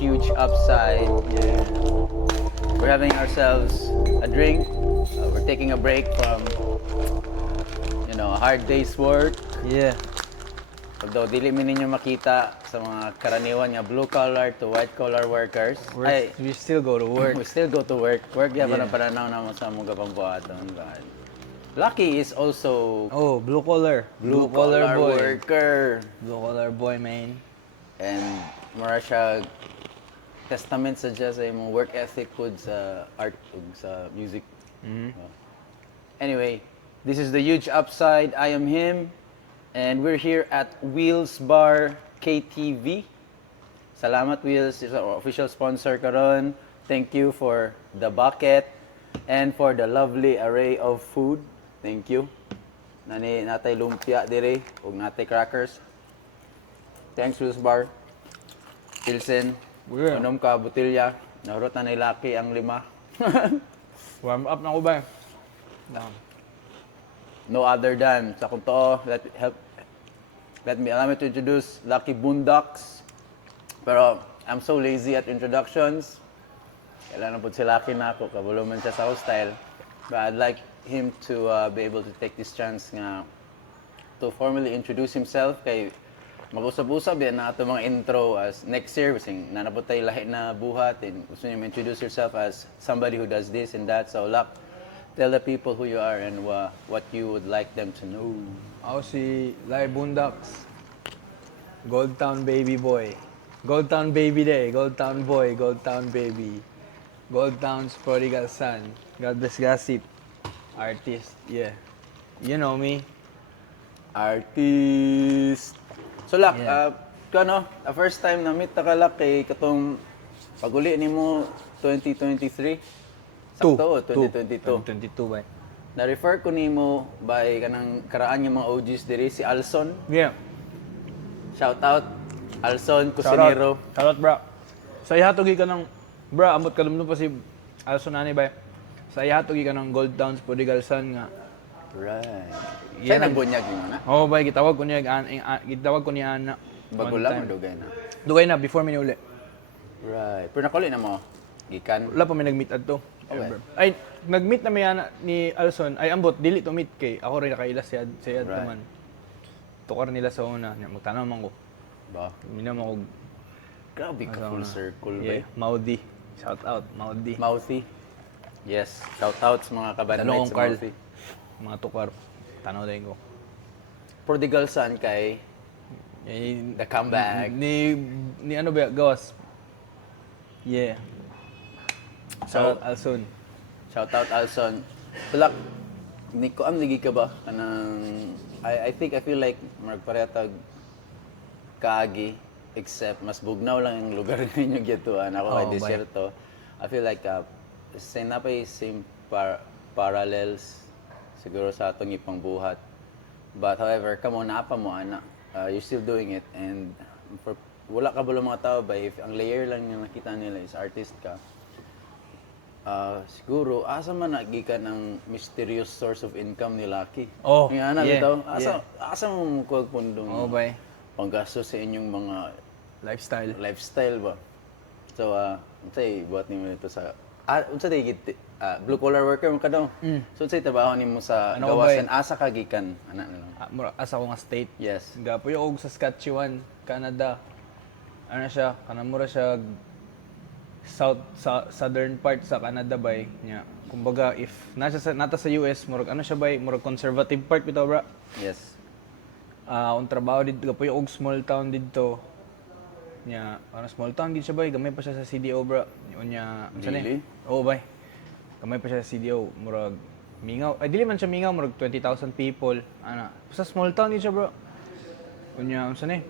huge upside. Yeah. We're having ourselves a drink. We're taking a break from, a hard day's work. Yeah. Although dili mi ninyo makita sa mga karaniwan nga blue collar to white collar workers. We still go to work. We still go to work. Work ya Yeah. para pananaw na mo sa mga pambuhaton. Lucky is also Oh, blue collar. blue collar boy. worker. Blue collar boy, man. And mura siya testament sa dyan sa imong work ethic pod sa art ug sa music. Anyway, this is the huge upside. I am him. And we're here at Wheels Bar KTV. Salamat Wheels, is our official sponsor karon. Thank you for the bucket and for the lovely array of food. Thank you. Natay lumpia dire ug natay crackers. Thanks Wheels Bar. Pilsen, Yeah. unom ka botelya. Nahurot na nilaki ang 5. Warm up na ko ba? Down. No other than sa kung to, allow me to introduce Lucky Boondocks. Pero I'm so lazy at introductions. Kailangan po si Lucky na ako, kabulo man siya sa hostile. But I'd like him to be able to take this chance nga to formally introduce himself kay mag-usap-usap yan na ito mga intro as next year kasing nanapot tayo lahi na buhat and gusto niyo introduce yourself as somebody who does this and that. So Luck, tell the people who you are and what you would like them to know. Ako si Lai Boondocks. Gold Town baby boy. Gold Town baby day. Gold Town boy. Gold Town baby. Gold Town's prodigal son. God bless gossip. Artist. Yeah. You know me. Artist. So Luck, Yeah. first time na meet ka Luck kay katong paguli nimo 2023. Sakto, 2022. 2022 ba? Na-refer ko nimo by kanang karaan yung mga OGs diri si Alson. Yeah. Shout out Alson Cusinero. Shoutout, bro. Sa ihatogi ka ng, bro, amot ka pa si Alson Nani ba? Sa ihatogi ka ng Gold Town's prodigal son nga. Right. Yan Siya ang- nagbunyag mo na. Oh, bay, gitawag ko niya, gitawag ko niya na. Bago one lang time. o dugay na. Dugay na, before mi uli. Right. Pero nakuli na mo. Gikan. Wala pa may nag-meet adto. Okay. Ay, nag-meet na may ni Alson. Ay, ambot, dili to meet kay. Ako rin nakaila siya Right. man. Tukar nila sa una. Magtanong man ko. Ba? Minam ako, Grabe ka full circle yeah, ba? Maudi. Shout out, Maudi. Mouthy. Yes. Shout out sa mga Tanong kabandmates kong sa Carl. Mouthy. Mga tukar. Tanaw din ko. Prodigal son kay Eh, The Comeback. Ni ano ba, gawas? Yeah. Shout out Alson. Shout out Alson. Tulak, Nico, ligi ka ba? Kanang, I feel like magparetag kaagi, except mas bugnaw lang yung lugar ninyo gituan. Ako kay Oh, Desierto. I feel like, same parallels siguro sa atong ipang buhat. But however, kamo napa mo ana, you're still doing it and wala ka bala mga tao ba if ang layer lang yung nakita nila is artist ka. Siguro asa man nagikan ang mysterious source of income ni Lucky. Oh, Nga na yeah, bitaw. yeah. Asa mo kuwag pundong Oh, bay. panggastos sa inyong mga Lifestyle. lifestyle ba. So unsay buhat nimo nito sa unsay git blue collar worker mo ka daw. So unsay trabaho nimo sa Ano gawasan ba asa ka gikan ana na lang. Asa ko nga state. Yes. Gapo yung og Saskatchewan, Canada. Ano siya, kanamura siya southern part sa Canada bay nya. Kumbaga if nata sa US murag ano siya bay, murag conservative part bitaw bra. Yes. Ang trabaho dito gapo yung og small town dito. Nya, ano small town gid siya bay, gamay pa siya sa CDO bra. Unya, unsa Really? ni? Oo bay. Gamay pa siya sa CDO, murag mingaw. Ay dili man siya mingaw, murag 20,000 people. Ana, sa small town gid siya bro. Unya, unsa ni?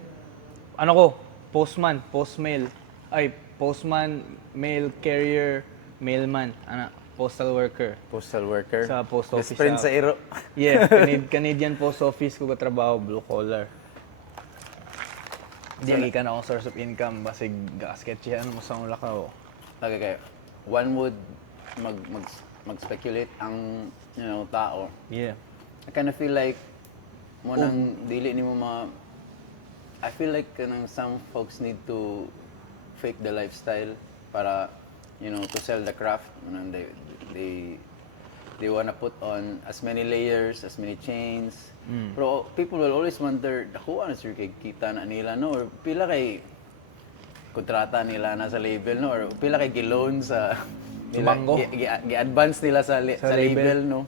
Ano ko? Postmail. Ay, postman, mail carrier, mailman. Ana, postal worker. Postal worker. Sa post office. Best friend sa Iro. Yeah, Canadian Post Office ko katrabaho, blue collar. Di ka na akong source of income, basig sketchy ano mo sa mula ka. Okay, okay. One would mag-speculate ang tao. Yeah. I kind of feel like mo nang dili nimo I feel like kanang some folks need to fake the lifestyle para, to sell the craft. They wanna put on as many layers, as many chains. Pero people will always wonder, dako ano sir kay kita na nila, no? Or pila kay kontrata nila na sa label, no? Or pila kay giloan sa bangko. gi-advance nila sa Sa label, label. no?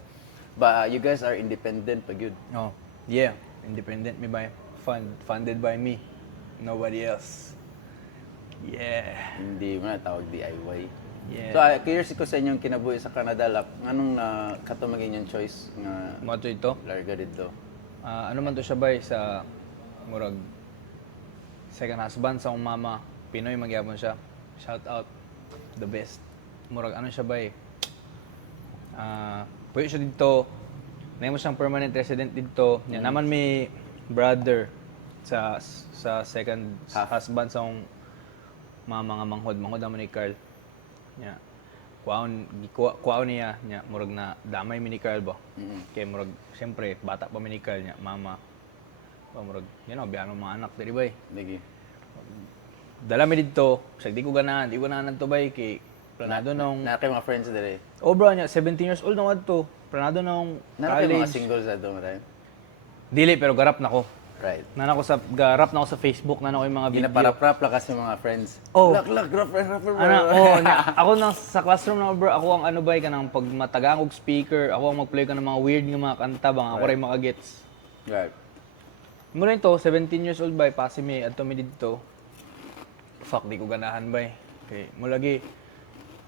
But you guys are independent pag yun. Oh, yeah. Independent me by funded by me. Nobody else. Yeah. Hindi mo na tawag DIY. Yeah. So, curious ko sa inyong kinabuhi sa Canada Lap. Anong kato maging yung choice nga Mato ito. larga dito? Ano man to siya bay sa murag second husband sa akong mama. Pinoy magyapon siya. Shout out. The best. Murag ano siya bay. Pwede siya dito. Ngayon mo siyang permanent resident dito. Yan naman may brother sa second husband sa akong mama nga manghod. Manghod naman ni Carl. Nya kuwaon niya murag na damay mi ni Carl ba. Kay murag syempre bata pa mi ni Carl nya mama. Ba murag biano mga anak diri bay. Lagi. Dala mi dito, sa di ko ganahan to bay kay planado nung Na kay mga friends dere. bro nya 17 years old na wadto. Planado nung Na kay mga college. singles ato time. Dili pero garap na ko. Right. Garap na ako sa Facebook, na ako yung mga video. Ginaparap-rap lang kasi mga friends. Oh. Lak, rapper. Ako nang sa classroom na bro, ako ang ano ba kanang pag matagang og speaker, ako ang mag-play ka ng mga weird nga mga kanta bang ako ray makagets. Right. Muna ito, 17 years old ba, pasi mi adto mi didto. Fuck di ko ganahan ba. Okay, mo lagi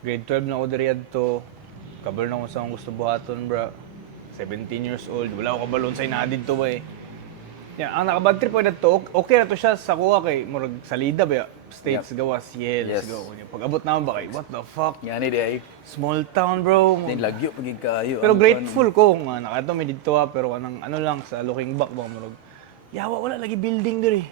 grade 12 na ako diri adto. Kabalo na ko sa akong gusto buhaton, bro. 17 years old, wala ako kabalon sa ina didto ba. Yeah, ang nakabad trip ko na to, okay na to siya sa kuha kay murag salida ba, states gawas, let's Yes. go. Pag abot naman ba kay, what the fuck? Yan di ay. Small town, bro. Din lagyo pagig kaayo. Pero grateful ko nga nakato mi dito pero kanang ano lang sa looking back ba murag. Yawa wala lagi building diri.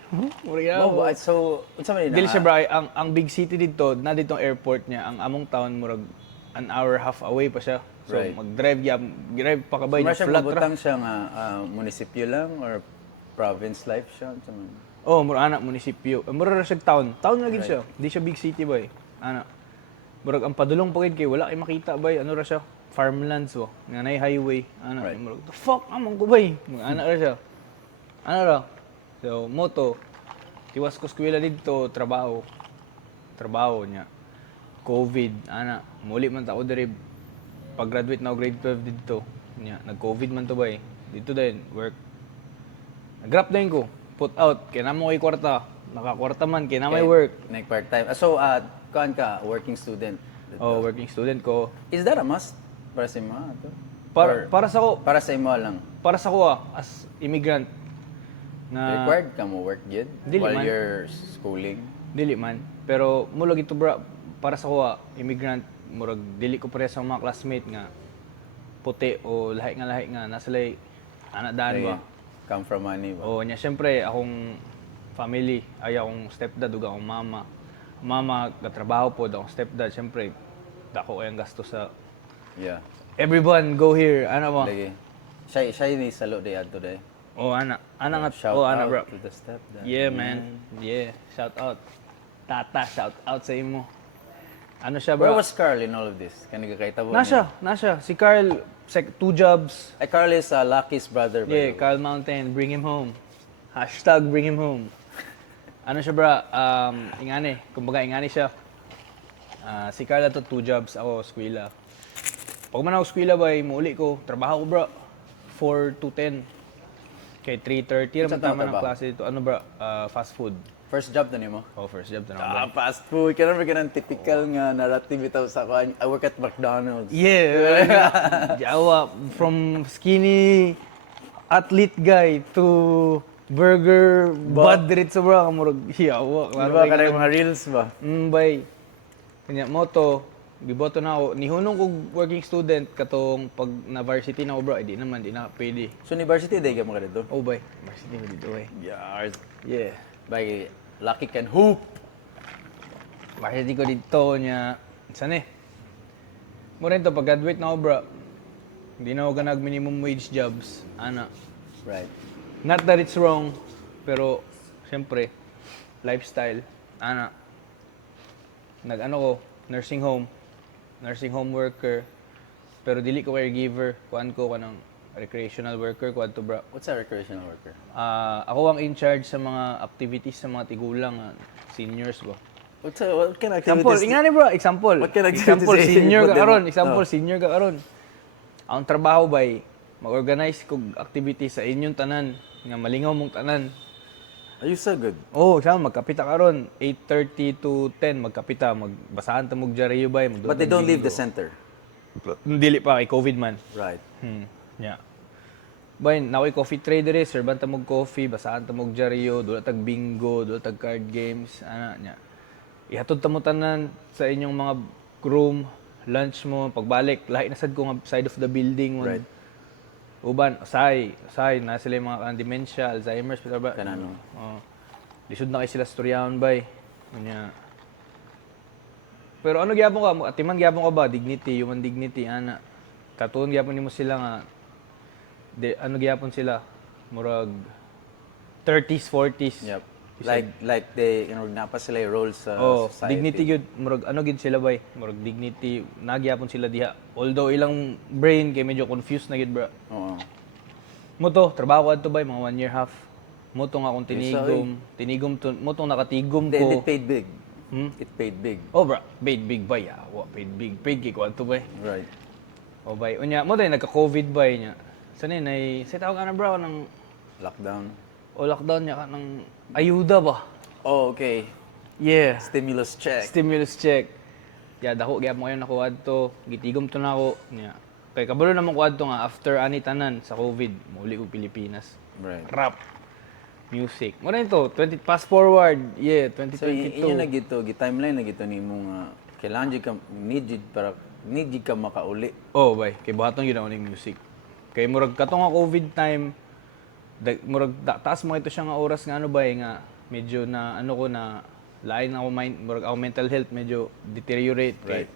Murag yawa. Oh, but so unsa man Dili siya bro, ang big city dito, na ditong airport niya, ang among town murag an hour half away pa siya. So Right. drive pa kabay Mura niya siya flat ra. mabutang siya nga munisipyo lang or province life siya. Unsa man? Oh, mura anak munisipyo. Mura ra siya town. Town na gid siya. Di siya big city boy. Ana. Murag ang padulong pagid kay wala kay makita bay. Ano ra siya? Farmlands bo. Nga nay highway. Ana. Right. Murag the fuck among ko bay. Mga anak ra siya. Ano ra? So moto. Tiwas ko eskwela dito, trabaho. Trabaho niya. COVID, ana. Muli man ta ko diri. Pag-graduate na ako grade 12 dito. Niya, nag-COVID man to bay. Dito din work. Nag-grab din ko. Put out. Kaya na mo kay kwarta. Nakakwarta man. Kaya na may work. Like part-time. So, kuan ka, working student. Oh, working student ko. Is that a must? Para sa mga to? Para sa ko, Para sa imo lang. as immigrant na Required ka mo work yun? Dili While man. you're schooling? dili man. Pero mulo gito bra para sa ko immigrant murag dili ko pare sa mga classmate nga puti o lahi nga nasa lay anak daan ba. Come from money ba? O nya syempre akong family ay akong stepdad ug akong mama. Mama gatrabaho po akong stepdad syempre dako ay ang gasto sa Yeah. everyone go here ano ba. Lagi. Siya ni salo day adto day. Oh ana nga Shout oh ana out bro. to the stepdad. Yeah, man. Yeah, shout out. Tata, shout out sa imo. Ano siya, Where bro? was Carl in all of this? Kanina kakita mo Nasha. Si Carl, 2 jobs. Ay, Carl is Lucky's brother. by Yeah, the way. Carl Mountain, bring him home. Hashtag bring him home. Ano siya, bro? Kumbaga, ingani siya. Si Carl ato 2 jobs, ako, eskwela. Pag man ako eskwela, bay, muuli ko. Trabaho ko, bro. 4 to 10. Kay 3:30 Unsa naman tama ng trabaho? klase dito. Ano, bro? Fast food. First job na nimo? Oh, first job to na. Fast food. Kaya naman ka typical nga narrative ito sa kanya. I work at McDonald's. Yeah. Jawa, from skinny athlete guy to burger bad diretso bro kamurag hiyawa. Diba ka mga reels ba? Bay. Kanya moto, giboto na ako. Nihunong kog working student katong pag na varsity na ako bro, di na pwede. So, university, day ka mga dito? Oh bay, varsity mo dito bay. Yes. Yeah. By Lucky can hoop. Varsity ko dito niya. Saan eh? Mura ito, pag graduate na ako bro, hindi na ako ganag minimum wage jobs. Ana. Right. Not that it's wrong, pero siyempre, lifestyle. Ana. nag-ano ko, nursing home worker, pero dili ko caregiver, kuan ko kanang recreational worker, kuan to bra. What's a recreational worker? Ako ang in charge sa mga activities sa mga tigulang, seniors ba. What kind of Example, activities? ingani bro, example. What kind of Example, activities senior put ka them karon, on? example, Oh. senior ka karon. Ang trabaho bay mag-organize kog activities sa inyong tanan nga malingaw mong tanan. Are you so good? Oh, example, magkapita karon 8:30 to 10 magkapita, magbasahan ta mog diaryo bay, But they don't leave the center. Dili pa kay COVID man. Right. Yeah. Bay, nakoy coffee trader serban ta mog coffee, basahan ta mog diaryo, dula tag bingo, dula tag card games, ana nya. Ihatod ta mo tanan sa inyong mga room, lunch mo, pagbalik, lahi na sad ko nga side of the building mo. Right. Uban, asay, na sila yung mga kanang dementia, Alzheimer's, pero ba? Kanano? Oh. Lisod na kay sila storyahon bay. Nya. Pero ano gyapon ka? Atiman gyapon ka ba? Dignity, human dignity, ana. Katuon gyapon nimo sila nga ano gyapon sila? Murag 30s, 40s. Yep. Like they, napa sila yung roles sa Oh, society. dignity gyud murag ano gid sila bay? Murag dignity nagyapon sila diha. Although ilang brain kay medyo confused na gid bra. Oo. Mo to, trabaho ko adto bay mga 1 year half. Mo to nga akong tinigom to, mo to nakatigom Then ko. it paid big. It paid big. Oh bra, paid big bay. Wa paid big. Paid kay ko adto bay. Right. Oh bay, unya mo dai nagka-COVID bay nya. Sanay nay, sa tawag ana bra ng Lockdown. lockdown nya ka ng ayuda ba? Oh, okay. Yeah. Stimulus check. Stimulus check. Ya dako gyud mo kayo nakuha to, gitigom to nako nya. Kay kabalo naman kuha to nga after ani tanan sa COVID, muli ko Pilipinas. Right. Rap. Music. Mo rin to, 20 fast forward. Yeah, So, inyo 2022. na gito, timeline na gito ni mong kailangan jud ka need jud ka makauli. Oh, bay, kay buhaton gyud ako ning music. Kay murag katong nga COVID time, taas mo ito siya nga oras nga ano bay nga medyo na ano ko na lain ako mind, murag ako mental health medyo deteriorate kay Right.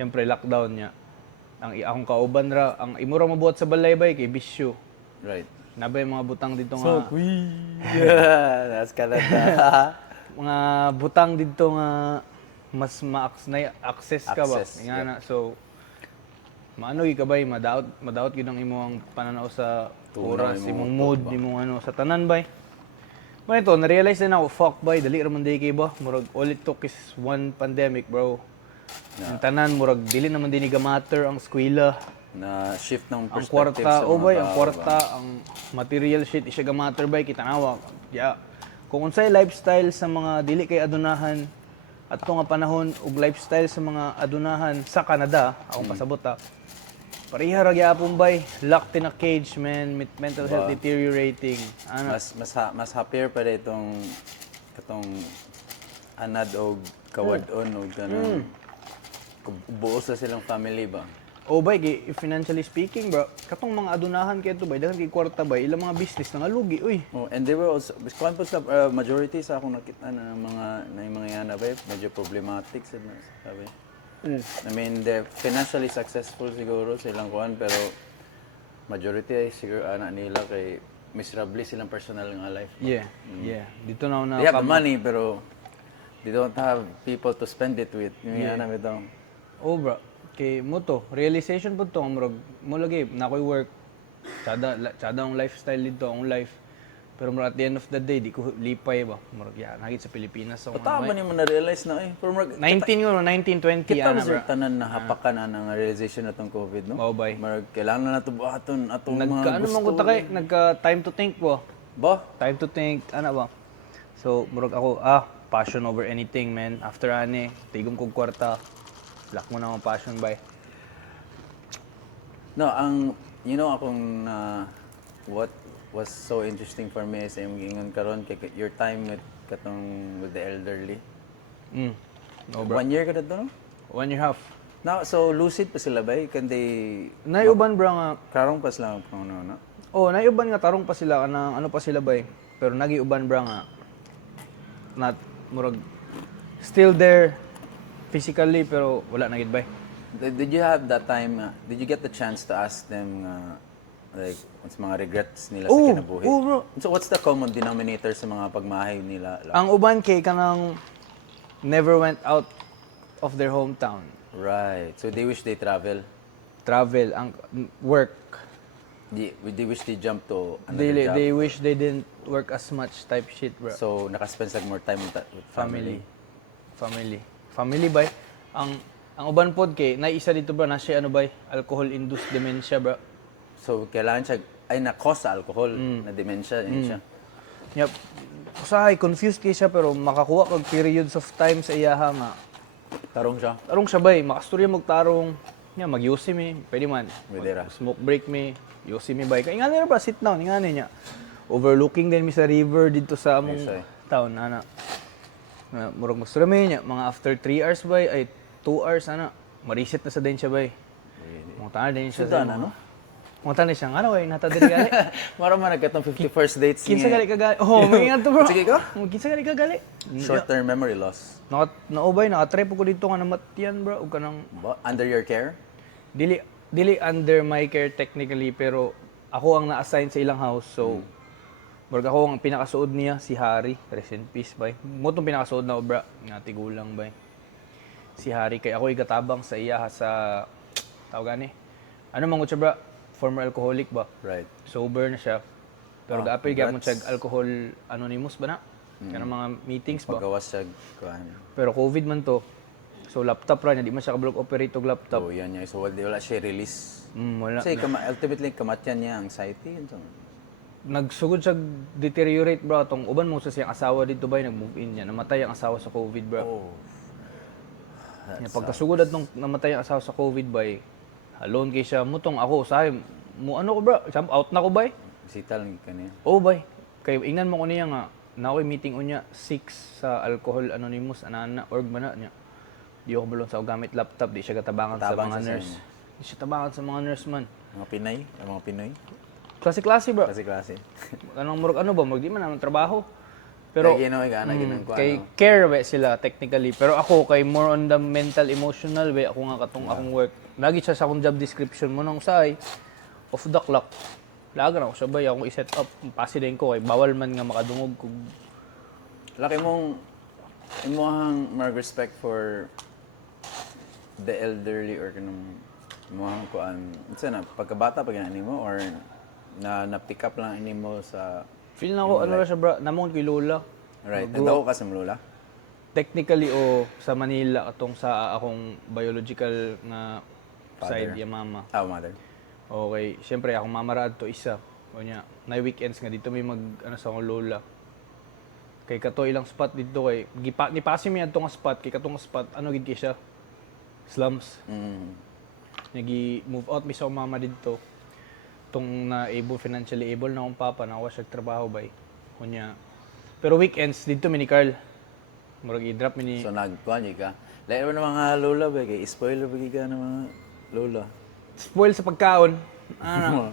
syempre lockdown niya. Ang akong kauban ra, ang imura mabuhat sa balay bay kay bisyo. Right. Nabay mga butang dito nga Yeah, that's Canada. mga butang dito nga mas ma-access ka ba? Access, Nga na, so maano gyud ka bay, madaot gyud ang imong pananaw sa Tunaw, oras, imong imong thought mood, ba? imong ano sa tanan bay. Ba ito, na-realize na ako, fuck bay, dali ra man day kay ba? Murag all it took is one pandemic, bro. Ang tanan murag dili naman din matter ang eskwela. Na shift ng Ang perspective kwarta, sa oh mga bay, tao ang ba? kwarta, ang material shit, isya matter bay, kita nawa. Yeah. Kung unsay lifestyle sa mga dili kay adunahan, at nga panahon, ug lifestyle sa mga adunahan sa Canada, akong pasabot ha, pareha ra gyapon bay, locked in a cage, man, mental health deteriorating. Ano, Mas happier pa rin katong anad o kawadon o ganun. Buos na silang family ba? oh bay, financially speaking, bro, katong mga adunahan kay to bay, daghang kay kwarta bay, ilang mga business nga lugi, uy. Oh, and they were also, kuwan po sa majority sa akong nakita na yung mga yan na ba, medyo problematic sa sabi. I mean, they're financially successful siguro silang kuwan, pero majority ay siguro anak nila kay miserable silang personal nga life. Yeah, yeah. Dito na ako na They have the money, pero they don't have people to spend it with. Yung yan namin ito. oh bro, kay mo to, realization po to, murag, mo lagi, na ako'y work, tsada ang lifestyle dito, ang life. Pero murag at the end of the day, di ko lipay ba? Murag, yeah, nakit sa Pilipinas. So, Patama ni mo na-realize na pero 19 yun, 19, 20, kita ana mo bro. sa tanan na hapakan na ng realization na itong COVID, no? Oh, bay. Marag, kailangan na ito buhaton atong mga Nagka, ano man ko takay, nagka time to think po. Ba? Time to think, ano ba? So, murag ako, passion over anything, man. After ani, tigom kong kwarta, lock mo na akong passion, bay. No, akong what was so interesting for me is yung gingon karon kay your time with the elderly. No, bro. 1 year ka na to, no? 1 year half. Now, so lucid pa sila ba? Can they Naiuban, bro, nga, karong pas lang kung ano, no? oh, naiuban nga tarong pa sila kanang ano pa sila bay. Pero nagiuban bra nga not murag still there physically pero wala na gid bay. Did you have that time, did you get the chance to ask them, like, what's mga regrets nila sa kinabuhi? Oh, bro. So, what's the common denominator sa mga pagmahay nila? Ang uban kay kanang never went out of their hometown. Right. So they wish they travel. Travel, work. They wish they jump to another job. They wish they didn't work as much type shit, bro. So nakaspend sag more time with family. Family bay. Ang uban pod kay naisa dito bro na siya ano bay, alcohol induced dementia, bro. So kailangan siya ay na-cause sa alcohol, na dementia yun siya. Yep. Usahay confused kay siya pero makakuha kag periods of time sa iyaha nga. Tarong siya. Tarong siya bay, makastorya mag tarong. Nya mag-UC mi, pwede man. Pwede ra. Smoke break mi, UC mi bay. Kay ingani ra ba sit down, ingani niya. Overlooking din mi sa river dito sa among Yes, ay. town ana. Murag mastorya mi niya, mga after 3 hours bay ay 2 hours ana. Mariset na sa din siya bay. Mga tanan din siya Sudan, mga- ano? Mga tanan siya, ano way, nata diri gali. Mara man nagkatong 51st dates Kinsa gali ka gali. Oh, may ingat to bro. Sige ka? Kinsa gali ka gali. Short-term memory loss. Naubay, nakatrip ko dito nga namatyan bro. Ug kanang Under your care? dili under my care technically pero ako ang na-assign sa ilang house. So murag ako ang pinakasuod niya si Harry, rest in peace bay. Mo tong pinakasuod na obra nga tigulang bay. Si Harry kay ako igatabang sa iya sa tawag gani. Ano man siya bra? Former alcoholic ba? Right. Sober na siya. Pero Ah, gaapil gyapon congrats. siya alcohol anonymous ba na? Kanang mga meetings ba? Paggawas sa kuan. Pero COVID man to. So laptop ra niya, di man siya ka-block operate og laptop. So yan niya. So wala siya release. Wala. Kasi ultimately kamatyan niya anxiety. Yun so. Nagsugod siya deteriorate bro tong uban mo sa siyang asawa dito bay nag-move in niya. Namatay ang asawa sa COVID bro. Oh. Nya pagkasugod atong namatay ang asawa sa COVID bay, alone kay siya mutong ako usahay mo ano ko bro, jump out na ko bay. Bisita lang kaniya. Oh bay. Kay ingnan mo ko niya nga nakoy meeting unya 6 sa Alcohol Anonymous anana org man na niya. Di ako bulong sa gamit laptop, di siya katabangan sa Tabang mga siya sa nurse. Di siya tabangan sa mga nurse man. Mga Pinay. Ang mga Pinoy. Klase-klase bro. Klase-klase. Anong murag ano ba, di man naman trabaho. Pero Kaya ginawa ka na ginang kuan. kay care ba sila technically, pero ako kay more on the mental emotional ba ako nga katong akong work. Lagi siya sa akong job description mo nung say off the clock. Laga na ako sabay akong i-set up pasi din ko kay bawal man nga makadungog kung Laki mong imuhang mag-respect for the elderly or kanang imuhang kuan. Unsa na pagkabata pag ani mo or na-pick up lang ini mo sa feel na ako ano ra siya bro, namon kay lola. right. Grow Nadaw ka sa Lula? Technically o sa Manila atong sa akong biological nga Father. side ya mama. Mother. Okay, syempre akong mamaraad to isa. O niya, na weekends nga dito may mag ano sa akong lola. Kay kato ilang spot dito kay ni pasi mi adto nga spot kay katong spot ano gid kay siya slums. Nagi move out mi sa akong mama dito. Tong na able financially able na akong papa na ako siya trabaho bay. Kunya. Pero weekends dito mi ni Carl. Murag i-drop mi ni So nagkuan ka. Lain mo ng mga lola ba kay spoiler ba ka ng mga lola. spoil sa pagkaon.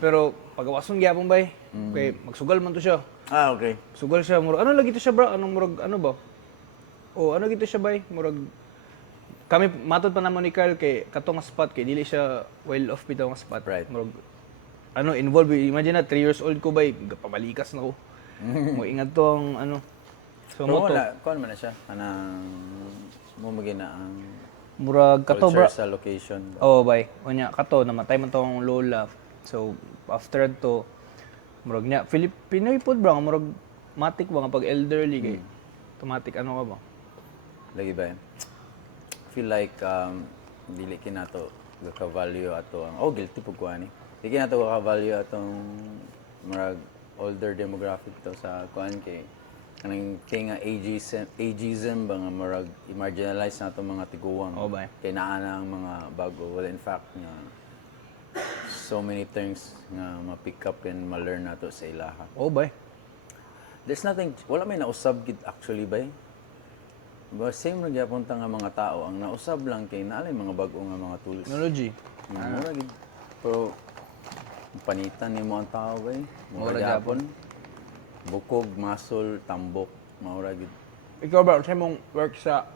Pero pagawason gyapon bay. Kay magsugal man to siya. Okay. Sugal siya, murag, ano lagi to siya bro? Anong murag, ano ba? O, ano gito siya bay? Murag, kami, matod pa naman ni Carl kay katong nga spot, kay dili siya well off bitaw nga spot. Right. Murag, ano, involved, imagine na, 3 years old ko bay, pabalikas na ko. Mo ingat to ang, ano. So, Pero mo to, wala, kuan man na siya. Kanang mo magina ang murag, kato bro. culture sa location. Oo, bay. O niya, kato, namatay man to ang lola. So, after to, murag niya, Pinoy pod bro, nga murag, matik ba nga pag elderly kay, automatic ano ka ba? Lagi ba? Feel like dili kinato ka-value ato ang guilty pug kuan ni. Dili kinato ka-value atong murag older demographic to sa kuan kay kanang thing nga ageism ba nga murag i-marginalize nato mga tiguwang. Oo ba? Kay naa na ang mga bago. Well, in fact nga so many things nga ma-pick up and ma-learn nato sa ilaha. Oo bay. There's nothing, wala may nausab gid actually ba? Ba same ra gyapon ta nga mga tao ang nausab lang kay naalay mga bag-o nga mga tools. Technology. Mura gid. Pero panitan nimo ang tao ba? Mura Mura gyapon. Bukog, masol, tambok, maura gid. Ikaw ba, sa mong work sa,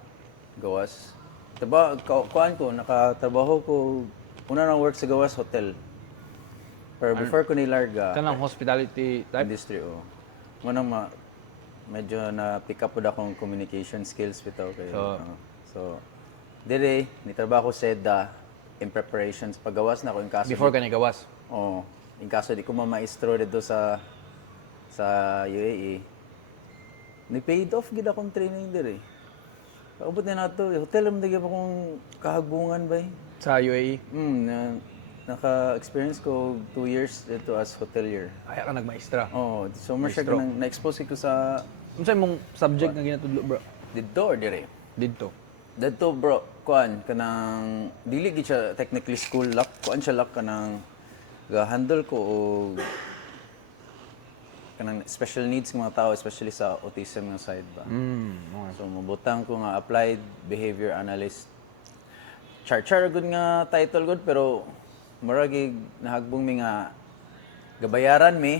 Gawas. Diba, kuan ko, nakatrabaho ko, una na work sa Gawas Hotel. Pero before ko nilarga, kanang hospitality type? industry, Muna medyo na pick up po akong communication skills bitaw kay So, so Dire, nitrabaho ko sa EDA in preparations. Paggawas na ako in kaso. Before ka gawas. Oo. In kaso di ko mamaestro dito sa UAE. Ni-paid off gid akong training dire. Paabot na nato, hotel mo pa akong kahagbungan ba eh. Sa UAE. Naka-experience ko 2 years dito as hotelier. Kaya ka nagmaestra. Oo, so siya ganang na-expose ko sa Ano sa'yo mong subject na ginatudlo, bro? dito or dire. Dito. Dito bro, kuan kanang dili gid siya technically school lock, kuan siya lock kanang ga-handle ko og kanang special needs ng mga tao, especially sa autism nga side ba. So mabutang ko nga applied behavior analyst. Char good nga title good pero murag nahagbong mi nga gabayaran mi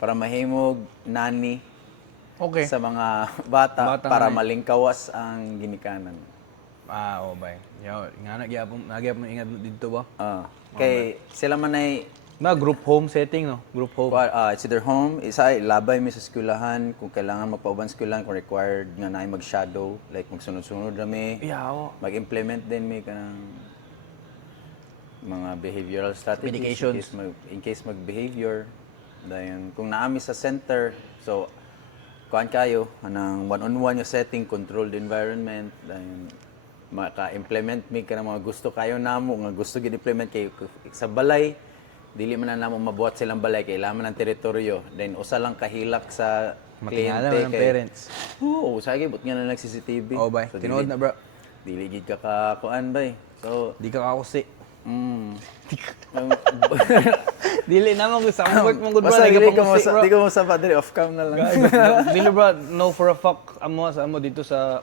para mahimog nani Okay. sa mga bata Bata para nga eh. malingkawas ang ginikanan. Oo, bay. Yo, nga nagyapon ingat dito ba? Kay sila man ay Na group home setting, no? Group home. it's either home, isa labay mi sa eskwelahan kung kailangan magpauban sa eskwelahan kung required nga naay mag-shadow, like magsunod-sunod rami, Yeah, oo. mag-implement din mi kanang mga behavioral strategies Medications. in case mag-behavior. Dayon kung naami sa center, so kuan kayo anang one-on-one yung setting, controlled environment, dayon maka-implement mi kanang mga gusto kayo namo nga gusto gid implement kay sa balay dili man na namo mabuhat silang balay kay laman ang teritoryo, then usa lang kahilak sa Matingala kliyente ng parents. Oo, sige but nga na nag CCTV. Oo, bay. Tinood na, bro. Dili gid ka ka kuan bay. So Di ka kakusi. mm, Dili naman gusto ang work mong good bro. basta Di ka dili ko mo pangusi, bro. di ko mo sa dili off cam na lang. Dili bro, no for a fuck amo dito sa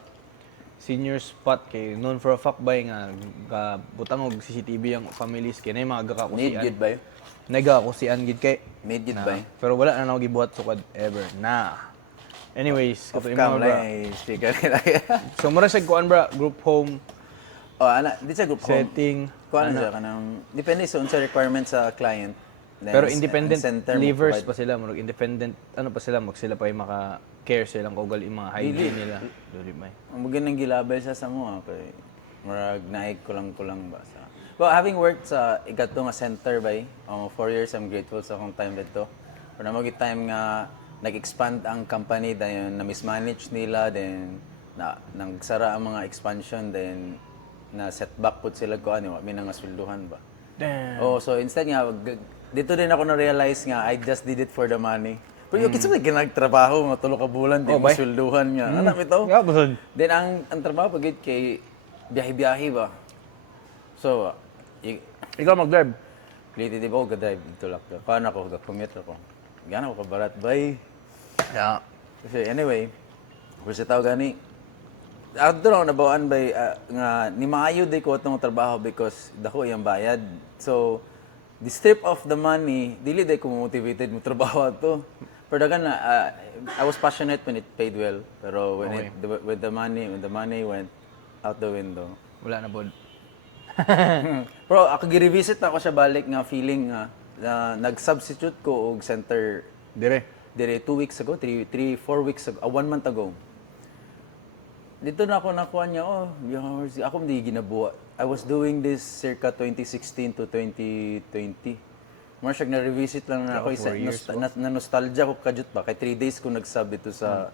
senior spot kay known for a fuck bay nga butang og CCTV ang families kay nay mga Need gakakusian. gid bay. Nagakusian gid kay. Made gid Na. bay. Pero wala na ako gibuhat sukad ever. Na. Anyways, Off kato cam imo bro. lang sticker nila. So mura sa kuan bro, group home Oh, ana, di sa group home. setting. Kuan siya kanang depende sa unsa requirement sa client. Then, Pero ang independent center mo livers provide- pa sila, murag independent ano pa sila, mag sila pa yung maka-care silang kaugal yung mga hygiene nila. Dili may. Ang magandang gilabay sa mo kay murag naig kulang ba sa. Well, having worked sa ikato nga center bay, 4 years I'm grateful sa akong time dito. Pero na time nga nag-expand ang company dayon na mismanage nila then nagsara ang mga expansion then na setback pud sila ko ano, may nga swelduhan ba. Damn. Oh, so instead nga dito din ako na-realize nga I just did it for the money. Pero yung kitsa may ginagtrabaho mga tulo ka bulan di Oh, mo bay. swelduhan nga. Ano ito? Yeah, busod. Then ang trabaho pagit kay biyahe-biyahe ba. So, Ikaw mag-drive. liti di ba ko ga-drive dito lang. Paano ako ga-commute ako? Gana ko kabarat bay. Yeah. Kasi anyway, kung sa tao gani, ako doon nabawaan bay nga ni maayo di ko itong trabaho because dako iyang bayad. So, the strip of the money, dili di ko motivated mo trabaho to. Pero dagan na, I was passionate when it paid well. Pero when when the money went out the window. Wala na bod. Pero ako gi-revisit na ako siya balik nga feeling nga nag-substitute ko og center Dire. dire 2 weeks ago, 4 weeks ago, 1 month ago. Dito na ako nakuha niya, ako hindi ginabuha. I was doing this circa 2016 to 2020. More siya na-revisit lang na ako. 4 years, Na nostalgia ko kajut ba? Kay 3 days ko nag-sub ito sa,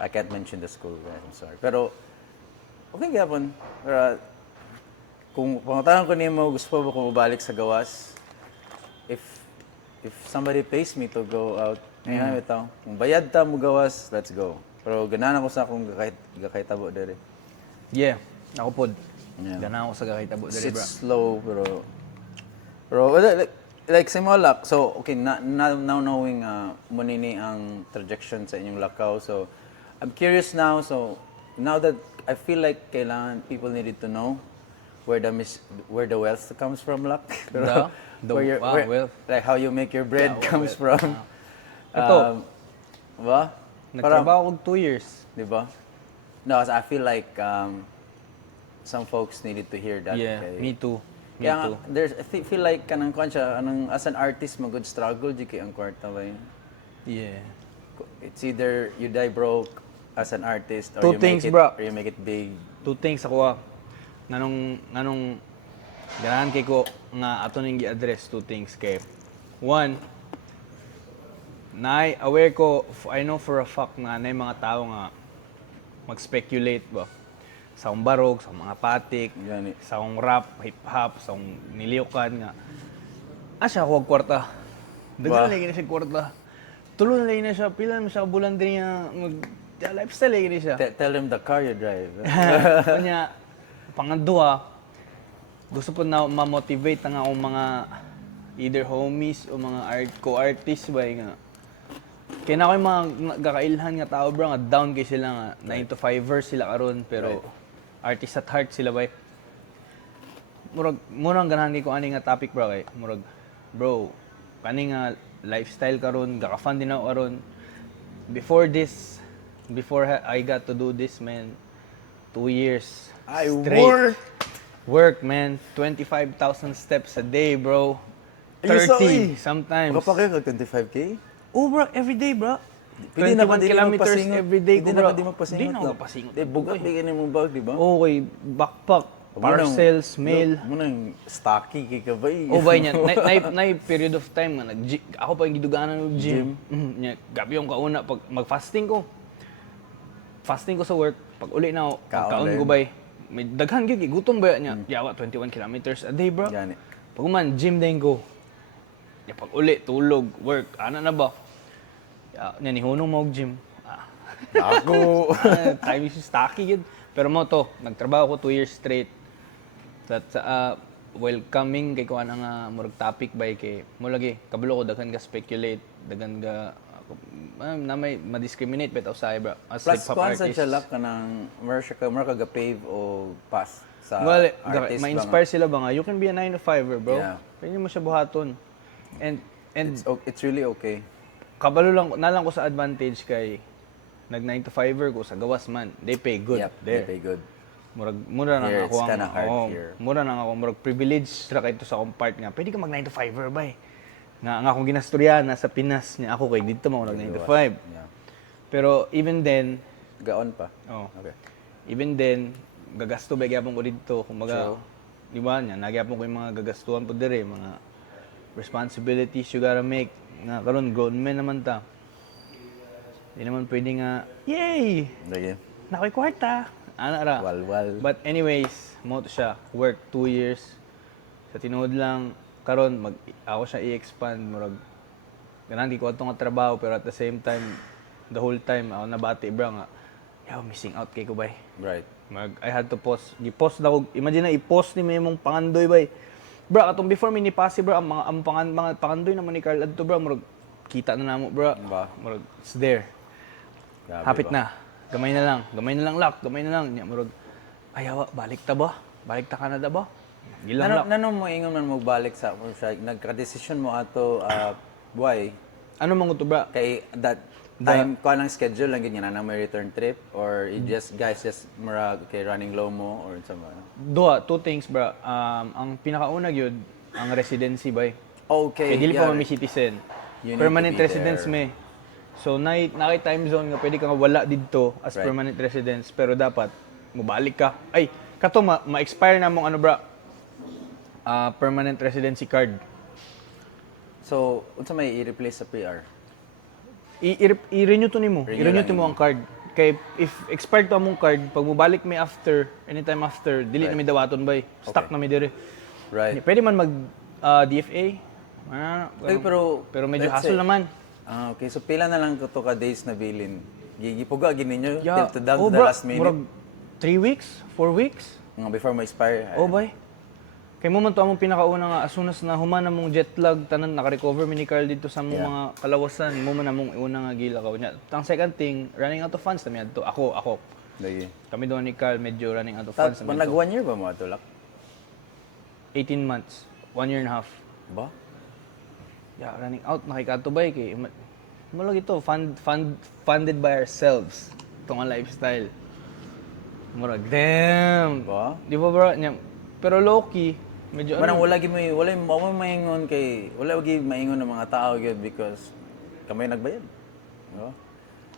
I can't mention the school, I'm sorry. Pero, okay gyapon. Pero, kung pangatangan ko niya mo, gusto pa ba ko mabalik sa gawas? If somebody pays me to go out, ngayon ito, kung bayad ta mo gawas, let's go. Pero ganahan ako sa akong gakahitabo dere. Yeah. Ako pod. Yeah. Ganahan ako sa kakitabo dire, bro. It's slow, pero like sa mga luck, so okay, now knowing munini ang trajectory sa inyong lakaw, so I'm curious now, so now that I feel like kailangan people needed to know where the wealth comes from, luck. Wealth. Like how you make your bread comes from. Ito. Ba? Nagtrabaho ko 2 years. Di ba? No, I feel like some folks needed to hear that. Yeah, kay- me too. Me Kaya nga, too. feel like kanang kwan siya, as an artist, magod struggle di kay ang kwarta ba yun? Yeah. It's either you die broke as an artist or Two you things, make it bro. or you make it big. 2 things ako nganong ganahan kay ko nga ato ning gi-address two things kay one, aware ko, I know for a fact na may mga tao nga mag-speculate ba sa akong barog, sa mga patik, Gani. sa akong rap, hip-hop, sa akong niliukan nga. Siya ako kwarta. Dagan lagi na siya kwarta. Tulo na lagi na siya, pila na siya bulan din niya, lifestyle lagi na siya. Tell them the car you drive. Kanya, pangadua, gusto po na ma-motivate ang akong mga either homies o mga co-artists ba nga. Kaya na ako yung mga kakailhan nga tao bro, nga down kay sila nga, 9 to 5ers sila karon pero artist at heart sila ba. Murang ganahan ko ani nga topic bro kay murag bro, kani nga lifestyle karon, gaka-fun din ako karon. Before I got to do this man, 2 years I straight. Work man, 25,000 steps a day bro. Ayun, 30 sometimes. Baka pa kayo 25K? Oh bro, every day bro. Pwede na ba 21 di kilometers magpasingot? every day Pwede ko na bro. ba di magpasingot? Di na ako pasingot. Bugat di ka mo bag, di ba? Okay, backpack, parcels, mail. Munang stocky kay ka ba? Oh bay niya, na period of time nga ako pa yung giduganan ng gym. Nya gabi yung kauna pag mag-fasting ko. Fasting ko sa work, pag uli na ako, kaon ko bay. May daghan gyud gutom ba niya. Yawa 21 kilometers a day, bro. Gani. Pag man gym din ko. Ya pag uli tulog, work, ana na ba? Ya, ni hunong mo og gym. Ako. Time is stocky yun. Pero mo to, nagtrabaho ko 2 years straight. That's welcoming kay kuan nga murag topic by kay mo lagi kabalo ko daghan ka speculate, daghan ka na may ma-discriminate bitaw sa bro. As Plus, hip-hop kuhan sa artist. siya lak ka ng mer ka pave o pass sa Well, artist ma-inspire sila ba nga, you can be a 9 to 5er, bro. Yeah. Pwede mo siya buhaton. And It's really okay. kabalo lang, nalang ko sa advantage kay nag 9 to 5er ko sa gawas man. They pay good. Yep, There. they pay good. Mura na Here, ako it's ang kinda hard here. mura na ako murag privilege ra kay to sa akong part nga. Pwede ka mag 9 to 5er bay. Nga akong ginastorya sa Pinas niya ako kay dito mo nag 9 to 5. Yeah. Pero even then, Gaon pa. Okay. even then gagasto ba gyapon ko dito kumbaga True. di ba niya nagyapon ko yung mga gagastuhan po dire mga responsibilities you gotta make nga karon grown men naman ta. Di naman pwede nga yay Lagi. nakoy kwarta ana ra. Walwal. But anyways, mo to siya work 2 years sa tinuod lang karon ako siya i-expand murag ganang di ko atong nga trabaho pero at the same time the whole time ako nabati bra nga yaw missing out kay ko bay. Right. I had to post. Gi-post na ko. Imagine na i-post ni may mong pangandoy bay. Bro, atong before mini pasi bro, ang mga pangandoy naman ni Carl adto bro, murag kita na namo bro. Ba? Murag it's there. Grabe Hapit ba? na. Gamay na lang lock, gamay na lang. Nya murag ayawa balik ta ba? Balik ta Canada ba? Gilang lock. Nano mo ingon man magbalik sa nagka-decision mo ato buhay Ano man to bro? kay that time ko lang schedule lang ganyan na may return trip or you just mura kay running low mo or something. Two things bro. Ang pinakauna gyud ang residency bay. Okay. Kaya dili yeah. pa kami citizen. You need Permanent to be residence there. me. So, na time zone nga pwede ka nga wala dito as Right. permanent residence pero dapat mubalik ka. Ay, kato ma-expire na mong ano bra. Permanent residency card. So, unsa may i-replace sa PR? I-renew to nimo. Renew I-renew lang to mo yun. ang card. Kay if expired to among card, pag mubalik mi after, anytime after, dili na mi dawaton bay. Stuck Okay. na mi dire. Right. Pwede man mag DFA. Pero medyo let's hassle say- naman. Okay, so pila na lang to ka days na bilin. Gigipuga gini nyo Yeah. till to the bro, last minute. murag 3 weeks, 4 weeks. Nga before mo expire. Oh, bay. Kay mo man to among pinakauna nga as soon as na humana mong jet lag tanan naka-recover mi ni Carl dito sa among Yeah. mga kalawasan mo man among una nga gilakaw niya. Ang second thing, running out of funds na mi adto. Ako. Lagi. Kami doon ni Carl medyo running out of Tapos, funds na mi nag adto. 1 year ba mo atulak? 18 months, 1 year and a half. Ba? Yeah, running out nakikatubay kay mo lang ito funded by ourselves. Itong ang lifestyle. Murag, damn. Ba? Di ba bro? Nya, pero low-key, medyo Manang wala gyud mo maingon kay wala gyud maingon ng mga tao gyud because kamay nagbayad. Di ba?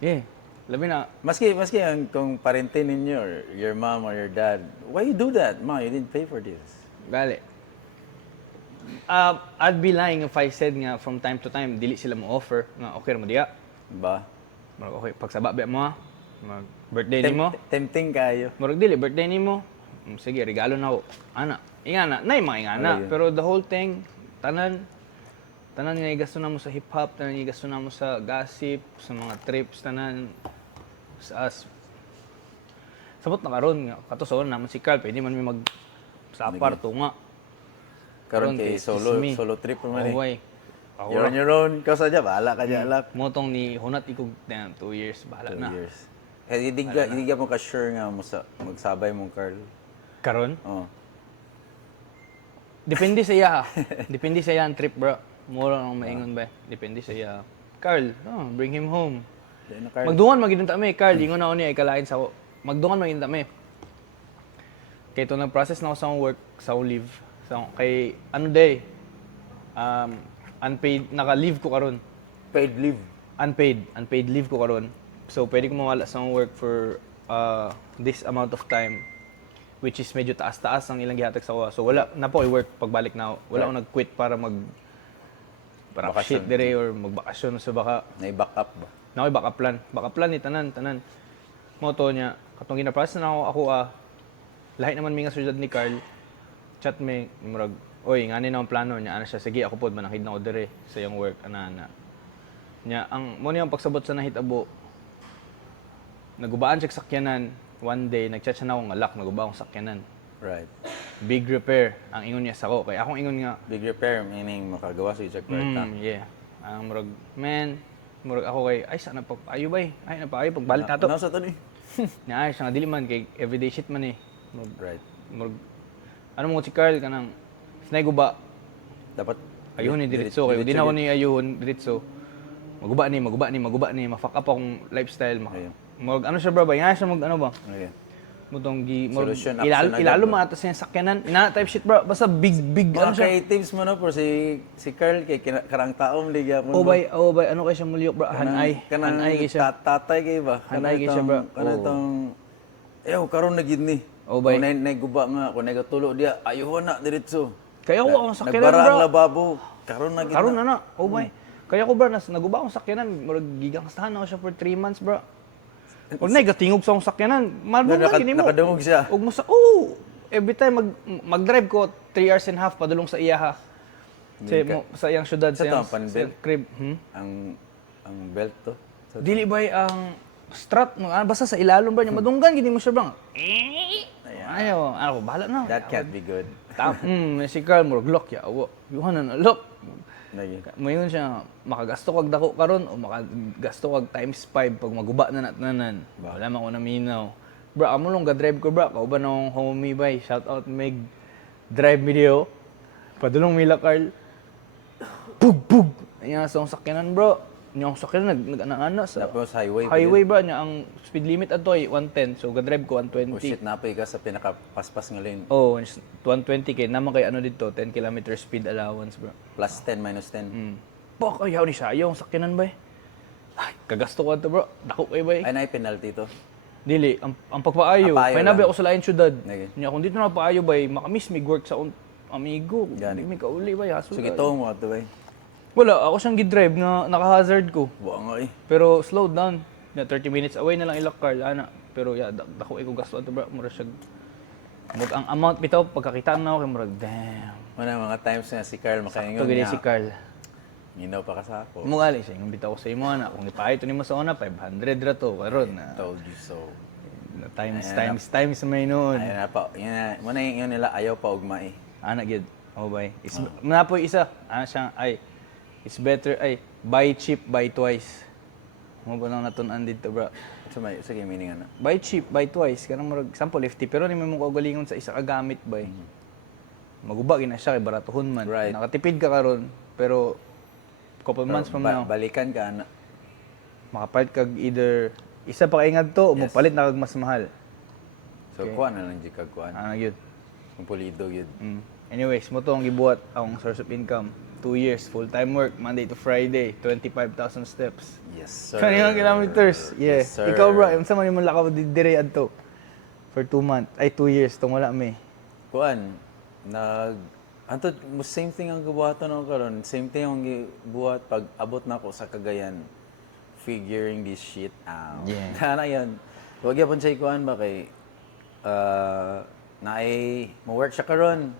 Yeah. Labi na, Maski kung parente ninyo or your mom or your dad, why you do that? Ma, you didn't pay for this. gali. I'd be lying if I said nga from time to time, dili sila mo offer nga okay ra mo diya. Ba? Murag okay, pagsaba ba mo, mag birthday nimo. Tempting kayo. Murag dili birthday nimo. Sige, regalo na ako. Ana, ingana, nay mga ingana. Okay. Pero the whole thing, tanan nga igasto na mo sa hip hop, tanan nga igasto na mo sa gossip, sa mga trips, tanan sa as. Sabot na karon nga katuson naman si Carl, pwede man mi mag sa aparto nga. Karon kay solo me. trip naman eh. Way. You're on your own. Ikaw sadya, bahala ka dyan, alak. Motong ni hunat ikog 2 years bahala 2 na. years. Eh, hindi ka mo ka-sure nga magsabay mong Carl. Karon? Oh. Depende sa iya. Depende sa iya ang trip, bro. Mura ang maingon ba? Depende sa iya. Carl, bring him home. Di na, Carl. Magdungan magidunta mi, Carl, ingon na ako niya ikalain sa ako. Magdungan magidunta mi. Kay ito nag-process na ako sa akong work, sa akong leave. Kay ano day, unpaid, naka-leave ko karon. Paid leave. Unpaid leave ko karon. So pwede ko mawala sa akong work for this amount of time, which is medyo taas-taas ang ilang gihatag sa ako. So wala na po i-work pagbalik na ako. Wala akong nag-quit para para Bakasyon. shit dire or magbakasyon sa baka. Na-back up ba? Na ko'y backup plan. Backup plan ni tanan. Moto niya, katong ginaprocess na ako lahi naman mi nga suyad ni Carl. Chat me, murag, oy, ngani na ang plano niya. Ana siya, sige, ako pod manakid na ko dire sa iyong work ana. Nya mo niya ang pagsabot sa nahitabo. Nagubaan siya sakyanan. One day, nag-chat siya na akong alak, naguba akong sakyanan. Right. Big repair ang ingon niya sa ko. Kaya akong ingon nga, Big repair, meaning makagawa sa Jack Berta. yeah. Ang murag, murag ako kay, ay, sana pagpayo ba eh. Ay, napaayo, pagbalik na to. Nasa to ni? Ay, siya nga dili man, kay everyday shit man eh. Right. Murag, ano mo si Carl kanang, sinay guba, Dapat ayun ni diretso. Kaya di na ako ni ayun, diretso. Maguba ni, ma-fuck up akong lifestyle. Ayun. Murag, ano siya bro ba? Nga siya mag, ano ba? Okay. Mutong Solution, action agad, ilalo bro. maatas niya sakyanan. Ina type shit bro. Basta big ano Mga siya. creatives mo no, por si Carl, kay karang taong liga mo. Oh bay, ano kay siya mulyok bro? Hanay kay siya. Tatay kay ba? Hanay kay siya, bro. Kanang karon na gid ni. Oh, bay. Kung naiguba nga, kung nagatulo diya, ayuhon na diretso. Kaya ko akong sakyanan Nagbara bro. ang lababo. Karon na gid. Karon na. Oh bay. Kaya ko bro, naguba akong sakyanan. Murag gigastahan ako siya for 3 months bro. Kung nagatingog sa akong sakyanan, malbog gini mo. Nakadungog siya. Ug mo sa every time mag-drive ko 3 hours and a half padulong sa iyaha. Sa iyang syudad, Sa sa iyang panbelt? crib. Ang belt to. So, Dili bay ang strut mo, basta sa ilalom ba niya madunggan gini mo siya bang. Ayaw, ako bahala na. that can't be good. Si Carl mo lock ya. Awo. Yuhanan na lock. Lagi. Mayon siya makagasto kag dako karon o makagasto kag times 5 pag maguba na natnanan. Wala man ko naminaw. Bro, amo long ga-drive ko bro. Kauban akong homie bay. Shout out Meg. Drive video. Padulong Mila Carl. Pug. Ayan sa akong sakyanan bro. Nya akong sakyanan nag-ana sa Tapos highway. highway bro. Nya ang speed limit ato ay 110. So ga-drive ko Oh 120. shit, napay ka sa pinakapaspas nga lane. Oh, 120 kay naman kay ano dito 10 km speed allowance bro. Plus 10, minus 10. Pok, ayaw ni siya. Ayaw ang sakyanan ba eh. Ay, kagasto ko ito bro. Dako kayo ba eh. Ay, na penalty to. Dili, ang pagpaayo. Paayo Painabi lang. ako sa lain syudad. Okay. Nya kung dito na paayo ba eh, makamiss mig work sa amigo. Gani. May kauli ba eh. Sige, to mo ato bay. Wala, ako siyang gidrive nga naka-hazard ko. Buang nga eh. Pero slow down. Na 30 minutes away na lang ilak Carl, ana. Pero yeah, dako ko gasto ato bro. Mura siya. Ang amount bitaw pagkakita na ako kay murag, damn. Mga times na si Carl makaingon Sakto gid niya. si Carl. Ginaw pa ka sa ako. Mo gali siya, yung bitaw ko sa imo ana. Kung ipahito nimo sa una 500 ra to karon na. Told you so. Times may noon. Ayun na pa. Yun na. Muna yung nila ayaw pa ugma eh. Ana gyud. Oh bay. Napoy isa. Ana siya ay it's better ay buy cheap buy twice. Mo ba nang natun-an dito bro? So may sige meaning ano. Buy cheap buy twice kanang murag sample 50 pero ni mo kaugalingon sa isa ka gamit bay. Maguba gina siya kay baratuhon man. Right. Nakatipid ka karon pero couple months from now Balikan ka na. makapalit kag either isa pa kaingad to o Yes. mapalit na kag mas mahal. So kuan na lang di kag kuan. Ana gyud. Kung pulido gyud. Anyways, mo to ang gibuhat akong source of income. 2 years, full-time work, Monday to Friday, 25,000 steps. Yes, sir. 21 kilometers. Yeah. Yes, sir. Ikaw bro, yung sa man mo lakaw dire adto for 2 months, ay 2 years tong wala me. Kuan, anto same thing ang gibuhaton ako karon, same thing ang gibuhat pag abot na ako sa Cagayan, figuring this shit out. Yeah. Kana yan. Wag yapon siya kuan ba kay naay mo work siya karon.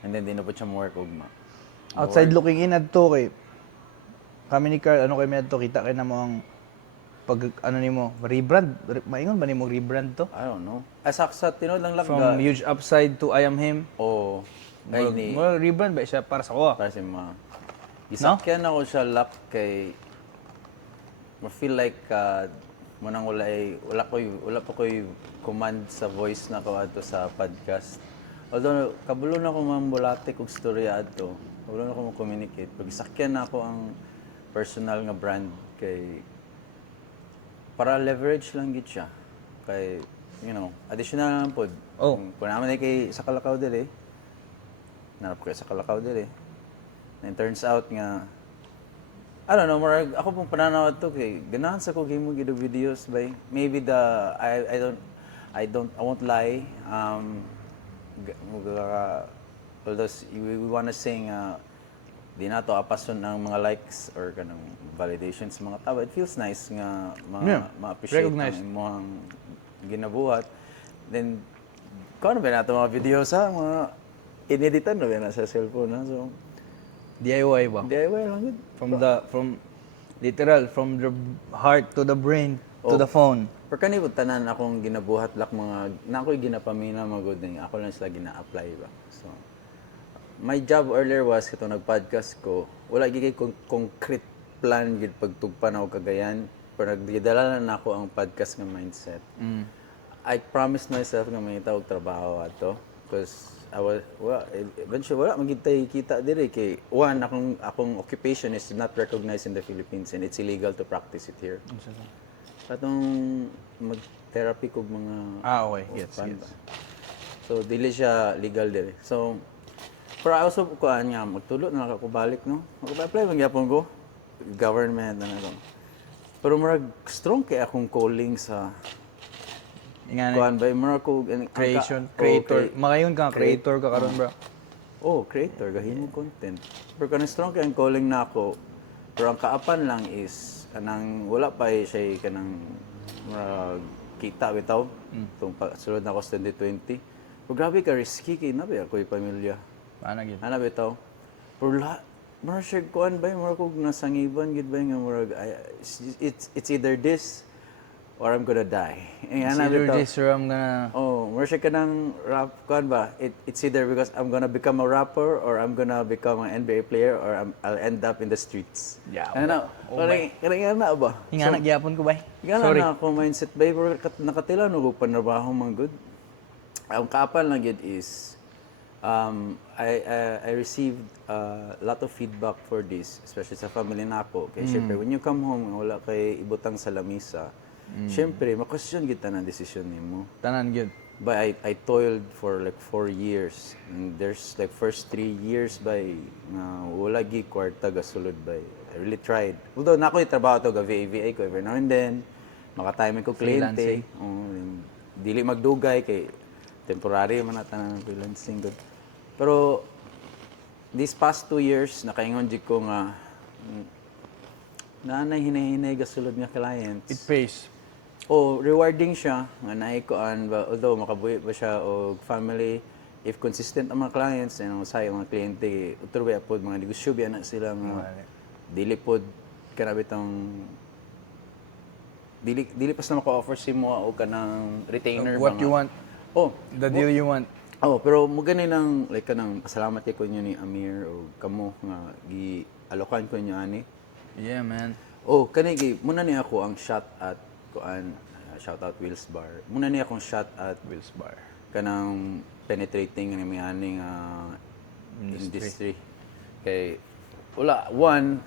And then di na po siya mo work ugma. Outside looking in adto kay kami ni Carl, ano kay medto kita kay na mo ang pag ano nimo, rebrand, maingon ba nimo rebrand to? I don't know. Asaksa tinod lang From lagda. Huge Upside to I Am Him. Oh, ay ni Mo rebrand ba siya para sa ko? para si ma. Gisakyan ako siya lap kay ma-feel like munang wala pa ko'y command sa voice na ko ato sa podcast. Although kabulo na ko mambulate kog storya ato. Kabulo na ko mo communicate. Pag gisakyan na ako ang personal nga brand kay para leverage lang gid siya. Kay additional lang pod. Oh. Kung naman kay sa Kalakaw diri. Narap ko sa Kalakaw diri. And turns out nga I don't know, marag ako pong pananaw to kay ganahan sa ko game mo gid videos by maybe I won't lie. Although we wanna sing di na to apason ang mga likes or kanang validations sa mga tao. It feels nice nga ma-appreciate Recognized. ang mga ginabuhat. Then kung ano ba nato mga videos ha, mga ineditan na ba na sa cellphone ha. So DIY ba? DIY lang yun. From the heart to the brain to the phone. Pero kanina tanan akong ginabuhat lak mga na ako'y ginapamina magod din. Ako lang sila gina-apply ba. So my job earlier was ito nag-podcast ko. Wala gid kay concrete plan gid pagtugpan ako Cagayan. Pero nagdala na ako ang podcast nga mindset. I promised myself nga may tawag trabaho ato because eventually wala magintay kita dire kay one akong occupation is not recognized in the Philippines and it's illegal to practice it here. Katong mag-therapy kog mga Okay. Yes. So dili siya legal dire. So pero I also kuan nga magtulo na ako balik no. Mag-apply man gyapon ko government na ako. Pero murag strong kay akong calling sa kuan ba murag ko Creator. Makayon ka, creator ka karon bro. Oh, creator, gahimo content. Pero kanang strong kay ang calling na ako. Pero ang kaapan lang is kanang wala pa siya kanang kita bitaw. Tung sulod na ako sa 2020. Pero grabe ka risky kay na ba ako'y pamilya. Ana gid. Ana bitaw. Pero murag siya kuan ba murag kog nasangiban gid ba nga murag it's either this or I'm gonna die. It's either this or I'm gonna... Oh, more siya ka ng rap, kuan ba? It's either because I'm gonna become a rapper or I'm gonna become an NBA player or I'll end up in the streets. Yeah. Ano? Kaya na ba? Hinga gyapon ko ba? Gana na ako mindset ba? Pero nakatila no kung panarbaho man good. Ang kapan lang yun is, I received a lot of feedback for this, especially sa family na ako. Kaya syempre, when you come home, wala kay ibutang sa lamisa, syempre, ma-question kita ng decision nimo. Tanan gyud. But I toiled for like 4 years. And there's like first 3 years by wala gi kwarta gasulod by. I really tried. Although na ako trabaho to ga VA ko every now and then. Makatime ko kliyente. Dili magdugay kay temporary man nata ng freelancing good. Pero these past 2 years nakaingon jud ko nga nanay hinahinay gasulod nga clients. It pays. Oh, rewarding siya nga naikuan ba although makabuhi ba siya og family if consistent ang mga clients and say mga kliyente utro ba pod mga negosyo biya na sila nga dili pod kana bitong dili pas na maka-offer si mo og kanang retainer What you want, Oh, the deal you want. oh, pero mo gani nang like kanang pasalamat kay ko ni Amir o kamo nga gi-alokan ko niyo ani. Yeah, man. Oh, kanigi muna ni ako ang shot at kuan shout out Will's Bar. Muna ni akong shot at Will's Bar. kanang penetrating ni may aning industry. Kay wala one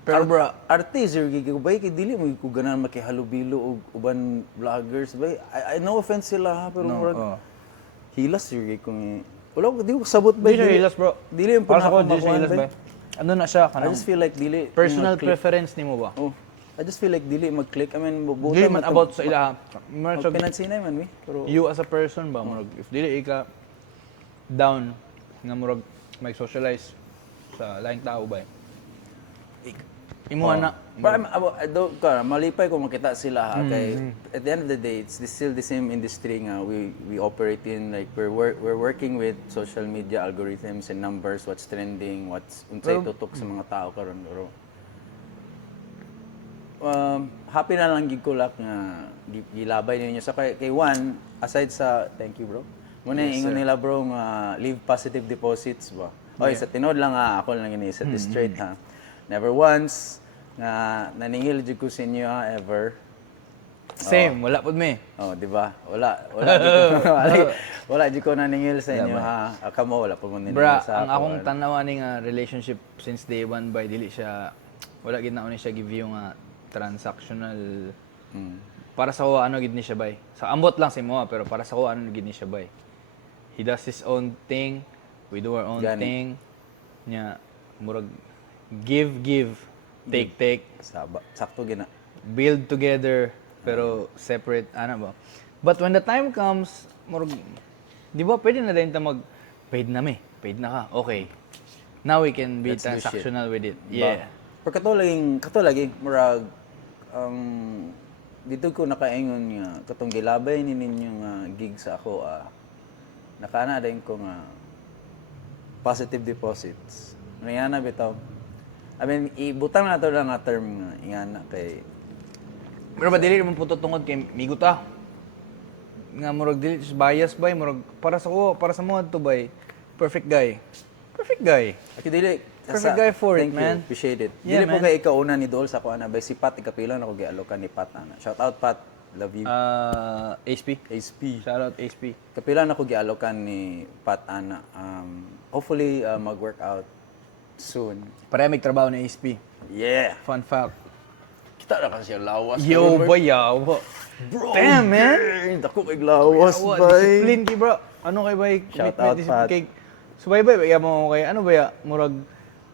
Pero bro, artist yung gigibay kay dili mo ko ganan makihalubilo og uban vloggers bay. I no offense sila ha pero murag hilas yung kung Wala ko, di ko sabot ba? Di siya hilas, bro. Dili yung Para sa ko, panakong di siya hilas, makuhan, ba? Ano na siya, I kanang just feel like dili. personal mag-click. preference ni mo ba? Oh, I just feel like dili mag-click. I mean, Dili man about sa ila. Mer sa Pinansinay man, pero you as a person ba, murag if dili ka down nga murag may socialize sa laing tao ba. Imo na. Pero malipay ko makita sila ha, kay at the end of the day it's still the same industry nga we operate in, like we're working with social media algorithms and numbers, what's trending, what's unsay tutok sa mga tao karon, pero happy na lang gid ko lak nga gilabay ninyo sa kay one, aside sa thank you bro. Muna ingon nila bro nga leave positive deposits ba. Oy, sa tinod lang ha, ako lang ini set this straight ha. Never once nga naningil jud ko sa inyo ha, ever. Same, wala pud me. Oh, di ba? Wala jud ko naningil sa inyo ha. Kamo wala pa mo niningil Bra, sa ang akong tanaw ani nga relationship since day one by dili siya wala gid na ni siya give you nga transactional. Para sa ko ano gid ni siya bay. Sa ambot lang si mo pero para sa ko ano gid ni siya bay. He does his own thing, we do our own Gani. thing. Nya murag give, take, sakto gina. build together pero separate ano ba. But when the time comes, murag di ba pwede na din ta mag paid na ka. Okay. Now we can be Let's do shit. transactional with it. Ba? Yeah. Pero katulaging murag dito ko nakaingon nga katong gilabay ni ninyo nga gig sa ako nakaana din ko nga positive deposits. Ngana bitaw. I mean, ibutang na to lang nga term nga ingana kay Pero ba dili man puto tungod kay migo ta. Nga murag dili bias bay murag para sa mo to bay. Perfect guy. Aki dili Perfect guy for it, thank man. you, appreciate it. Yeah, Dili po man. kay ikaw una ni Dol sa ko ana bay si Pat ikapila na ko gialokan ni Pat ana. Shout out Pat, love you. HP. HP. Shout out HP. Kapila na ko gialokan ni Pat ana. Hopefully mag-work out soon. Pare may trabaho na HP. Yeah. Fun fact. Kita na kasi ang lawas. Yo, boy, yawa. Bro, Damn, man. Dako kay lawas, Yawa, bay. discipline ki, bro. Ano kay bay? Shout Commitment, out, discipline Pat. kay. So, bay, mo kay, ano ba ya? Murag,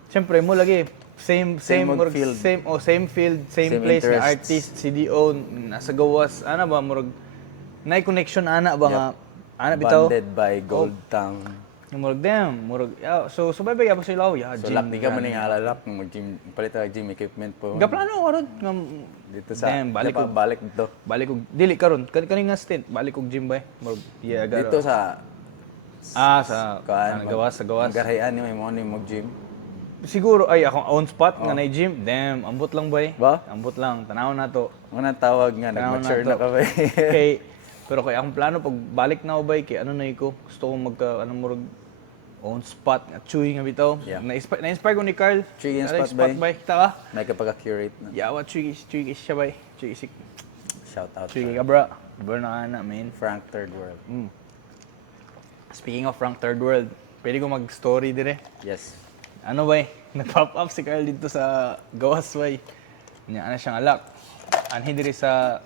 siyempre, mo lagi, same mag murag, field. same field, same Same place, nga interests. artist, CDO, nasa gawas, ano ba, murag, connection ana ba nga, ana bitaw? Bonded by Gold Town. Yung murag, damn, murag, so bay, ba sila, So, lak di ka man yung alalak, mag-gym, palit na gym equipment po. Gaplano ko ron, nga, Dito sa, damn, balik ko, balik dito. balik ko, dili karon, kaning nga stint, balik ko gym bay, murag, yeah, garo. Dito sa, sa gawas, sa gawas. Garayan niyo, may mga mag-gym. Siguro ay akong own spot nga na gym. Damn, ambot lang boy. Ba? Ambot lang, tanaw na to. Unang tawag nga, Tanaw nag-mature to. na ka ba? Kay pero kay akong plano pag balik na ako bay kay ano na ko. Gusto kong magka ano murag own spot nga chewy nga bitaw. Yeah. Na-inspire ko ni Carl. Chewy ang Alay, spot, bay. Kita ka? May kapag-curate na. Yawa chewy siya bay. Chewy sik. Shout out. Chewy ka bra. Burn na ana man. Frank Third World. Speaking of Frank Third World, pwede ko mag-story dire. Yes. Ano bay? Nag-pop up si Carl dito sa gawas bay. Nya ana siyang alak. Anhi diri sa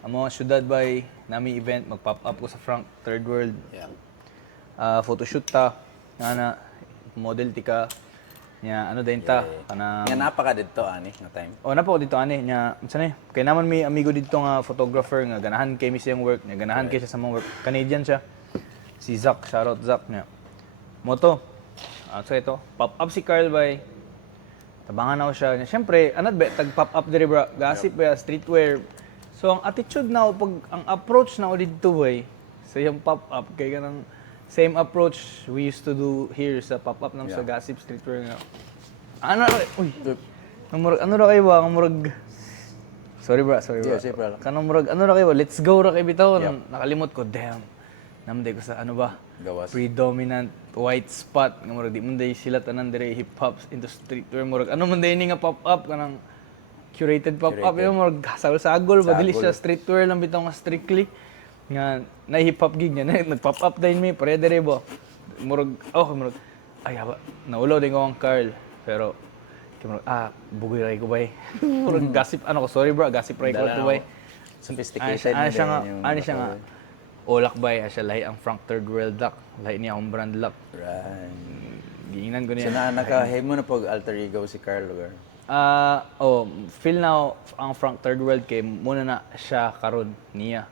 amo syudad bay nami event mag-pop up ko sa Frank Third World. Yeah. Photoshoot ta ana model tika nya ano din ta kana Nga napaka dito, ani, nga time. napa ko dito ani nya unsa ni kay naman may amigo dito nga photographer nga ganahan kay mi siyang work nya ganahan kay siya sa mga work Canadian siya si Zach shoutout Zach nya moto so ito pop up si Carl bay tabangan ako siya nya syempre anad ba tag pop up diri bra gossip ba streetwear so ang attitude na pag ang approach na dito bay sa yung pop up kay kanang same approach we used to do here sa pop up ng sa gossip streetwear nga ano uy murag ano ra kayo ba murag sorry bra Yeah, sige, bro. kanang murag ano ra kayo ba let's go ra kay bitaw nakalimot ko damn namday ko sa ano ba Gawas. predominant white spot nga murag di man day sila tanan dire hip hop into streetwear murag ano man day ni nga pop up kanang curated pop up yung murag sagol ba dili siya streetwear lang bitaw nga strictly nga na hip hop gig niya nag pop up din mi pare dire bo murag murag ay haba naulo din ko ang Carl pero murag bugoy ray ko bay murag gossip ano ko sorry bro gossip ray ko to bay Sophisticated ano siya nga Olak bay, siya lahi ang Frank Third World Lock. Lahi niya akong brand lock. Right. Giingnan ko So niya. nakahimo na pag alter ego si Carl lugar. Feel now ang Frank Third World kay muna na siya karon niya.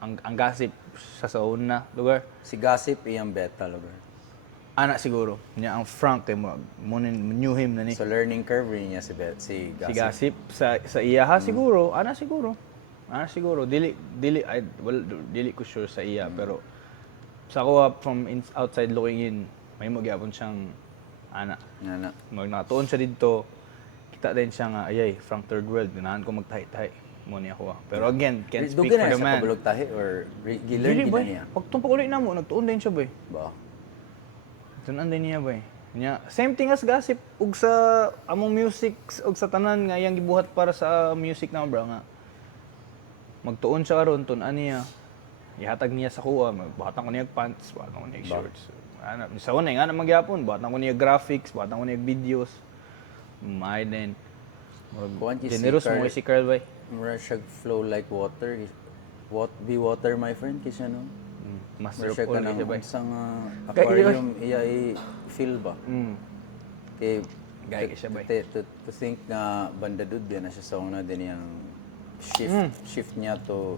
Ang gossip sa una lugar. Si Gossip iyang beta lugar. Ana siguro. Niya ang Frank kay muna knew him na ni. So learning curve rin niya si Si Gossip. gossip sa iya ha siguro. Ana siguro. Dili ko sure sa iya pero sa ko from outside looking in may magyapon siyang ana. Nga na. Nakatuon siya dito. Kita din siya nga ayay Frank Third World ganahan ko magtahi-tahi mo niya ako. Pero again, can't speak Dugan for na the siya man. kabulog tahi or gilearn Dili gina ba? niya. Pagtumpok ulit na mo, nagtuon din siya ba? Ba? Tunan din niya ba? Nya, same thing as gossip ug sa among music ug sa tanan nga iyang gibuhat para sa music na bro nga. Magtuon siya karon tunan niya. Ihatag niya sa kuha, magbuhatan ko niya pants, buhatan ko niya shorts. Ana, sa una nga na magyapon, buhatan ko niya graphics, buhatan ko niya videos. May din. Kuwan ki si Generous Carl. mo si Carl bay. Mura siya flow like water. Be water my friend kisya no. Master Mura of siya all ka ng siya bay. isang aquarium iya i-feel ba? Kay Gaya siya bay. to think nga bandadud din na siya sa una din yung shift niya to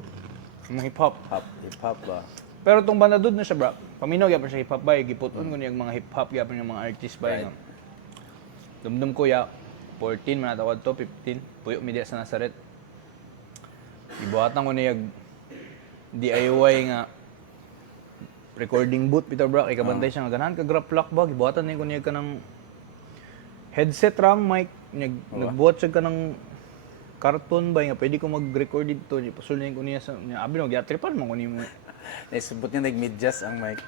Mga hip hop. hip hop ba? Pero tong banda dud na siya, bro. Paminaw gyapon siya hip hop bay, giputon ko niya mga hip hop gyapon yung mga artist bay. Right. Right. Dumdum ko ya 14 man atawad to 15. Puyo media sa Nazaret. Ibuhatan ko niya DIY nga recording booth bitaw bro. Kay kabantay siya nga ganahan ka grab lock ba, gibuhatan niya ko niya kanang headset ram mic, nagbuhat siya kanang karton ba nga pwede ko mag-record dito. Pasulin ko niya sa niya abi no gyatripan mo ko niya mo. Naisabot niya nag-midjust ang mic.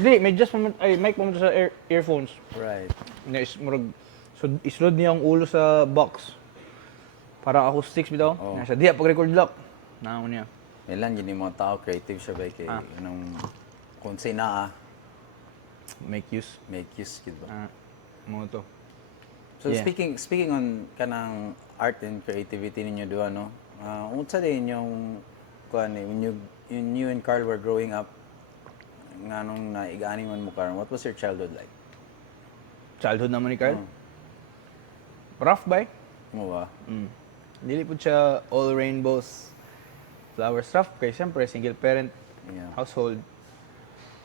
May just mic mo sa earphones. Right. Na murag so islod niya ang ulo sa box. Para acoustics bitaw. Oh. Siya diya pag record lock. Naamo niya. Ilan yun yung mga tao creative siya ba kay anong kung say naa Make use. make use gid ba. Mo to. So Yeah. speaking on kanang art and creativity ninyo duha no. Unsa din yung kuan when you and Carl were growing up nganong naigani man mo karon, what was your childhood like? Childhood naman ni Carl. Rough ba? Mo ba? Dili po siya all rainbows flowers rough kay siyempre single parent Yeah. household.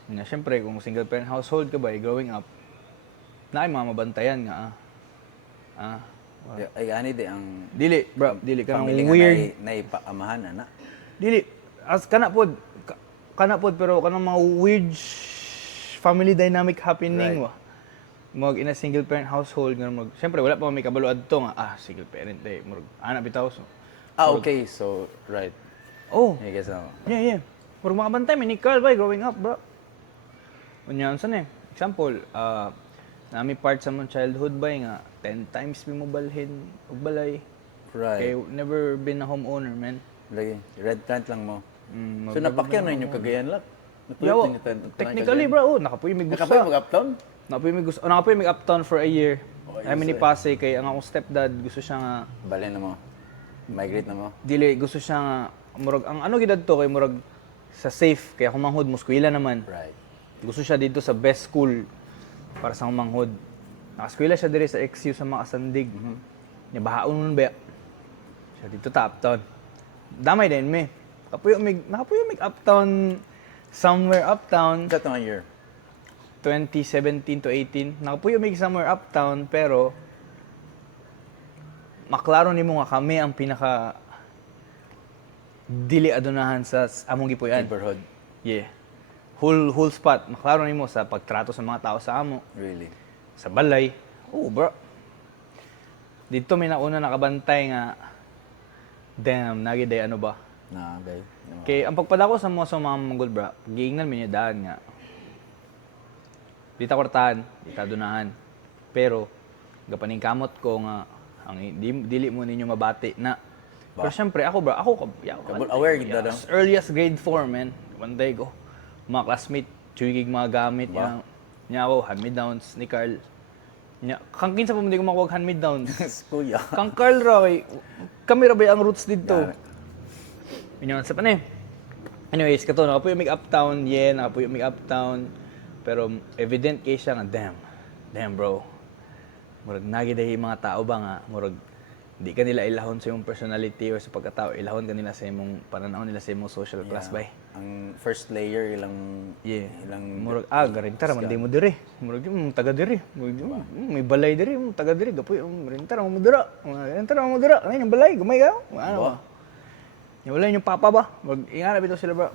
Na siyempre kung single parent household ka ba growing up na ay mga mabantayan nga Ay ani di ang Dili, bro, dili ka nang family nga weird. naipaamahan ana. Dili, as kana pod pero kanang mga weird family dynamic happening Right. wa. Mag in a single parent household nga syempre wala pa may kabalo adto nga single parent murag anak bitaw so. Okay, so right. Oh, I guess yeah. Murag mga bantay may ni Carl ba growing up, bro. Unya unsa example, nami part sa mong childhood ba nga 10 times mi mo balhin og balay. Kay right. never been a homeowner, man. Lagi red plant lang mo. So Mag- napakyan na inyo Cagayan lang. Yawa, technically bro, nakapuy mig gusto. Nakapoy mag-uptown? Nakapuy mig uptown for a year. Oh, Ay ni Pasay kay ang akong stepdad gusto siya nga Balen na mo. Migrate na mo. dili gusto siya nga murag ang ano gidad to kay murag sa safe kay akong manghod muskwela naman. Right. Gusto siya dito sa best school para sa akong manghod. Nakaskwela siya diri sa XU sa Makasandig. Nya bahaon nun ba? Siya dito ta uptown. Damay din me. Nakapuyo mig uptown somewhere uptown. Sa itong year? 2017 to 18, nakapuyo mig somewhere uptown pero maklaro nimo nga kami ang pinaka dili adunahan sa among gipuy-an. Neighborhood. Yeah. Whole spot maklaro nimo sa pagtrato sa mga tao sa amo, Really? sa balay. Oh, bro. Dito may nauna nakabantay nga damn, nagiday ano ba? Na, okay. Kay ang pagpadako sa mga manggol bra, giingnan mi niya daan nga. Di ta kwartahan, di ta dunahan. Pero gapaning kamot ko nga ang dili mo ninyo mabati na. Pero syempre ako bra, ako Aware gid daw. as early as grade 4 man. One day ko mga classmate chugig mga gamit Ba? niya ako hand me downs ni Carl. Nya kang kinsa pa mo di ko makuha hand me downs. Kuya. Kang Carl ra kay kami ra ba ang roots dito. Yeah. Minyon sa panay. Anyways, kato na kapoy mig uptown, nakapoy mig uptown. Pero evident kay siya nga damn bro. Murag nagi dahi mga tao ba nga murag di ka nila ilahon sa imong personality or sa pagkatao, ilahon ka nila sa imong pananaw nila sa imong social class bay. Ang first layer ilang Murag garintara man di mo diri. Murag taga diri. Murag may balay diri, taga diri gapoy garintara mo dira. Garintara mo dira. Ay yung balay gamay ka. Ano ba? Yung wala yung papa ba? Mag-ingana bitaw sila ba?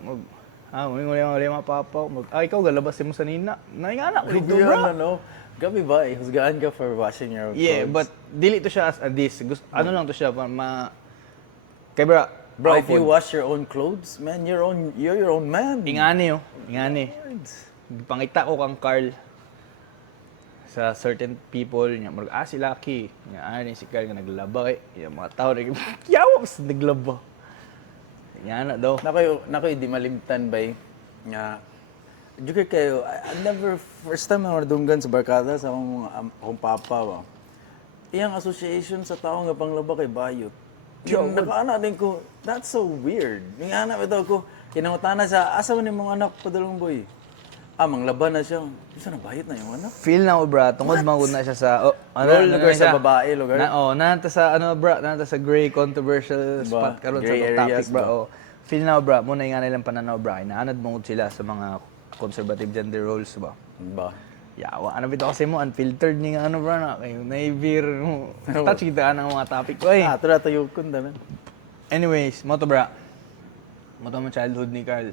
Wala yung mga papa. Ikaw galabas mo sa nina. Naingana ko dito bro. No. Gabi ba? Husgaan ka for washing your clothes. Yeah, but dili to siya as a diss. Ano lang to siya para kay bro, Bro, if you wash your own clothes, man, you're your own man. Ingani. Pangita ko kang Carl sa certain people niya si Lucky nga si Carl nga naglaba yung mga tao yawa sa naglaba na daw Nakoy di malimtan bay nga Jukir kayo, I never, first time na madunggan sa barkada sa akong papa ba. Iyang association sa tao nga panglaba kay Bayot. Nakaana din ko, that's so weird. Nga na ito ko, kinangutana sa, asa man yung mga anak padalong boy? Manglaba na siya. Isa na Bayot na yung anak? Feel na ko bra, tungod magod na siya sa, role lugar sa babae lugar? Nanta sa, nanta sa gray controversial spot karon sa topic bra. Feel na ko bra, muna yung nga nilang pananaw bra, inaanad mongod sila sa mga conservative gender roles ba? Yawa, ano bitaw kasi mo, unfiltered ni nga bro na, kayo naibir mo. Touch kita ng mga topic ko eh. Tura tayo kun dami. Anyways, mo to bra. Mo to mo childhood ni Carl.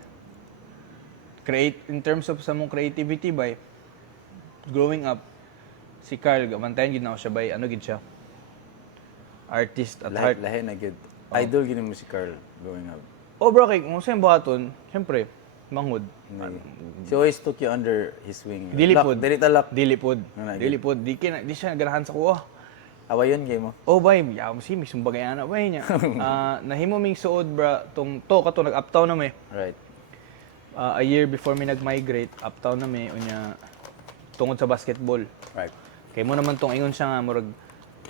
In terms of sa mong creativity ba, growing up, si Carl, gamantayan gid na siya ba, ano gid siya? Artist at heart. Lahi na gid. Idol gid mo si Carl growing up. Bro, kay kung saan buhaton, syempre, manghod. He always took you under his wing. Dilipod. Dilipod. Dilipod. Di siya ganahan sa kuha. Awayon kay mo. Bay, yaw mo si may sumbagay ana bay niya. Nahimo ming suod bra kato nag-uptown na me. Right. A year before me nag-migrate, uptown na me unya tungod sa basketball. Right. Kay mo naman tong ingon siya nga murag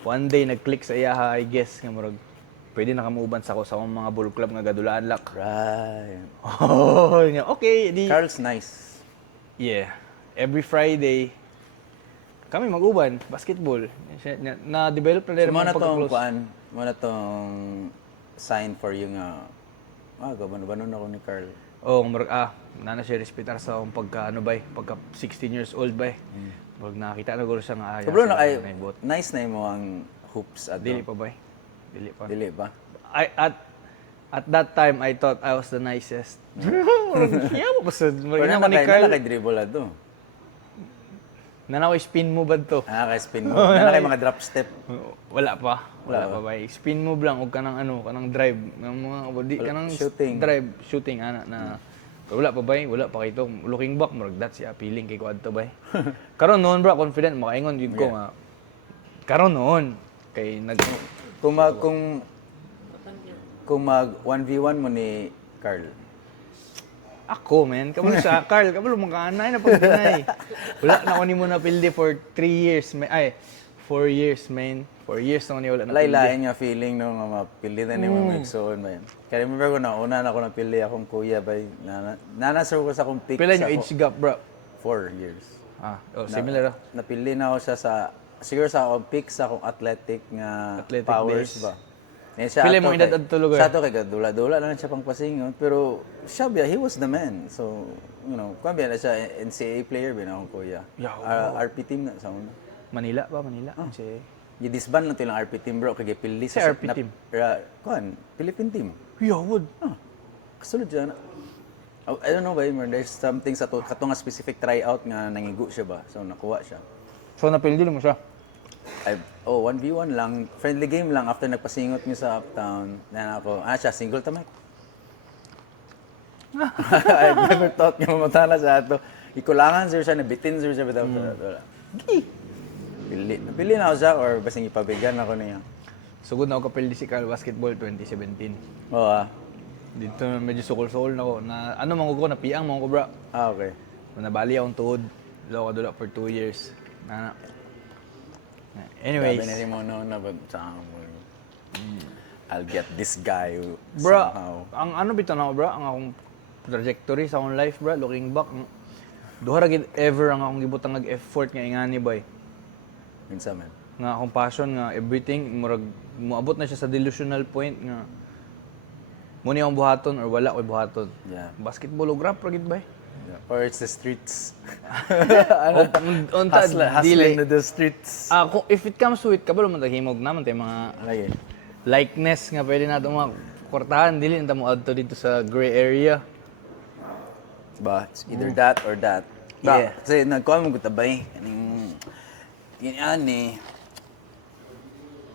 one day nag-click sa iyaha, I guess nga murag pwede nakamuban sa ko sa akong mga ball club nga gadulaan lak. Right. Okay, Carl's nice. Yeah. Every Friday kami mag-uban basketball. Na-develop na rin Muna pagka-close. Muna tong sign for you nga gaban ako ni Carl. Nana siya respetar sa akong pagka pagka 16 years old ba. Pag nakita na guro siya nga Bro, nice na mo ang hoops ato. Dili pa ba? Dili ba? At that time, I thought I was the nicest. Kaya mo pa sa... Pero nalakay dribble ato. Nanaway spin move ba to? Kay spin move. Nalakay mga drop step. Wala pa ba? Spin move lang, huwag ka ng kanang drive. Kanang shooting. Drive, shooting, na... Wala pa ba? Wala pa kayo. Looking back, marag that's appealing kay Kuad to ba? Karon noon bro, confident, makaingon yun ko nga. Karon noon, kay Kung mag 1v1 mo ni Carl. Ako, man. Kabalo sa Carl. Kabalo mga anay na pag-dinay. Wala na ako ni mo napildi for 3 years. 4 years, man. 4 years na ako ni wala napildi. Laylain nga feeling no nga mapildi na ni mo magsuon ba yan. Kaya remember ko na una na ako napildi akong kuya ba. Nanasar ko sa akong pick. Pila yung age gap, bro? 4 years. Similar. Napildi na ako siya siguro sa akong pick sa akong athletic powers days. ba. Pila mo edad at tulugan? Sa ato kay dula-dula lang siya pang pasingon. Pero siya biya, he was the man. So, kung biya na siya, NCAA player biya na akong kuya. RP team na sa una. Manila ba? Gidisband lang tilang RP team bro, kaya pildi sa RP team? Philippine team. Yawod. Kasulod siya na. I don't know ba, there's something sa katong specific tryout nga nangigo siya ba. So, nakuha siya. So, napildi mo siya? 1v1 lang. Friendly game lang. After nagpasingot niya sa Uptown, ako, siya, single tamay. I've never thought nga mamatala sa ato. Ikulangan siya, nabitin siya. Wala. Napili na ako siya or basing ipabigyan ako niya. Sugod na ako kapildi si Carl Basketball 2017. Oo Dito medyo sukol-sukol na ako. Mango ko, napiang mango ko bro. Okay. Nabali akong tuhod. Dalawa ka dula for 2 years. Anyways. Sabi na mo na ba I'll get this guy bro, somehow. ang bitaw na ako bro, ang akong trajectory sa akong life, bro. Looking back, duha ra gid ever ang akong gibutang effort nga ingani bay. Minsan man. Nga akong passion nga everything murag moabot na siya sa delusional point nga mo ni akong buhaton or wala ko'y buhaton. Yeah. Basketball o rap ra gid bay. Yeah. Or it's the streets. Unta Hustling to the streets. kung if it comes to it, kabalo man himog naman tay mga Lagi. likeness nga pwede nato mga kwartahan dili nta mo adto dito sa gray area. Ba, it's either that or that. Yeah. Kasi nagkuha mo kutabay. Kaning, ani,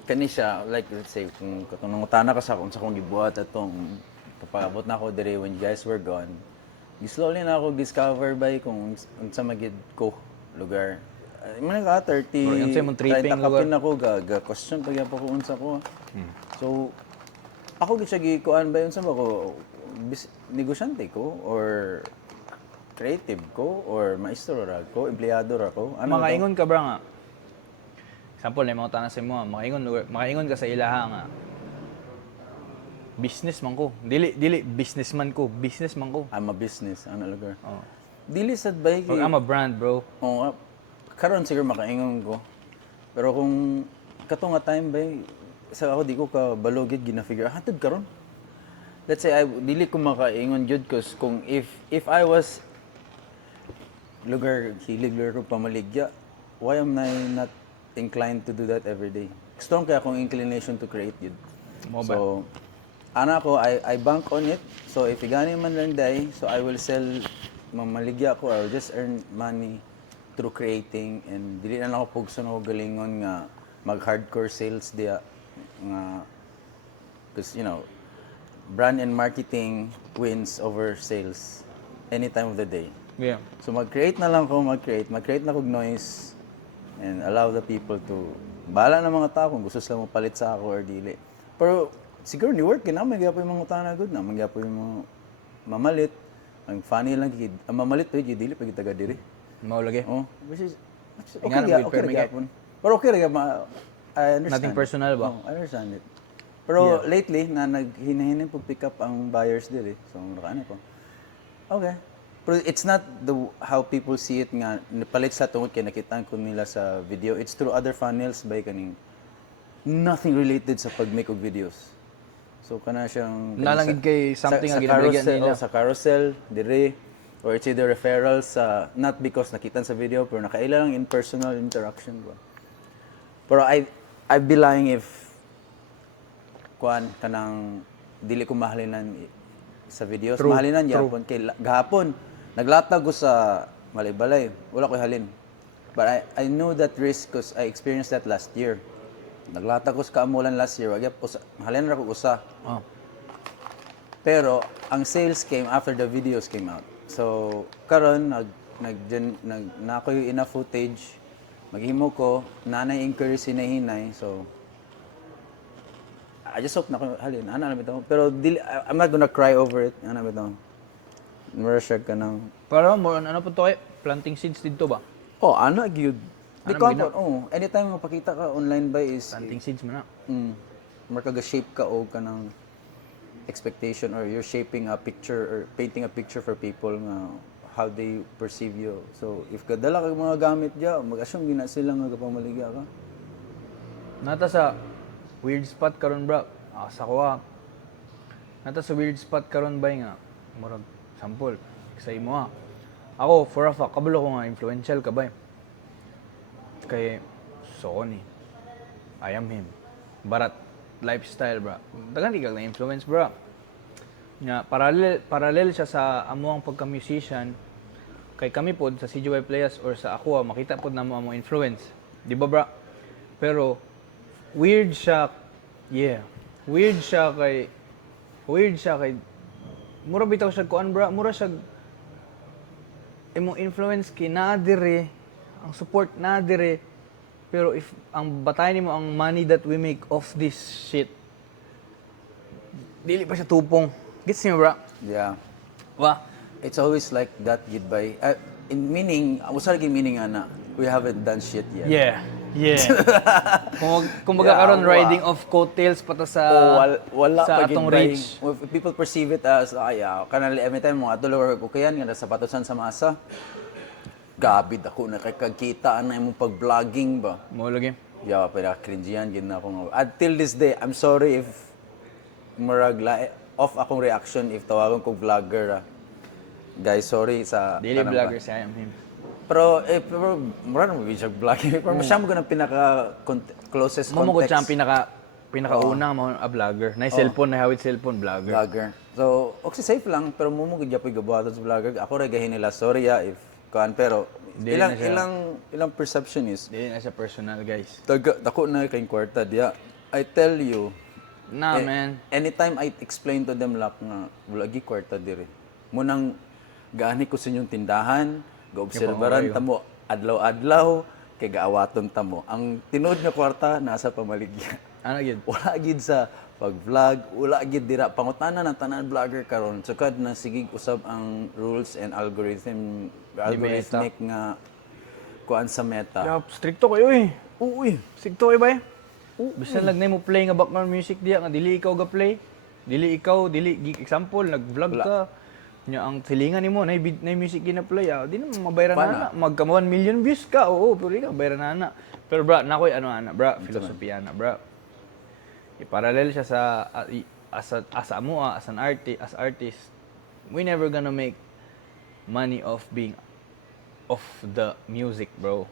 kani siya, like let's say, kung katong ka sa kung sa kong gibuhat atong kapag-abot na ako dire when you guys were gone, slowly na ako discover by kung unsa magid ko lugar. Mga ka 30, Or unsay mong tripping 30 kapin ako, question pag po ko unsa ko. So, ako gid siya gikuan ba unsa ba ko negosyante ko or creative ko or maestro ra ko, empleyado ra ko. Makaingon ka bra nga. Example, na mga tanas mo, makaingon ka sa ilaha nga. Business man ko. Dili businessman ko, business man ko. I'm a business, ano lugar. Oh. Dili sad bay Pag I'm a brand, bro. Oo, karon siguro makaingon ko. Pero kung katong nga time bay sa ako di ko ka balogid gina-figure hatod karon. Let's say dili ko makaingon jud cause kung if I was lugar hilig lugar ko pamaligya, why am I not inclined to do that every day? Strong kaya akong inclination to create yun. So, ana ko, I bank on it. So, if igani man lang day, so I will sell, mamaligya ko, I will just earn money through creating. And dili na lang ako pugso na ako galingon nga mag-hardcore sales diya. Nga, because, you know, brand and marketing wins over sales any time of the day. Yeah. So mag-create na lang ako, mag-create na ako noise and allow the people to bahala na mga tao kung gusto sila mapalit sa ako or dili. Pero siguro ni work na may gapo yung mga utana good na, may gapo yung mga mamalit. Ang funny lang kid, ang mamalit pa dili pa kita taga diri. Mao lagi. Oh, which is okay, Ingana okay, with permit. Pero okay ra I understand. Nothing personal ba? Oh, I understand it. Pero lately na naghinahinan po pick up ang buyers diri. So nakaano ko. Okay. Pero it's not how people see it nga napalit sa tungod kay nakitaan ko nila sa video. It's through other funnels by kaning nothing related sa pag-make of videos. So kana siyang Nalangid kay something nga sa ginabigyan carousel, nila. sa carousel dire or it's either referrals not because nakitan sa video pero nakaila lang in personal interaction ba. Pero I'd be lying if kuan kanang dili ko mahalinan sa videos. True, Mahalinan true. yapon kay gahapon naglatag ko sa Malay-Balay. Wala ko halin. But I know that risk because I experienced that last year. Naglatag ko sa Kaamulan last year. Wag halin ra ko usa. Oh. Pero ang sales came after the videos came out. So karon na ako yung enough footage. Maghimo ko nanay inquiry sinahinay. So I just hope na ko halin ana na bitaw. Pero I'm not gonna cry over it. Ana bitaw. Mershag ka ng Pero more on ano po to kay planting seeds dito ba? oh, ana gyud. Di Ano ko mo oh, anytime mapakita ka online ba is Planting seeds man na. marka shape ka o ka ng expectation or you're shaping a picture or painting a picture for people nga how they perceive you. So if kadala kag mga gamit dia, mag-assume gina sila nga kapamaligya ka. Nata sa weird spot karon bro. Sa ko Nata sa weird spot karon bay nga murag sample sa imo Ako for a fact kabalo ko nga influential ka bay. Kay Sony. I am him. Barat lifestyle bro. Dagan di kag na influence bro. Nga parallel siya sa amuang pagka-musician kay kami pod sa CGY Players or sa ako makita pod namo amo influence. Di ba bro? Pero weird siya. Yeah. Weird siya kay mura bitaw siya kuan bro. Mura siya imong influence kay naa dire, ang support naa dire. Pero if ang batayan nimo ang money that we make off this shit, dili pa siya tupong. Gets niyo bro? Yeah. Wa? It's always like that goodbye. In meaning, usa lagi meaning ana, we haven't done shit yet. Yeah. Yeah. Kumbaga karon riding off coattails pata sa wala sa pa gid atong bay. reach. If people perceive it as kanang every time mo ato lawar ko kayan nga sapatosan sa masa. Gabi ako na kay kagkita na imong pag-vlogging ba. Mo lagi. Yeah, pero cringe yan gid na ako. Until this day, I'm sorry if murag off akong reaction if tawagon ko vlogger. Guys, sorry sa Daily kanang vlogger si I am him. pero mura na mo siya vlogging. Pero siya mo ganang pinaka closest Mo ko context. siyang pinakaunang mo a vlogger. Na cellphone, na hawid cellphone vlogger. Vlogger. So, okay, safe lang, pero mo gid gyapon gabuhaton sa vlogger. Ako ra gahin nila, sorry if kuan pero Dili na siya. ilang perception is Dili na siya personal, guys. dako na kay kwarta diya. I tell you, Nah, man. anytime I explain to them lak nga wala gi kwarta dire. Munang gani ko sa inyong tindahan, gaobserbaran tamo adlaw-adlaw kay gaawaton tamo. Ang tinuod nga kwarta nasa pamaligya. Ano gid? Wala gid sa pag-vlog, wala gid dira pangutana ng tanan vlogger karon. Sukad na sigig usab ang rules and algorithmic nga kuan sa meta. Yeah, stricto kayo eh. Uy, Stricto kayo ba eh? Bisan lang na mo play nga background music diya nga dili ikaw ga play. Dili example nag-vlog ka. Nya ang silingan nimo na music gina-play di na mabayaran na magka 1 million views ka. Oo, pero ikaw bayaran na. Pero bro, nakoy bro, filosofiya na bro. Iparallel siya sa as an artist. We never gonna make money off being off the music, bro.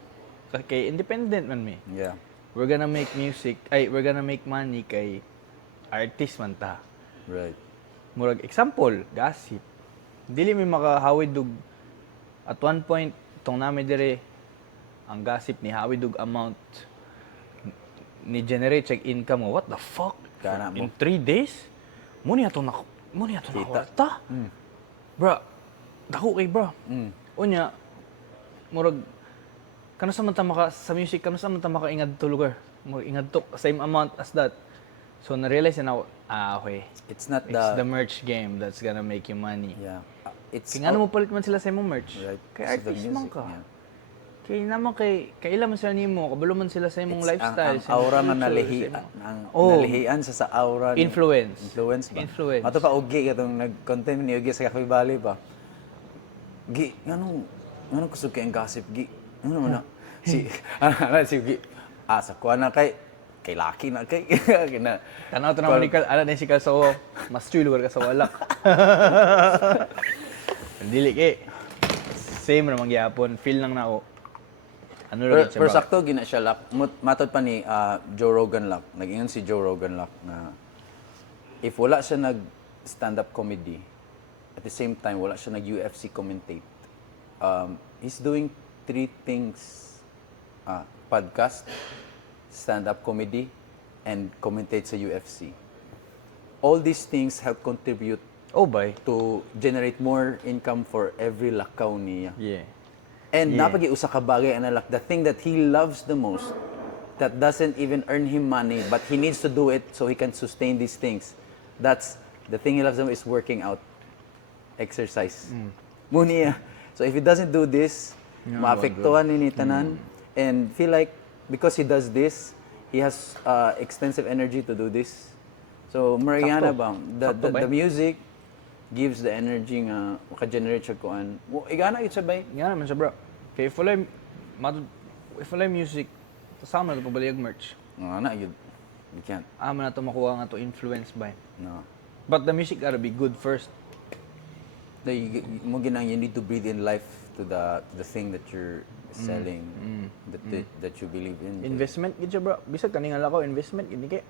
Kay independent man me. yeah. We're gonna make money kay artist man ta. Right. Murag example, gossip. Dili mi makahawid dug at one point tong nami dire ang gossip ni hawid dug amount ni generate check income mo. What the fuck? Kana mo. In 3 days? Muni ato na kwarta. Bro, dako kay bro. Unya murag kano sa man ta sa music kano sa man ta makaingad to lugar. Murag ingad to same amount as that. So na-realize na ako, okay. It's not It's the merch game that's gonna make you money. yeah. It's Kaya nga mo palit man sila sa imong merch. right. Kaya It's the artist man music, ka. yeah. Kaya naman kay ilan man sila nimo, kabalo man sila sa imong It's lifestyle. ang sa imong aura nga culture, nalihian, sa imong- ang Oh. nalihian sa aura ni influence ba. Influence. Mato pa ugi katong nag-content ni ugi sa Cafe Valley ba. Gi, nganong kusog kay ang gossip gi. Ano man na si si ugi. Sa kuha na kay laki na kay kina Tanaw to naman ni Carl, ala na si Carl sa mas chill lugar ka sa walak. Dili kay same ra magyapon, feel lang na ako. Ano ra pero sakto gina siya lak. Matod pa ni Joe Rogan lak. Nag-ingon si Joe Rogan lak na if wala siya nag stand-up comedy, at the same time wala siya nag UFC commentate. He's doing 3 things. Podcast, stand-up comedy, and commentate sa UFC. All these things help contribute Oh, bye. to generate more income for every lakaw niya. Yeah. And napag-iusa ka bagay analak, the thing that he loves the most, that doesn't even earn him money, but he needs to do it so he can sustain these things. That's the thing he loves the most is working out, exercise. Muni. So if he doesn't do this, maapektuhan ni tanan and feel like because he does this, he has extensive energy to do this. So Mariana Sakto. bang the music gives the energy nga maka-generate siya kuan. Igana yun sabay. Nga naman siya, bro. Kaya if wala music, kasama na ito pabalayag merch. Na yun. We can't. Ama na ito makuha nga to influence by. No. But the music gotta be good first. Mo ginang you need to breathe in life to the thing that you're selling, that you believe in. Investment gid siya, bro. Bisag kaning lakaw investment gid ni kay.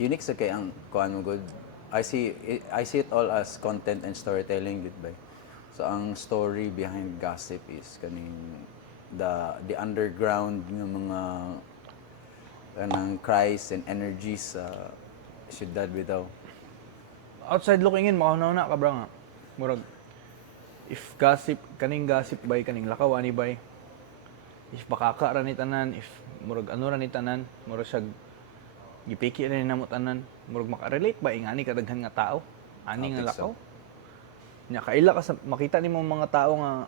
Unique sa kay ang kuan mo good. I see it all as content and storytelling gud bay. So ang story behind gossip is kaning the underground ng mga kanang cries and energies sa syudad bitaw. Outside looking in, makauna-una ka, bro nga. Murag, if kaning gossip bay, kaning lakaw, ani bay, if bakaka ra ni tanan, if murag ano ra ni tanan, murag siya, gipiki ra ni namo tanan, murag makarelate ba, ingani kadaghan nga tao, ani nga think lakaw. so. Nya kaila ka makita nimo mga tao nga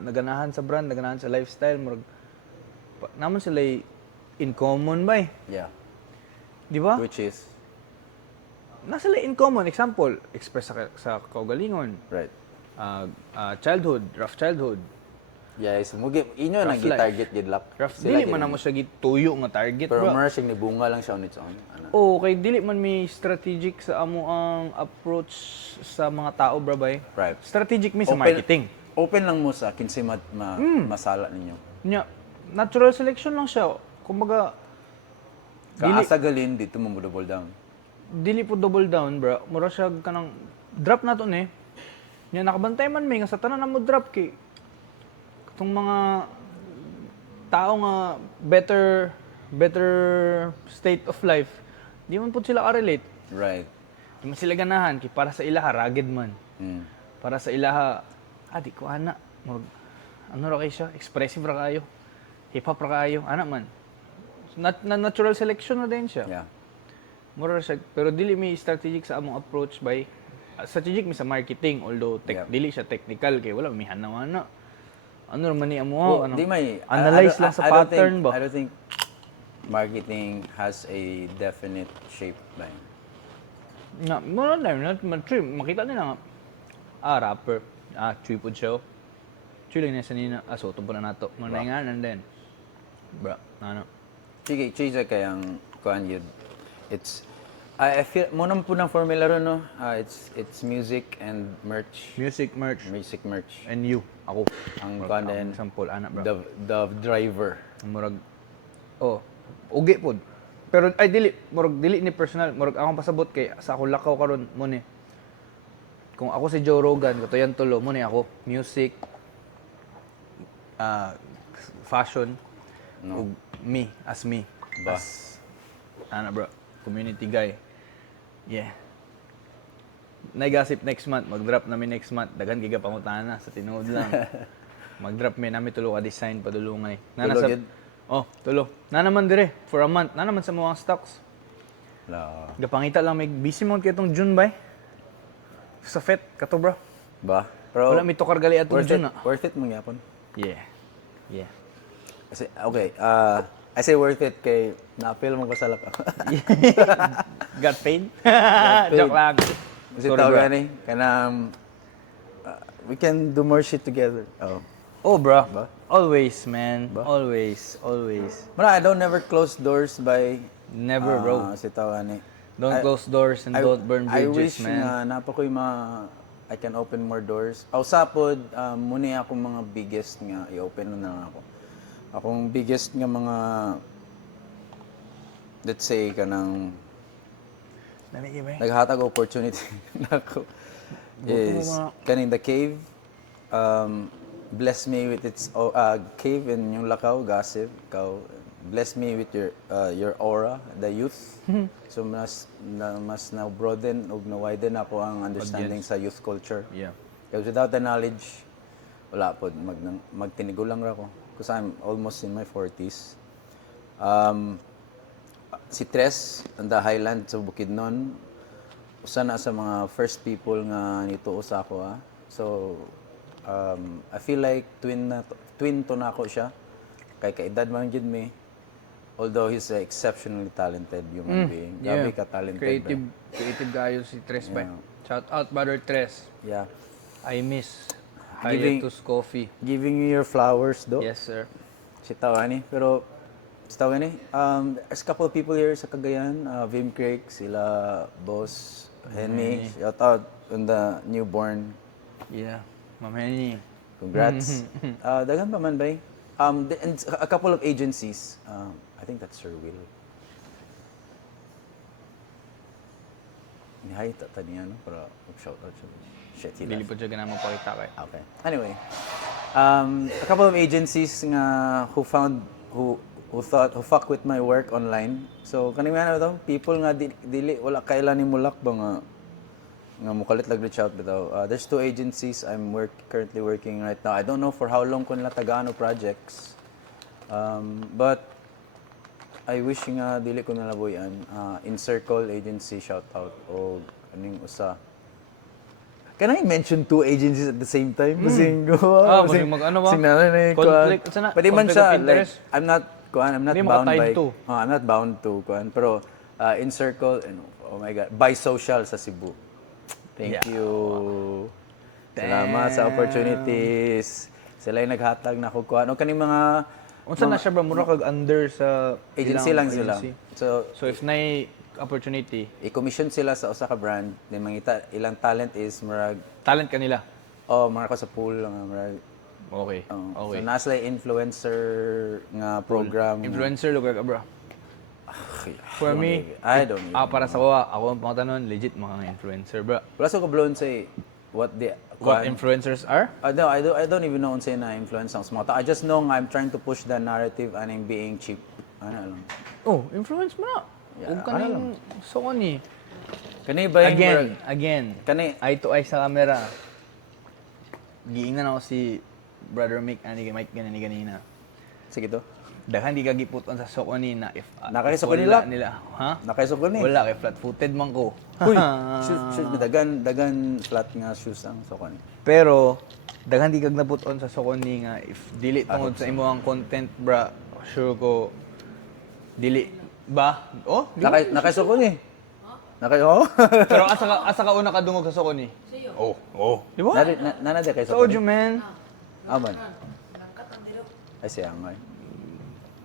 naganahan sa brand, naganahan sa lifestyle, murag naman sila in common ba eh. Yeah. Di ba? Which is Nasa sila in common. Example, express sa kaugalingon. right. Childhood, rough childhood. Yeah, is mugi inyo nang Rough life. gi-target gid lak. Rough, Sila dili gid. man na mo siya gituyo nga target, Pero bro. mura siyang nibunga lang siya on its own. Ano? Oo, kay dili man may strategic sa amo ang approach sa mga tao, bro, bay. Right. Strategic mi sa marketing. Open lang mo sa kinsa masala ninyo. Nya, natural selection lang siya. Kumbaga, Kaasa galin dito mo double down. dili po double down, bro. Mura siya kanang drop na to eh. Nya nakabantay man may nga sa tanan na mo drop kay itong mga tao nga better state of life. Di man po sila ka-relate. Right. Di man sila ganahan kay para sa ilaha rugged man. Mm. Para sa ilaha di ko ana ano ra kay siya, expressive ra kayo. Hip hop ra kayo, ana man. Natural selection na din siya. Yeah. Mura siya, pero dili mi strategic sa among approach by strategic mi sa marketing although Yeah. dili siya technical kay wala mi hanaw-ana. Ano naman ni amo Well, ano? di may Analyze lang sa I don't pattern think, ba? I don't think marketing has a definite shape line. Na, mo na makita nila nga rapper, tree pod siya. Tree lang na sa nina, soto po na nato. Manay and then bro, ano? Sige, change kayang kuan yun. It's I feel mo naman po ng formula ron no. It's music and merch. Music merch Music merch. and you, ako. Ang Murag kuan ako, din sample ana bro. the driver. Murag ugi pod. Pero ay dili ni personal, murag akong pasabot kay sa ako lakaw karon mo ni. Kung ako si Joe Rogan, katuyan tulo mo ni ako, music, fashion, No. ug me as me. Ba? As ana bro, community guy. Yeah. Naigasip next month, mag-drop namin next month. Daghan giga pangutana sa tinuod lang. Mag-drop mi namin tulo ka design padulungay. Tulo gid? Tulo. Na naman dire for a month. Na naman sa mga stocks. La. Gapangita lang may busy mo kay tong June bay. Sa FET kato bro. Ba? Pero Wala mi tokar gali atong June na. worth it mangyapon. Yeah. Yeah. Kasi okay, I say worth it kay na-feel mo ko sa laka. Got paid? paid. Joke lang. Kasi Sorry, tao bro. gani kanang we can do more shit together. Oh. Oh, bro. Ba? Always, man. Ba? Always. Mara, I don't never close doors by Never, bro. si tao gani. Don't close doors and don't burn I bridges, wish man. nga napa ko'y I can open more doors. Usapod, muna akong mga biggest nga i-open na lang ako. Akong biggest nga mga let's say kanang naghatag opportunity nako is kaning the cave bless me with its cave in yung Lakaw Gossip bless me with your aura the youth so mas na broaden ug na widen ako ang understanding sa youth culture Yeah. because without the knowledge wala pod magtinigo lang ra ko because I'm almost in my 40s si Tres on the Highland sa Bukidnon usa na sa mga first people nga nituo sa ako so I feel like twin to na ako siya kay kaedad man gid me although he's an exceptionally talented human being grabe ka talented Creative gayo si Tres ba? Yeah. Shout out brother Tres. yeah I miss Giving- Hiatus Coffee. giving you your flowers do Yes, sir. si Tawani pero si Tawani there's a couple of people here sa Cagayan Vim Craig sila boss Henny shout out on the newborn Yeah. Ma'am Henny. congrats daghan pa man bay and a couple of agencies I think that's Sir Will nihay ta niya no para mag-shout out siya shit he Dili left. po siya ganang mapakita kay. Okay. Anyway, a couple of agencies nga who fuck with my work online. So kaning ano to, people nga dili wala kailan ni mulak ba nga mukalit lag reach out bitaw. There's two agencies I'm currently working right now. I don't know for how long kun nila tagaano projects. But I wish nga dili ko nalaboyan. Encircle agency shout out o kaning usa Can I mention two agencies at the same time? Kasing pwede mag-ano ba? Conflict, sana, Pwede man conflict siya, of like, interest. I'm not Hindi mo bound ka-tied by, to. I'm not bound to, pero in circle, oh my God, by social sa Cebu. Thank Yeah. you. Salamat sa opportunities. Sila yung naghatag na ko kuan. O kaning mga Unsa na siya bro, mura kag under sa agency ilang lang sila. agency. So, So if na opportunity, i-commission sila sa usa ka brand, then mangita ilang talent is murag talent kanila. murag ko sa pool lang murag. Okay. So Okay. nasa influencer nga program. Influencer lugar ka bro. For me, I don't even. para sa ako ang pangutanon, legit mga influencer bro. Wala sa ko blown say what the What influencers are? No, I don't even know unsay na influence ng small. I just know nga I'm trying to push the narrative and I'm being cheap. Ano lang. Oh, influence mo na. Yeah, Huwag ka nang sukon eh. Kani ba yung Again, Kani eye to eye sa camera. Giingnan ako si Brother Mick, Mike ganina. sige to. Daghan di ka giputon sa sukoni na if Nakaisukon wala nila? Ha? Nakaisok ko ni. Wala kay flat-footed man ko. Uy, shoes dagan flat nga shoes ang sokon. Pero daghan di kag naputon sa sukoni nga if dili tungod sa imong content bra, sure ko dili ba? Oh, di ba? Nakaisok ko ni. Pero asa ka una kadungog sa sukoni? Oh. Di ba? Nanade kay Told sokon. you, man. Aman. Ay siya nga.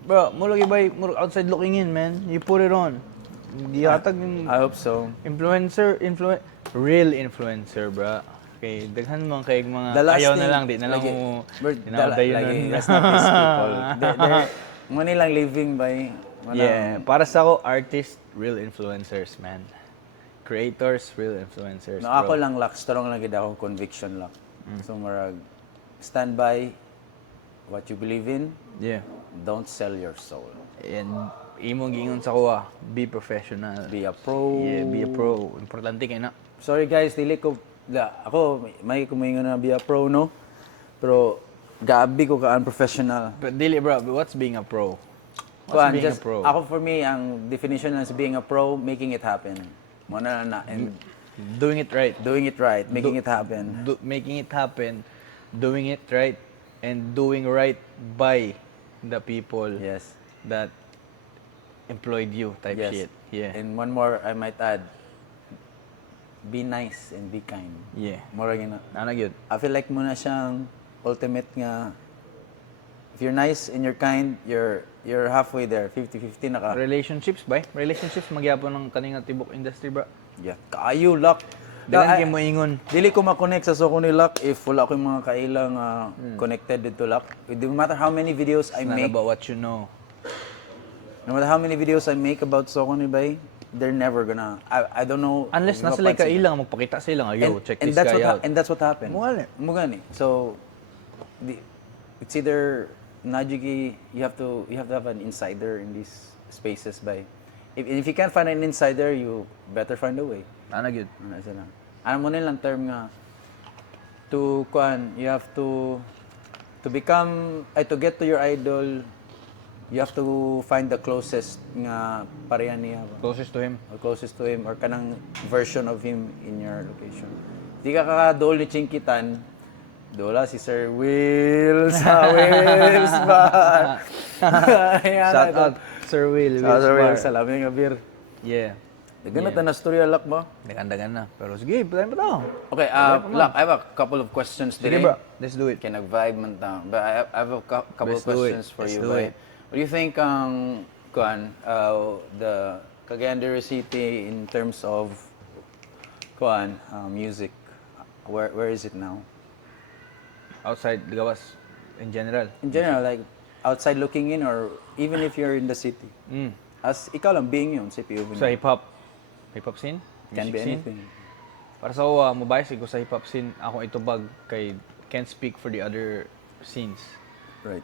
Bro, mo lagi ba outside looking in, man. You put it on. Di hatag yung I hope so. real influencer, bro. Okay, daghan man kay mga The last ayaw thing, na lang, di na lang lagi- mo Bert, dinadayon lagi, nun. let's not these people. Mo nilang living by Yeah, para sa ako, artist, real influencers, man. Creators, real influencers, No, ako bro. lang lak, strong lang gid akong conviction lak. So marag stand by what you believe in. Yeah. Don't sell your soul. And imong giingon sa kuha, be professional. Be a pro. Yeah, be a pro. Importante kay na. Sorry guys, dili ko ako may kumingon na be a pro no. Pero gabi ko ka unprofessional. But dili bro, what's being a pro? What's Kuan, being just, a pro? Ako for me ang definition as being a pro, making it happen. Mo na and Doing it right. doing it right, making it happen. Making it happen, doing it right, and doing right by the people Yes. that employed you type Yes. shit. Yeah. And one more I might add. Be nice and be kind. Yeah. Mura gina. Ano gyud? I feel like muna siyang ultimate nga if you're nice and you're kind, you're halfway there. 50-50 na ka. Relationships ba? Relationships magyapon ng kaninga tibok industry bra. Yeah. Kaayo luck. Dagan kay mo ingon. Dili ko ma-connect sa Soko ni Luck if wala ko yung mga kailang connected dito Luck. It no matter how many videos I It's not make, about what you know. no matter how many videos I make about Soko ni Bay, they're never gonna, I don't know. Unless nasa mapansin. like kailang magpakita sa ilang, yo, check and this that's guy what out. and that's what happened. Mo gani. So, it's either Najiki, you have to have an insider in these spaces by. If you can't find an insider, you better find a way. Ano gyud? Ano isa lang. Ano mo nilang term nga to you have to become to get to your idol, you have to find the closest nga pareha niya ba? Closest to him. Or closest to him or kanang version of him in your location. Di ka kakadool ni Chinkitan, dola si Sir Will sa Wills Bar. Shout out Sir Will. Shout out Sir Will, Bar. salamin nga beer. Yeah. Ganun na storya lak ba? Dagan-dagan na. Pero sige, play pa to. Okay, Lak, I have a couple of questions Sige today. bro, let's do it. Can nag-vibe man ta. But I have a couple Let's of do it. questions for Let's you. do Bay. it. What do you think the Cagayan de Oro City in terms of music? Where is it now? Outside gawas in general. In general, like outside looking in or even if you're in the city. As ikaw lang being yun, si POV. Sa hip-hop scene? Can be Music scene? anything. Para sa mobile ko sa hip-hop scene, ako itubag kay can't speak for the other scenes. Right.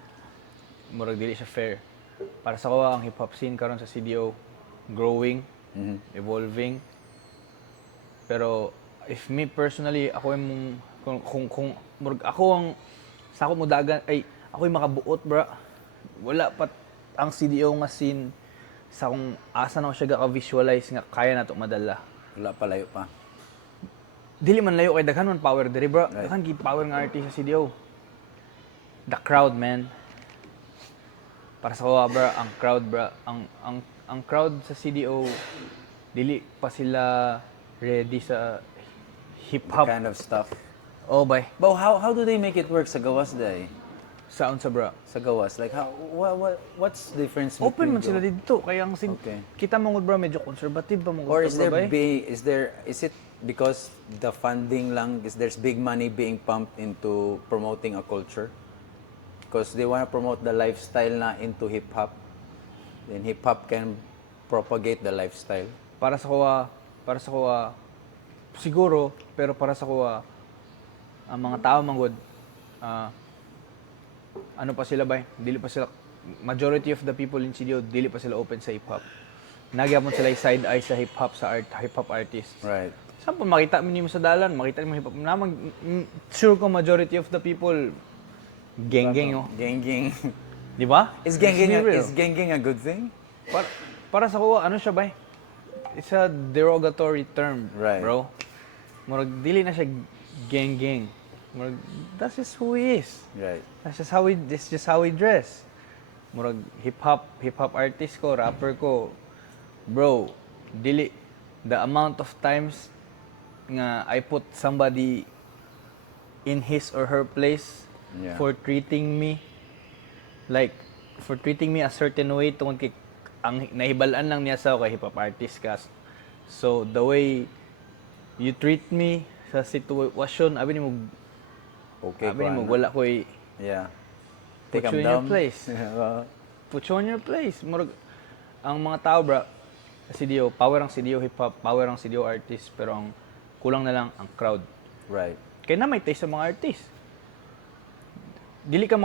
Murag dili siya fair. Para sa ang hip-hop scene karon sa CDO growing, evolving. Pero if me personally, ako yung kung murag ako ang sa ako mudagan ay ako yung makabuot bra. Wala pa ang CDO nga scene sa kung asa na ko siya ga-visualize nga kaya na to madala. Wala palayo pa. dili man layo kay daghan man power diri, bro. Right. Daghan gid power nga artist sa CDO. The crowd, man. Para sa kuha, bro, ang crowd, bro, ang crowd sa CDO dili pa sila ready sa hip hop. Kind of stuff. Oh, bay. But how do they make it work sa gawas day? Sound sa bro. Sa gawas, like how what's the difference Open man between sila dito kaya ang Okay. kita mo bro medyo conservative pa mo Or is bro, bay. is it because the funding lang is there's big money being pumped into promoting a culture? Because they want to promote the lifestyle na into hip hop. Then hip hop can propagate the lifestyle. Para sa kuha siguro pero para sa kuha ang mga tao manggod ano pa sila bay? Dili pa sila majority of the people in CDO dili pa sila open sa hip hop. Nagyapon sila side eye sa hip hop hip hop artists. Right. Saan po makita mo niyo sa dalan, makita mo hip hop na sure ko majority of the people geng-geng oh. Geng-geng. Di ba? Is Let's be real. geng-geng a good thing? Para sa kuha, ano siya bay? It's a derogatory term, Right. bro. Murag dili na siya gang. Murag that's just who he is. Right. That's just how he dress. Murag hip hop artist ko, rapper ko. Bro, dili the amount of times nga I put somebody in his or her place Yeah. for treating me a certain way tungod kay ang nahibalaan lang niya sa kay hip hop artist ka. So the way you treat me sa sitwasyon, abi nimo Okay. wala koy Yeah. put you in your place. Put you on your place. Murag ang mga tao bra sa CDO, power ang CDO hip hop, power ang CDO artist, pero ang kulang na lang ang crowd. Right. Kaya na may taste sa mga artist. Dili ka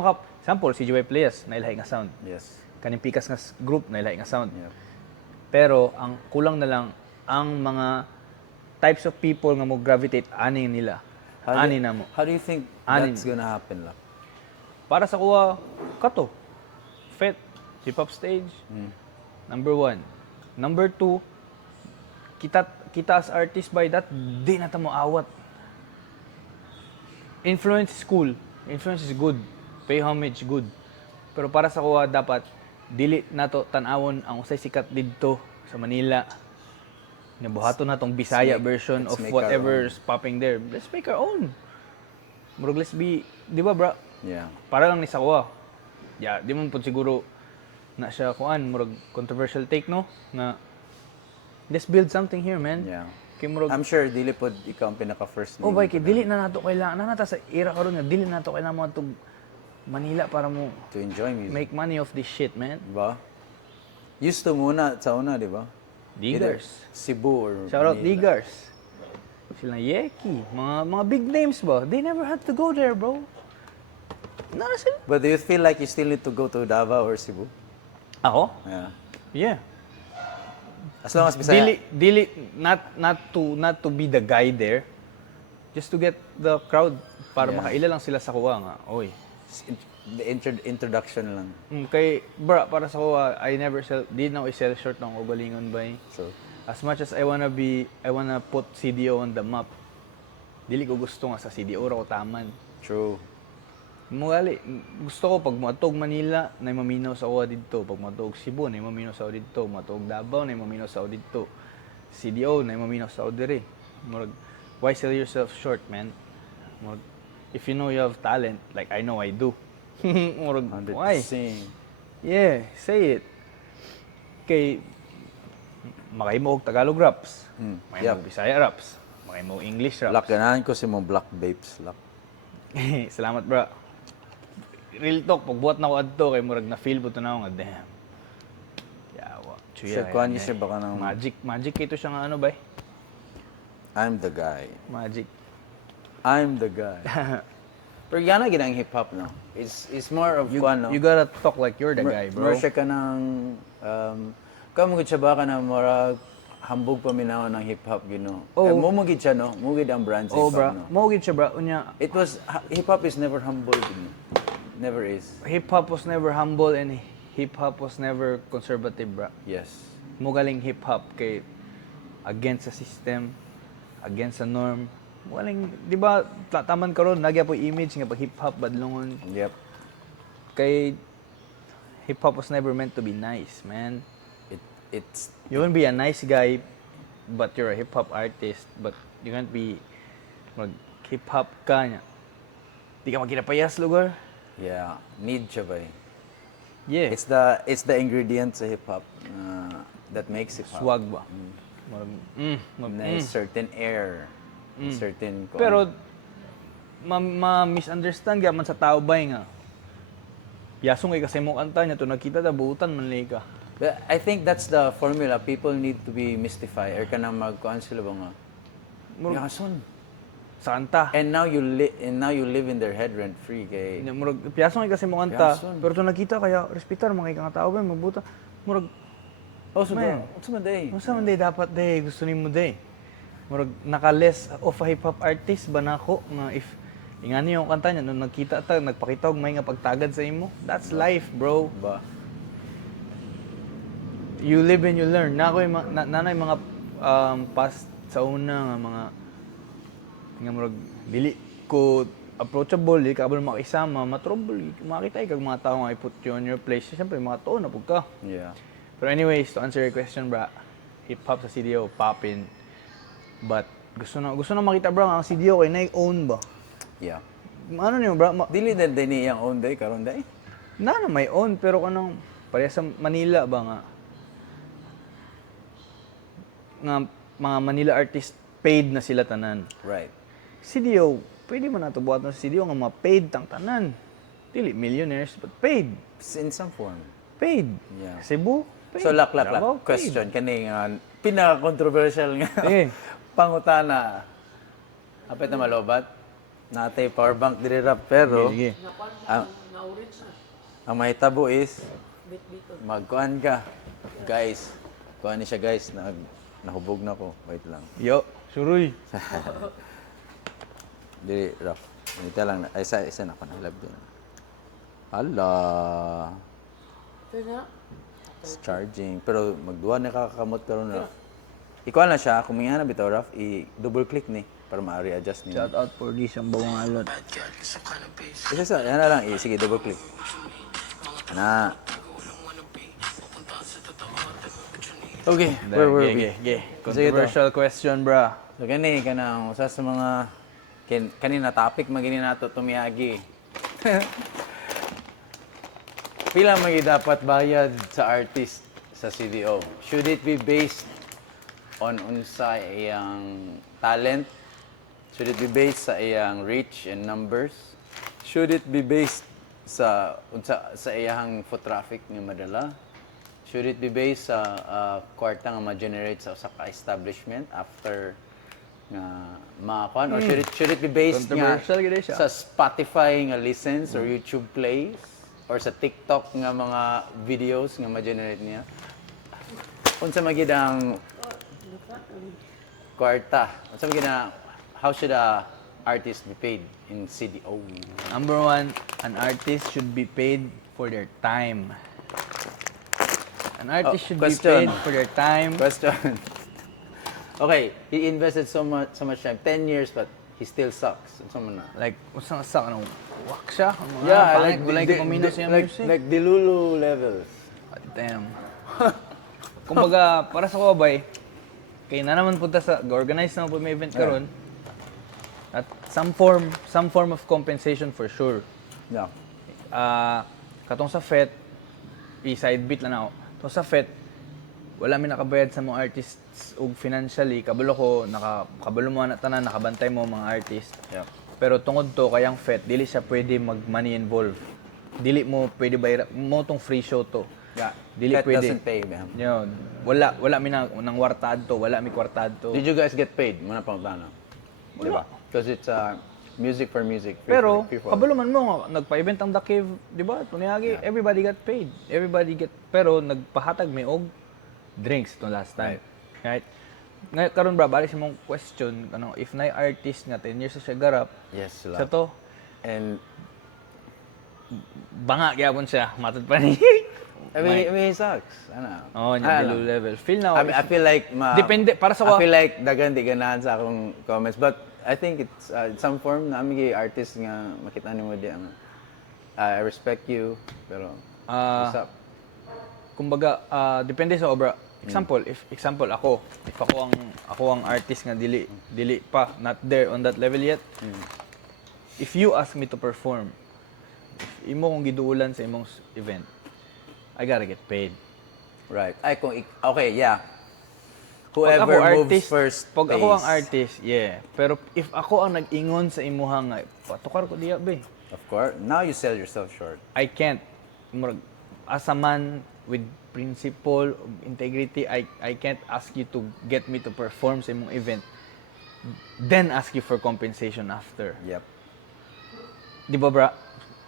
sample si Joey Playas na ilahi nga sound. Yes. Kaning pikas nga group na ilahi nga sound. Yeah. Pero ang kulang na lang ang mga types of people nga mo gravitate ani nila. Ani na mo. How do you think Anin. that's gonna happen lang? Para sa kuha kato. Fet hip hop stage. Number 1. Number 2, kita as artist by that di na ta mo awat. Influence is cool. Influence is good. Pay homage good. Pero para sa kuha dapat dili nato tan-awon ang usay sikat didto sa Manila. Nabuhaton na tong Bisaya version let's of make our whatever's popping there. Let's make our own. Murag let's be, di ba bro? Yeah. Para lang ni sa kuha. Yeah, di mo po siguro na siya kuan murag controversial take no na let's build something here, man. Yeah. Kay murag I'm sure dili pod ikaw ang pinaka-first oh name. bay kay dili na nato kailangan na nata sa era karon nga dili na nato kailangan mo atong Manila para mo To enjoy music. make money off this shit, man. Diba? Used to muna sa una, di ba? Either Diggers. Cebu or Shout out Manila. Diggers. Sila Yeki, mga big names ba? They never had to go there, bro. Nara sila. But do you feel like you still need to go to Davao or Cebu? Ako? Yeah. Yeah. As long as Bisaya. Dili not to be the guy there. Just to get the crowd para Yeah. makaila lang sila sa kuha nga. Oy. The introduction lang. Kay bra para sa kuha, I never sell di na ko i-sell short ng ugalingon ba. So, As much as I wanna put CDO on the map. Dili ko gusto nga sa CDO ra ko taman. true. Mugali, gusto ko pag matog Manila, na maminaw sa uwa dito. Pag matog Cebu, na maminaw sa uwa dito. Matog Davao, na maminaw sa uwa dito. CDO, na maminaw sa uwa diri. Murag, why sell yourself short, man? Murag, if you know you have talent, like I know I do. Murag, 100%. why? Yeah, say it. Kay, makahimo og Tagalog raps. Makahimo og Bisaya raps. Makahimo og English raps. Lock ganahan ko si mga black babes. Lock. Salamat, bro. Real talk, pagbuhat na ko adto kay murag na feel po to na ako nga damn. Yawa. Sir, kuhan niyo siya baka ng Magic ito siya nga ano ba? I'm the guy. Magic. I'm the guy. Pero yan na ginang hip hop no. It's more of kuhan no. You gotta talk like you're the guy, bro. More siya ka ng kamugid siya ba ka na murag hambog paminaw ng hip hop gino. Oh. Mumugid siya no. Mugid ang brand sa Oh, hip hop bro. no. Mogid siya, bro. Unya, It was hip hop is never humble gino. Never is. hip hop was never humble and hip hop was never conservative, bro. Yes. Mo galing hip hop kay against sa system, against sa norm, walang, di ba, taman karon nagya po image nga pag hip-hop badlongon. Yep. Kay hip-hop was never meant to be nice, man. It's You can be a nice guy, but you're a hip-hop artist. But you can't be mag-hip-hop ka niya. Di ka magkinapayas, lugar. yeah, need siya ba eh. Yeah. It's the ingredient sa hip hop that makes hip hop. Swag ba? Na certain air, certain Pero, ma-misunderstand ka man sa tao ba nga. Yasong kay kasi mo kanta niya to nakita ta buutan man lay ka. But I think that's the formula. People need to be mystified or kanang magkuan sila ba nga. Yason. Sa kanta. And now you live in their head rent free kay. Murag piyasong kay kasi mo kanta, Yason. pero to nakita kaya respetar mga kay tao ba mabuta. Murag Oh, so Man. what's man day? unsa man day dapat day gusto nimo day. Murag naka-less of a hip hop artist ba nako nga if ingani yung kanta niya nung nagkita ta nagpakita og may nga pagtagad sa imo. That's life, bro. Ba? You live and you learn. Nanay mga past sa una nga mga nga murag dili ko approachable, dili ka abal makisama, matrouble, makita kag mga tao nga i-put you on your place. Siyempre, mga tao na pug ka. Yeah. Pero anyways, to answer your question, bra, hip-hop sa CDO, poppin. But, gusto na makita, bro, ang CDO kay na-own ba? Yeah. Ano niyo, bro? Dili din din iyang own day karon day. Na may own, pero kanang, pareha sa Manila ba nga? Nga, mga Manila artist, paid na sila tanan. Right. CDO, pwede man nato buhat sa CDO nga mga paid tang tanan. Dili millionaires, but paid. In some form. Paid. Yeah. Cebu, paid. So lak Davao, paid. question kani nga pinaka-controversial nga Eh. pangutana. Apit na malobat. Natay power bank diri rap pero Sige. ang mahitabo is magkuan ka. Guys, kuan ni siya guys, nahubog na ko. Wait lang. Yo, suruy. Dili rough. Nita lang na. Ay, isa na ko na. Love din. Hala. It's charging. Pero magduwa na kakakamot karon rough. Ikuha na siya. Kung may hanap bitaw rough, i-double click ni para ma-readjust ni. Shout out for this ang bawang alot. Isa. Yan na lang. Sige, double click. Na. Okay. Where were we? Controversial question, bra. So kani kanang usa sa mga kanina topic magini nato tumiyagi. Pila magi dapat bayad sa artist sa CDO? Should it be based on unsa iyang talent? Should it be based sa iyang reach and numbers? Should it be based sa unsa sa iyang foot traffic nga madala? Should it be based sa kwarta nga ma-generate sa usa ka establishment after nga makakuan or should it be based nga Controversial gid siya. sa Spotify nga listens or YouTube plays or sa TikTok nga mga videos nga ma-generate niya? Unsa magid ang kwarta? Unsa magid ang how should a artist be paid in CDO? Number one, an artist should be paid for their time. An artist should be question. paid for their time. Question. Okay, he invested so much time, 10 years, but he still sucks. Unsa man na? Like, usang sa kanang wak siya. Ang mga pangit, walay ka pamina sa music. like Dilulu levels. Damn. Kumbaga, para sa kabay, kay na naman punta sa, organize na po may event karon. At some form of compensation for sure. Yeah. Katong sa FET, i-side beat lang ako. Katong sa FET, wala mi nakabayad sa mga artists og financially. Kabalo ko, kabalo mo na tanan, nakabantay mo mga artist. Yeah. Pero tungod to, kayang FET, dili siya pwede mag-money involve. Dili mo pwede bayra, mo tong free show to. Yeah. Dili That pwede. doesn't pay, man. Yun. Wala mi nang wartad to, wala mi kwartad to. Did you guys get paid? Muna pang tana. Diba? Because it's music for music. Free Pero, for people. kabalo man mo, nagpa-event ang The Cave, di ba? Tunyagi, everybody got paid. Pero nagpahatag may og drinks itong last time. Right? Ngayon, karon bra, balik sa mong question, if na artist nga 10 years na siya garap, Yes, sa to, And banga gyapon siya, matod pa ni. I mean, he sucks. Ano? Oh, niya below level. Feel now. I feel like Depende, para sa I feel like dagan di ganahan sa akong comments, but I think it's in some form na may artist nga makita nimo di ang I respect you pero what's up? Kumbaga, depende sa obra. Example ako ang artist nga dili pa not there on that level yet. If you ask me to perform, if imo kong giduulan sa imong event, I gotta get paid. Right. Ay kung okay, yeah. Pag Whoever ako moves artist, first pag place. ako ang artist, yeah. Pero if ako ang nag-ingon sa imuha nga, patukar ko diya be. Of course. Now you sell yourself short. I can't. As a man with principle, integrity, I can't ask you to get me to perform sa imong event. Then ask you for compensation after. Yep. Di ba, bra?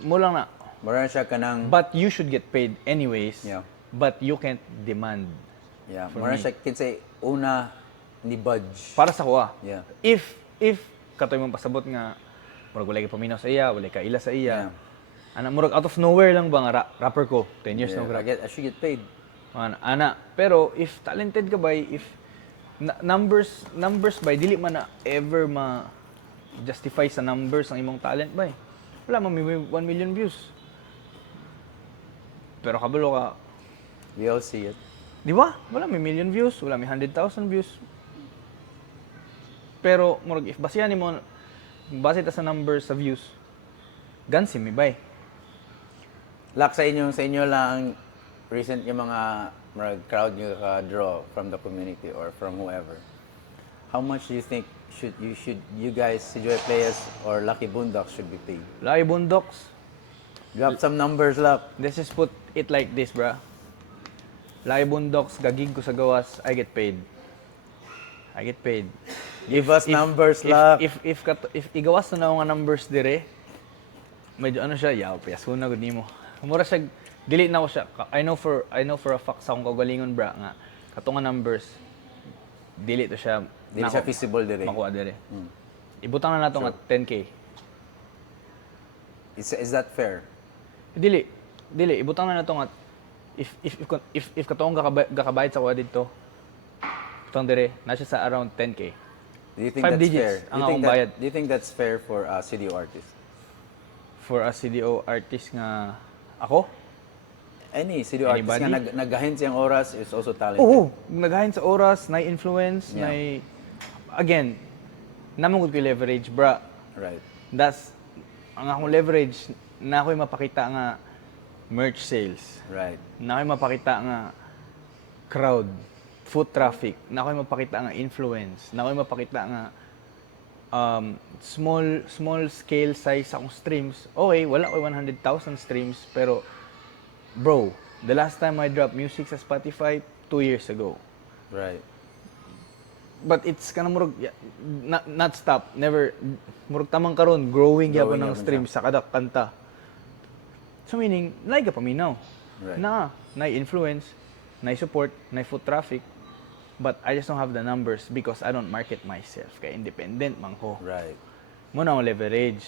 Mo lang na. Mura siya kanang But you should get paid anyways. Yeah. But you can't demand. yeah, for mura me. siya kinsay una ni budge. Para sa kuha. Yeah. If katoy mong pasabot nga murag walay ka paminaw sa iya, walay ka ila sa iya. Ana murag out of nowhere lang ba nga rapper ko 10 years Yeah, na I should get paid. ana pero if talented ka ba, if numbers ba dili man na ever ma justify sa numbers ang imong talent ba. Wala man may 1 million views. Pero kabalo ka, We all see it. di ba? Wala may million views, wala may 100,000 views. Pero murag if basehan nimo base ta sa numbers sa views, gansi mi bay. Lak sa inyo lang recent yung mga crowd nyo ka-draw from the community or from whoever. How much do you think you guys, si Joy Players or Lucky Boondocks should be paid? Laki Boondocks. Drop some numbers, Lak. Let's just put it like this, bruh. Laki Boondocks, gagig ko sa gawas, I get paid. I get paid. Give us numbers, Lak. If igawas na nga numbers dire, medyo ano siya, yaw, piyasuna gud nimo. Mura siya, dili na ko siya. I know for a fact sa akong kaugalingon, bra, nga katunga numbers, dili to siya. Dili siya feasible dire. Makuha dire. Ibutang na nato nga 10K. Is that fair? Dili, ibutang na nato nga if katong gakabayad sa kuha dito, katong dire, na siya sa around 10K. Do you think 5 that's digits fair? ang akong bayad. Do you think that's fair for a CDO artist? For a CDO artist nga ako? Any CDO artist Anybody? nga nagahin siyang oras is also talented. Oo, naghahin sa oras, na-influence, Yeah. again, namang ko leverage, bra. Right. That's, ang akong leverage, na ako'y mapakita nga merch sales. Right. Na ako'y mapakita nga crowd, foot traffic. Na ako'y mapakita nga influence. Na ako'y mapakita nga small scale size akong streams. Okay, wala ko 100,000 streams, pero bro, the last time I dropped music sa Spotify, 2 years ago. Right. But it's kanang murag not stop, never murag tamang karon growing gyapon ng Growing stream sa kada kanta. So meaning, naay ka paminaw. Right. Na influence, na support, na foot traffic. But I just don't have the numbers because I don't market myself. Kaya independent man ko. Right. Mo na ang leverage.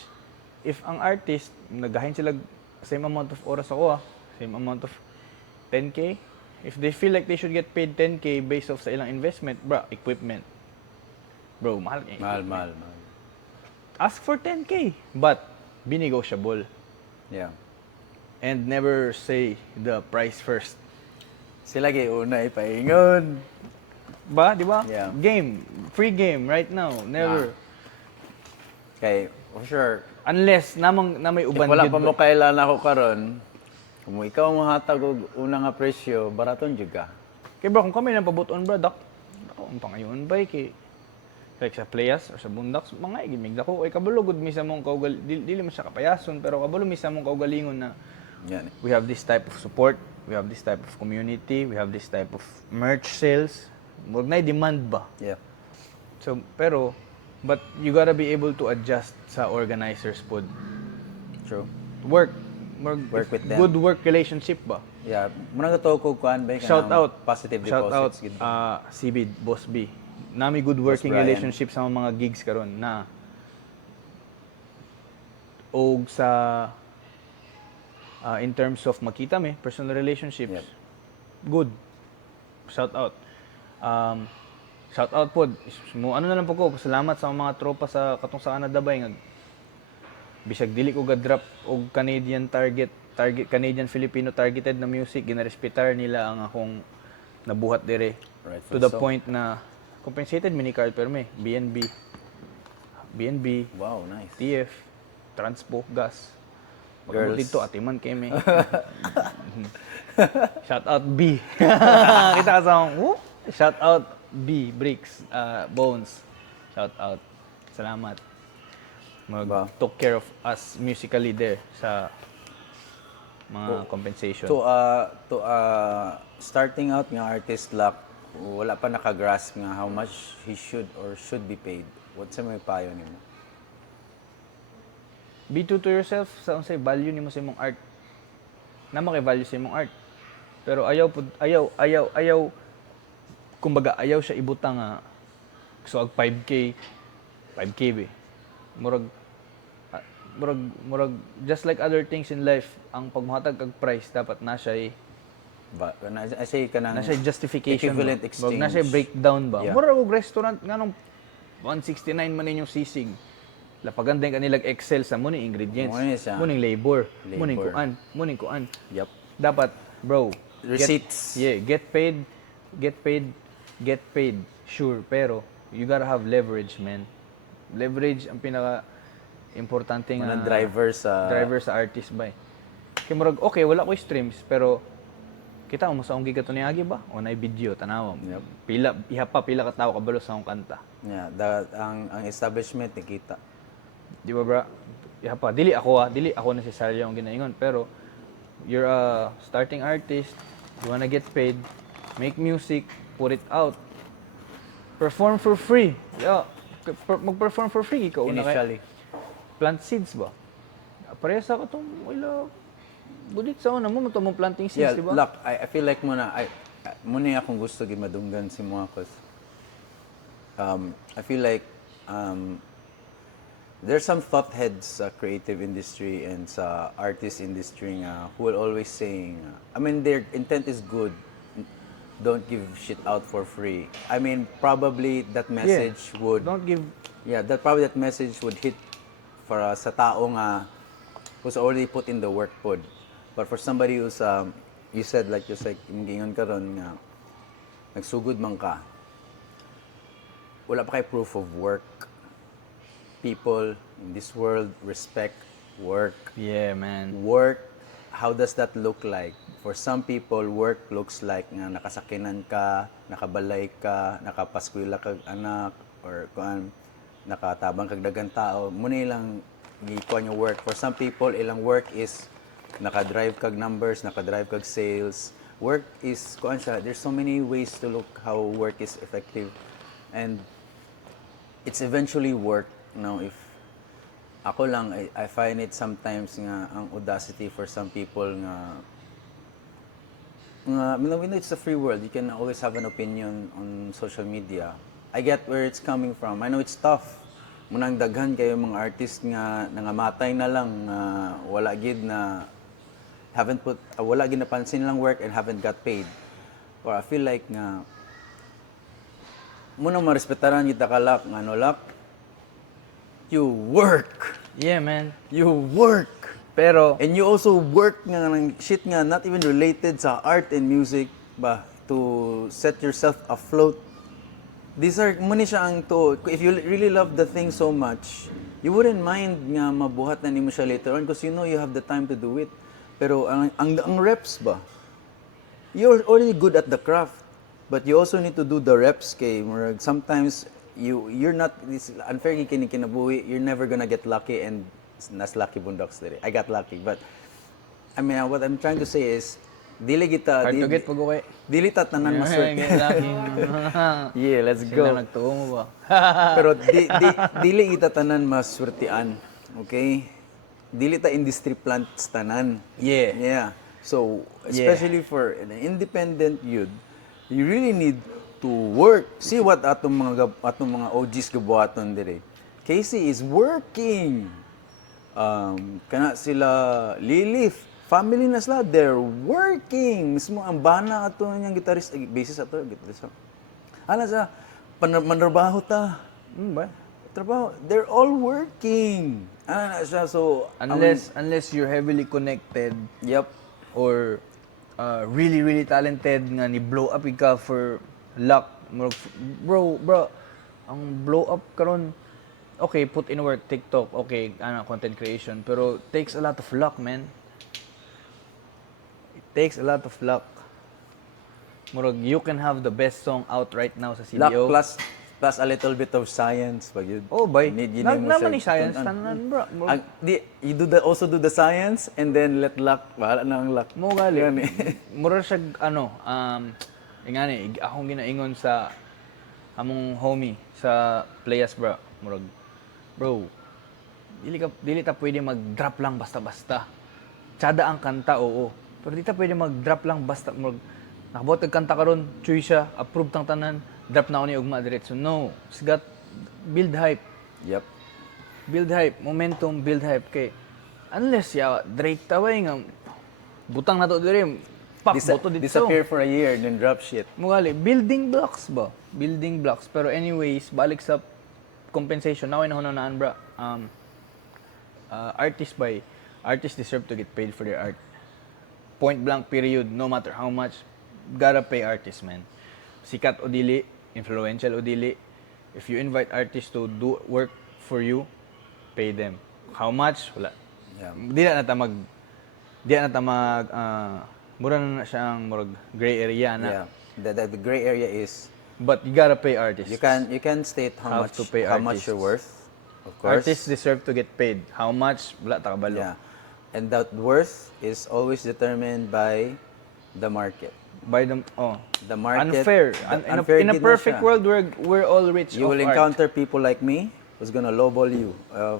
If ang artist, nagahin sila same amount of oras ako, same amount of 10K, if they feel like they should get paid 10K based off sa ilang investment, bro, equipment. Bro, mahal nga. Mahal. Ask for 10K, but be negotiable. Yeah. And never say the price first. Sila kay una ipaingon. Ba, di ba? Yeah. Game, free game right now. Never. Kay, for sure, Unless na may if uban wala gyud pa ba- mo kailan ako karon, kung ikaw ang mahatag og una nga presyo, baraton jud ka. Kaya bro, kung kami lang pabuton bro, ako ang pangayon ba kay like sa Playas or sa Boondocks, mga igimig dako ay kabalo gud mi sa mong kaugal dili man siya kapayason pero kabalo mi sa mong kaugalingon na Yan. we have this type of support, we have this type of community, we have this type of merch sales. Wag na demand ba? Yeah. So but you gotta be able to adjust sa organizers pod. True. Work Work with them. Good work relationship ba? Yeah, muna to ko kuan ba Shout out positive Shout out deposits gid. CBID, Boss B. Nami good working Brian. relationship sa mga gigs karon na og sa in terms of makita me personal relationships. Yep. Good. Shout out. shout out po. Ano na lang po ko, salamat sa mga tropa sa katong sa Canada bay nga bisag dili ko ga-drop og Canadian Canadian Filipino targeted na music, ginarespetar nila ang akong nabuhat dire. Rightful To the so. point na compensated mini Carl Perme, BNB, Wow, nice. TF, Transpo, Gas. Girls. Pagkabot dito, atiman keme. Shout out B. Kita ka sa akong, shout out B, Bricks, Bones. Shout out. Salamat. Ba? Took care of us musically there sa mga compensation. To starting out nga artist luck, wala pa nakagrasp nga how much he should or should be paid. What's sa may payo nimo? Be true to yourself sa unsay value nimo sa imong art. Namo kay value sa imong art. Pero ayaw kumbaga ayaw siya ibutang nga so ag 5k be. Murag just like other things in life, ang pagmuhatag kag price dapat na siya I say kanang na siya justification equivalent ba? exchange. Wag na siya breakdown ba? Yeah. Mura og restaurant nganong 169 man ninyong sisig. Lapagan din kanilang Excel sa muning ingredients, Muna siya. muning labor, Labor. muning kuan. Yup. Dapat, bro, Receipts. get paid. Sure, pero you gotta have leverage, man. Leverage ang pinaka importante nga Mga driver sa artist ba. Kay murag okay, wala ko streams pero kita mo sa unggi kato niagi ba? O na video tanaw. Yep. Pila ka tawo kabalo sa akong kanta. Yeah, ang establishment nakita. Di ba, bra? Dili ako necessarily ang ginaingon, pero you're a starting artist, you wanna get paid, make music, put it out, perform for free. Yeah, mag-perform for free ikaw una Initially. plant seeds ba? Parehas ako itong wala bulit sa una mo mong planting seeds, Yeah, di ba? luck. I feel like muna akong gusto gimadunggan si mo ako. I feel like there's some thought heads sa creative industry and sa artist industry nga who will always saying, I mean, their intent is good. Don't give shit out for free. I mean, probably that message would Don't give that message would hit for sa tao nga who's already put in the work pod. But for somebody who's you said like ingingon karon nga nagsugod man ka, wala pa kay proof of work. People in this world respect work. yeah, man. Work, how does that look like? For some people, work looks like nga nakasakinan ka, nakabalay ka, nakapaskwela kag anak, or kuan nakatabang kag daghang tao. Muna ilang gikuan yung work. For some people, ilang work is nakadrive kag numbers, nakadrive kag sales. Work is kuan siya. There's so many ways to look how work is effective, and it's eventually work. Now, if ako lang, I find it sometimes nga ang audacity for some people nga we know it's a free world. You can always have an opinion on social media. I get where it's coming from. I know it's tough. Munang daghan kayo mga artist nga nangamatay na lang wala gid na wala gid napansin lang work and haven't got paid. Or I feel like nga munang marespetaran kita ka lak nga no lak. You work. Yeah, man. You work. Pero And you also work nga ng shit nga not even related sa art and music ba to set yourself afloat. These are muni siya ang to. If you really love the thing so much, you wouldn't mind nga mabuhat na nimo siya later on because you know you have the time to do it. Pero ang reps ba? You're already good at the craft, but you also need to do the reps kay murag sometimes you're not this unfair kini kinabuhi. You're never gonna get lucky and nas lucky bundoks dire. I got lucky, but I mean what I'm trying to say is dili kita hard to get pag okay. dili ta tanan maswerte. Yeah, let's Go. go. Nagtuo mo ba? Pero dili kita tanan maswertian. Okay? Dili ta industry plants tanan. Yeah. Yeah. So, especially for an independent youth, you really need to work. See what atong mga OGs gabuhaton dire. Casey is working. Kana sila Lilith, family na sila, they're working. Mismo ang bana ato niyang gitarist, basis ato, gitarist. Ana sa manrabaho ta. Ba? Trabaho, they're all working. Na siya, so... Unless you're heavily connected Yep. or really really talented nga ni blow up ka for luck. Bro, ang blow up karon okay, put in work, TikTok, okay, content creation, pero takes a lot of luck, man. It takes a lot of luck. Murag, you can have the best song out right now sa Luck CDO. plus a little bit of science. Pag yun. Oh, bay. Yun yung Naman siya- ni science, tunan. tanan, bro. You also do the science and then let luck. Bahala na ang luck. Mo gali. Yan eh. Mura siya ingani akong ginaingon sa among homie sa Playas, bro. Murag, bro, dili ta pwede mag-drop lang basta-basta. Tsada ang kanta, oo. Pero di ta pwede mag-drop lang basta. Murag, nakabot kag kanta karon, choy siya, approve tang tanan, drop na ako ni ugma diretso. No, it's got build hype. Yep. Build hype, momentum, build hype kay unless ya Drake taway nga butang na to dire, pak boto dito. Disappear for a year, then drop shit. Mugali, building blocks ba? Building blocks. Pero anyways, balik sa compensation. Now, naan bra. Artists deserve to get paid for their art. Point blank period, no matter how much, gotta pay artists, man. Sikat o dili, influential o dili, if you invite artists to do work for you, pay them. How much? Wala. Yeah. Di na ta mura na siyang murag gray area na. Yeah. The gray area is But you gotta pay artists. you can state how Have to pay much you're artists. worth. Of course. Artists deserve to get paid. How much? Wala ta kabalo. Yeah. And that worth is always determined by the market. By the The market. unfair. Unfair In a gid na perfect siya. world, we're all rich You of will art. encounter people like me who's gonna lowball you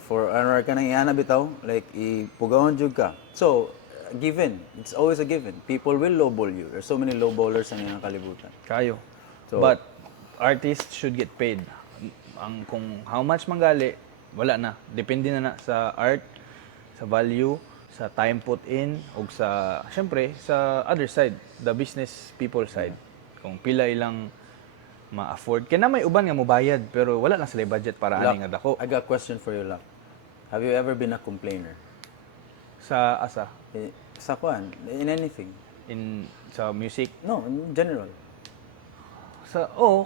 for ano ka nang iana bitaw, like ipugawon jud ka. So, given. It's always a given. People will lowball you. There's so many lowballers ang iyang kalibutan. Kayo. So- But artists should get paid. Ang kung how much manggali, wala na. Depende na sa art, sa value, sa time put in, ug sa syempre sa other side, the business people side. Kung pila ilang ma-afford. Kaya na may uban nga mobayad pero wala lang sila budget para ani nga dako. I got a question for you, Lak. Have you ever been a complainer? Sa asa Sa kuan, in anything? sa music. No, in general.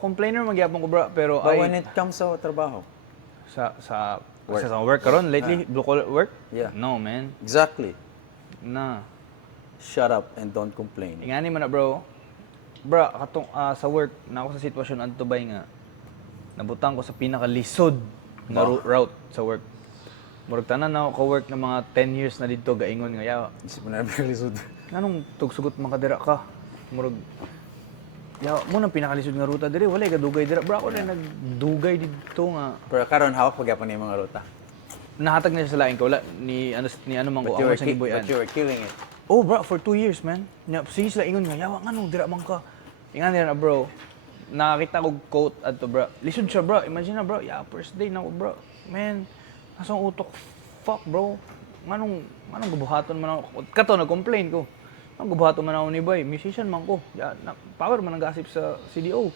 Complainer magyapon ko bro, pero But when it comes sa trabaho? sa Work. sa work karon lately blue collar work? Yeah. No, man. Exactly. Na. Shut up and don't complain. Ingani man na bro. Bro, katong sa work na ako sa sitwasyon anto bay nga nabutang ko sa pinakalisod nga route sa work. Murag tanan na ako ka-work ng mga 10 years na dito gaingon nga yawa. Isip mo na lisod. Anong tugsugot man kadira ka? Murag yawa mo nang pinakalisod nga ruta diri wala ka dugay dira. Bro, ako na nagdugay dito nga. Pero karon hawak pagyapon ni mga ruta. Nahatag na siya sa lain ko wala ni ano man ko ako sa giboyan. But you were killing it. Oh bro, for 2 years man. Sige sila ingon nga, yawa nga nung dira man ka. Ingan nila na bro, nakakita ko quote adto bro. Lisod siya bro, imagine na bro, first day na ko bro. Man, nasang utok, fuck bro. Manong gubuhaton man ako. Kato, nag-complain ko. Anong gubuhaton man ako ni Bay, musician man ko. Power man ang gasip sa CDO.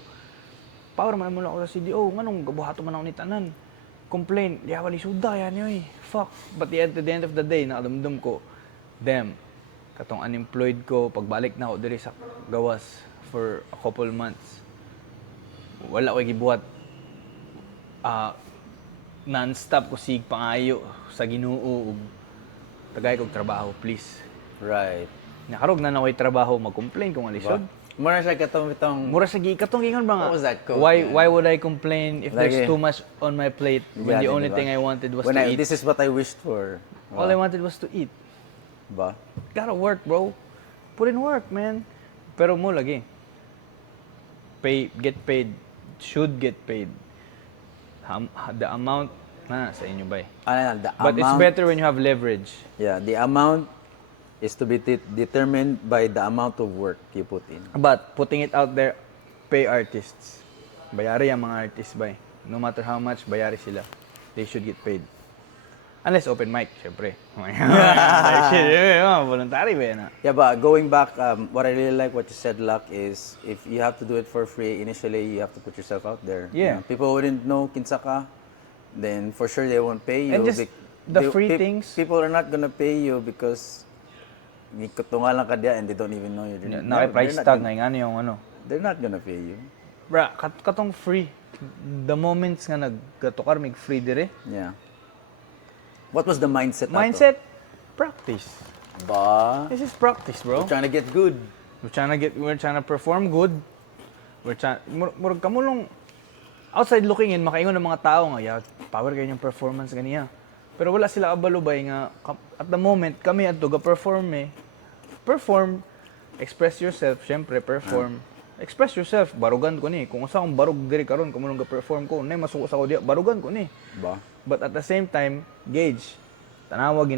Power man mula ako sa CDO. Anong gubuhaton man ako ni Tanan. Complain, yawa lisuda yan yun fuck. But at the end of the day, nakadamdam ko, damn, katong unemployed ko, pagbalik na ako diri sa gawas for a couple months. Wala ko gibuhat. Non-stop ko sig pangayo sa Ginoo ug tagay kog trabaho, please. Right. Nakarog na nakoy trabaho, mag-complain kung alisod. Mura siya katong itong... Mura sa katong gingon ba nga? What was that quote, Why would I complain if there's Lagi. too much on my plate when the Yeah, only diba? thing I wanted was When to eat? This is what I wished for. All I wanted was to eat. Ba? Gotta work, bro. Put in work, man. Pero mo lagi. Get paid. Should get paid. The amount na sa inyo ba? But But it's better when you have leverage. Yeah, the amount is to be determined by the amount of work you put in. But putting it out there, pay artists. Bayari ang mga artists ba? No matter how much, bayari sila. They should get paid. Unless open mic, syempre. Like, shit, voluntary ba yan? Yeah, but going back, what I really like what you said, Luck, is if you have to do it for free, initially you have to put yourself out there. Yeah. People wouldn't know kinsa ka, then for sure they won't pay you. And just the free things. People are not gonna pay you because ikutunga lang ka diya and they don't even know you. Naka-price tag na yung yung ano. They're not gonna pay you. Bra, katong free. The moments nga naggatukar, mig free dire. Yeah. What was the mindset? Mindset, practice. Ba? This is practice, bro. We're trying to get good. We're trying to perform good. Murag kamulong outside looking in, makaingon ng mga tao nga, yeah, power kayo yung performance ganiya. Pero wala sila abalubay nga, at the moment, kami ato ga-perform Perform, express yourself, syempre, perform. Express yourself, barugan ko ni. Kung asa akong barug diri karon, kamulong ga-perform ko, nay masuko sa ko diya, barugan ko ni. Ba? But at the same time, gauge. Tanawa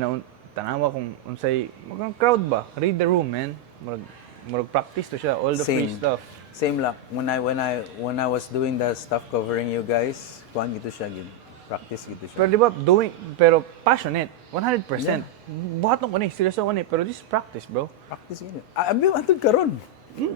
kung unsay magang crowd ba? Read the room, man. Murag practice to siya, all the free stuff. Same lang. When I was doing that stuff covering you guys, kuan gito siya gid. Practice gito siya. Pero di ba, pero passionate, 100%. Buhaton ko ni, seryoso ko ni, pero this is practice, bro. Practice gito. Abi antod karon.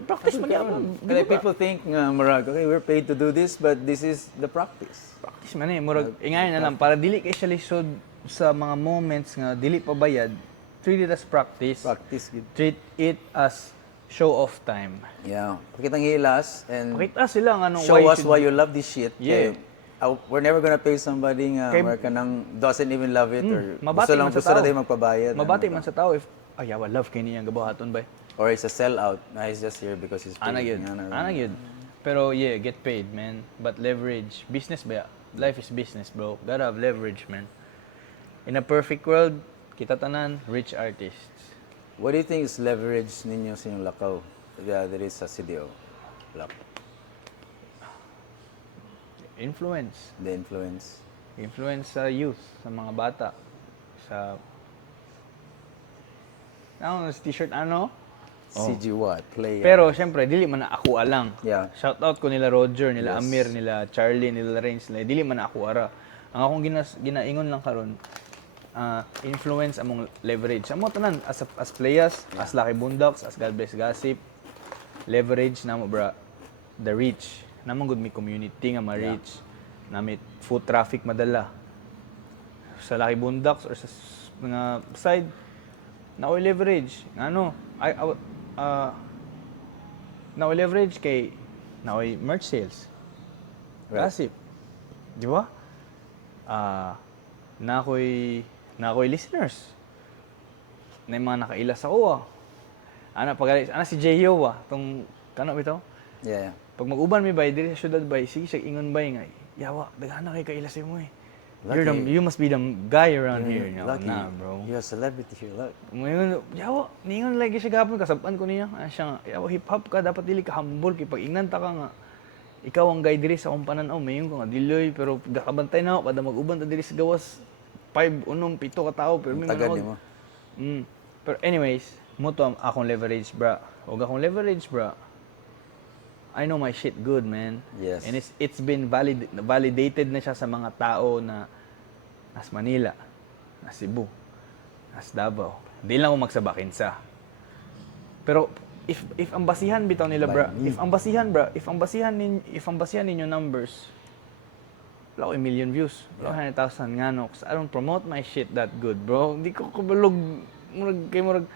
Practice man yan. Kaya people think nga murag, okay, we're paid to do this, but this is the practice. Practice man murag ingayon na lang para dili kay siya lisod sa mga moments nga dili pa bayad. Treat it as practice. Practice gid. Treat it as show off time. Yeah. Pakitang hilas and Pakita sila nga show us why you love this shit. Yeah. We're never gonna pay somebody nga doesn't even love it or mabati man sa tao. tayo magpabayad. Mabati man sa tao if ayaw love kay niya gabuhaton ba. Or it's a sellout. He's just here because he's paid. Ana yun. Pero yeah, get paid, man. But leverage. Business ba? Life is business, bro. Gotta have leverage, man. In a perfect world, kita tanan, rich artists. What do you think is leverage ninyo sa inyong lakaw? There is sa CDO. Influence. The influence. Influence sa youth, sa mga bata. Sa... Ano, sa t-shirt, ano? CG what? Play. Pero, syempre, dili man na ako alang. Yeah. Shout out ko nila Roger, nila Amir, nila Charlie, nila Reigns, nila. Dili man na ako ara. Ang akong ginaingon lang karon, influence among leverage. Amo tanan as players, as Lucky Bundox, as God Bless Gossip, leverage namo bra the reach. Namang good mi community nga ma-reach. Namit foot traffic madala. Sa Lucky Bundox or sa mga side na leverage. Ano? Na leverage kay na merch sales. Right. Gossip. Di ba? Na ako'y listeners. Na yung mga nakaila sa uwa. Ana si J.O. Tong kano bitaw? Yeah. Pag mag-uban mi bay diri sa syudad bay, sige siya ingon bay nga. Yawa, daghana kay kaila sa mo eh. You must be the guy around here. Lucky. Nah, bro. You're a celebrity here, look. Ngayon, yawa, ningon lagi siya gapon kasaban ko niya. Siya nga, yawa, hip-hop ka, dapat dili ka humble kay pag ingnanta ka nga. Ikaw ang guy diri sa akong pananaw, mayon ko nga diloy pero gakabantay na ako kada mag-uban ta diri sa gawas 5 7 ka tao pero may Tagad manawag. mo. Pero anyways, mo to akong leverage, bra. Og akong leverage, bra. I know my shit good, man. Yes. And it's been validated na siya sa mga tao na nas Manila, nas Cebu, nas Davao. Di lang ako magsabakin sa. Pero if ang basihan bitaw nila, bra, if ang basihan ninyo numbers, wala ko 1 million views, wala 100,000 ngano. I don't promote my shit that good, bro. Hindi ko kubalog, murag,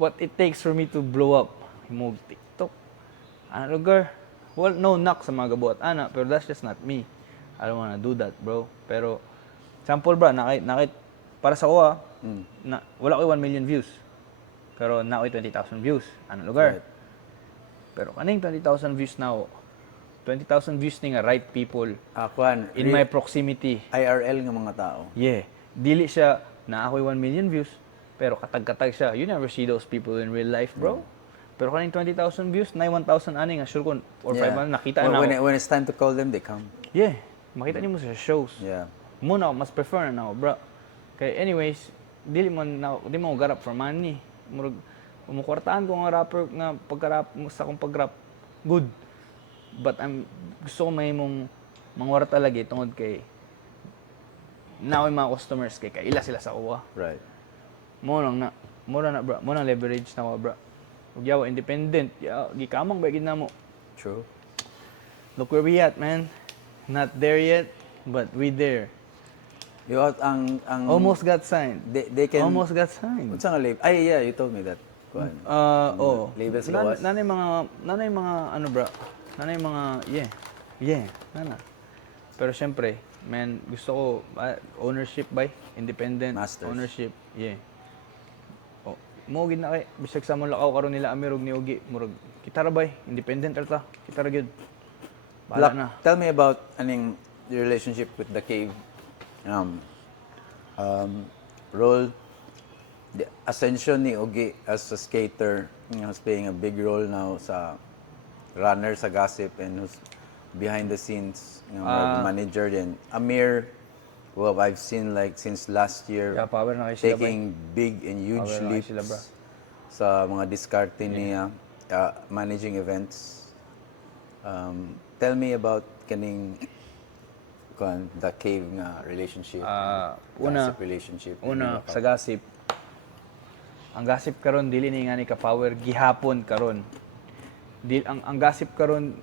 what it takes for me to blow up. Himog TikTok. Ano lugar? Well, no knock sa mga gabuhat ana, pero that's just not me. I don't wanna do that, bro. Pero, sample, bra, nakit, para sa kuha, wala ko 1 million views. Pero na ko 20,000 views. Ano lugar? Right. Pero kaning 20,000 views now, 20,000 views ni nga right people Kwan, in my proximity. IRL nga mga tao. Yeah. Dili siya na ako'y 1 million views, pero katag-katag siya. You never see those people in real life, bro. Pero kaning 20,000 views, na 1,000 ani nga sure ko or 500 nakita na ako. When it's time to call them, they come. Yeah. Makita niyo mo sa shows. Yeah. Muna mas prefer na ako, bro. Kaya anyways, di mo garap for money. Murag umukwartaan ko nga rapper nga pagka-rap sa akong pag-rap good. But gusto ko may mong mangwarta lagi tungod kay na mga customers kay kaila sila sa uwa. Right. Mo lang na mura na bra, mura na leverage na ko bra. Ug yawa independent, gikamang ba gid namo. True. Look where we at, man. Not there yet, but we there. You out ang Almost got signed. they can Almost got signed. unsa nga label? Ay, yeah, you told me that. Kuan. Labels lawas. Nanay mga ano bra. Nanay mga nana. Pero syempre, man, gusto ko ownership by independent Masters. ownership. Yeah. Oh, mo gid na kay bisag sa mo lakaw karon nila Amirog ni Ugi, murag kita ra bay, independent ra ta. Kita ra gyud. Bala na. Tell me about your relationship with the cave. Role, the ascension ni Ogie as a skater, who's playing a big role now sa runner sa Gossip and who's behind the scenes, manager din. Amir, who I've seen like since last year, Yeah, power na kay sila bay. taking big and huge Power na leaps sila, bra. sa mga diskarte niya, managing events. Tell me about kaning the cave nga relationship, Una, gossip relationship. sa gossip. Ang gossip karon dili ni nga ni ka power gihapon karon. Ang gossip karon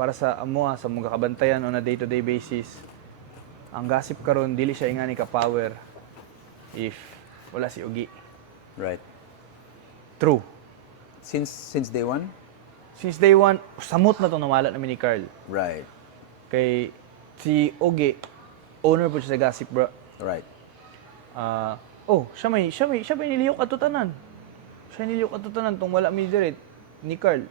para sa amo sa mga kabantayan on a day-to-day basis. Ang gossip karon dili siya nga ni ka power if wala si Ugi. Right. True. Since day one? Since day one, samot na to nawala namin ni Carl. Right. Kay si Ugi, owner po siya sa gossip, bro. Right. Siya may niliyok at tanan. Siya niliyok at tanan tong wala mi diri ni Carl.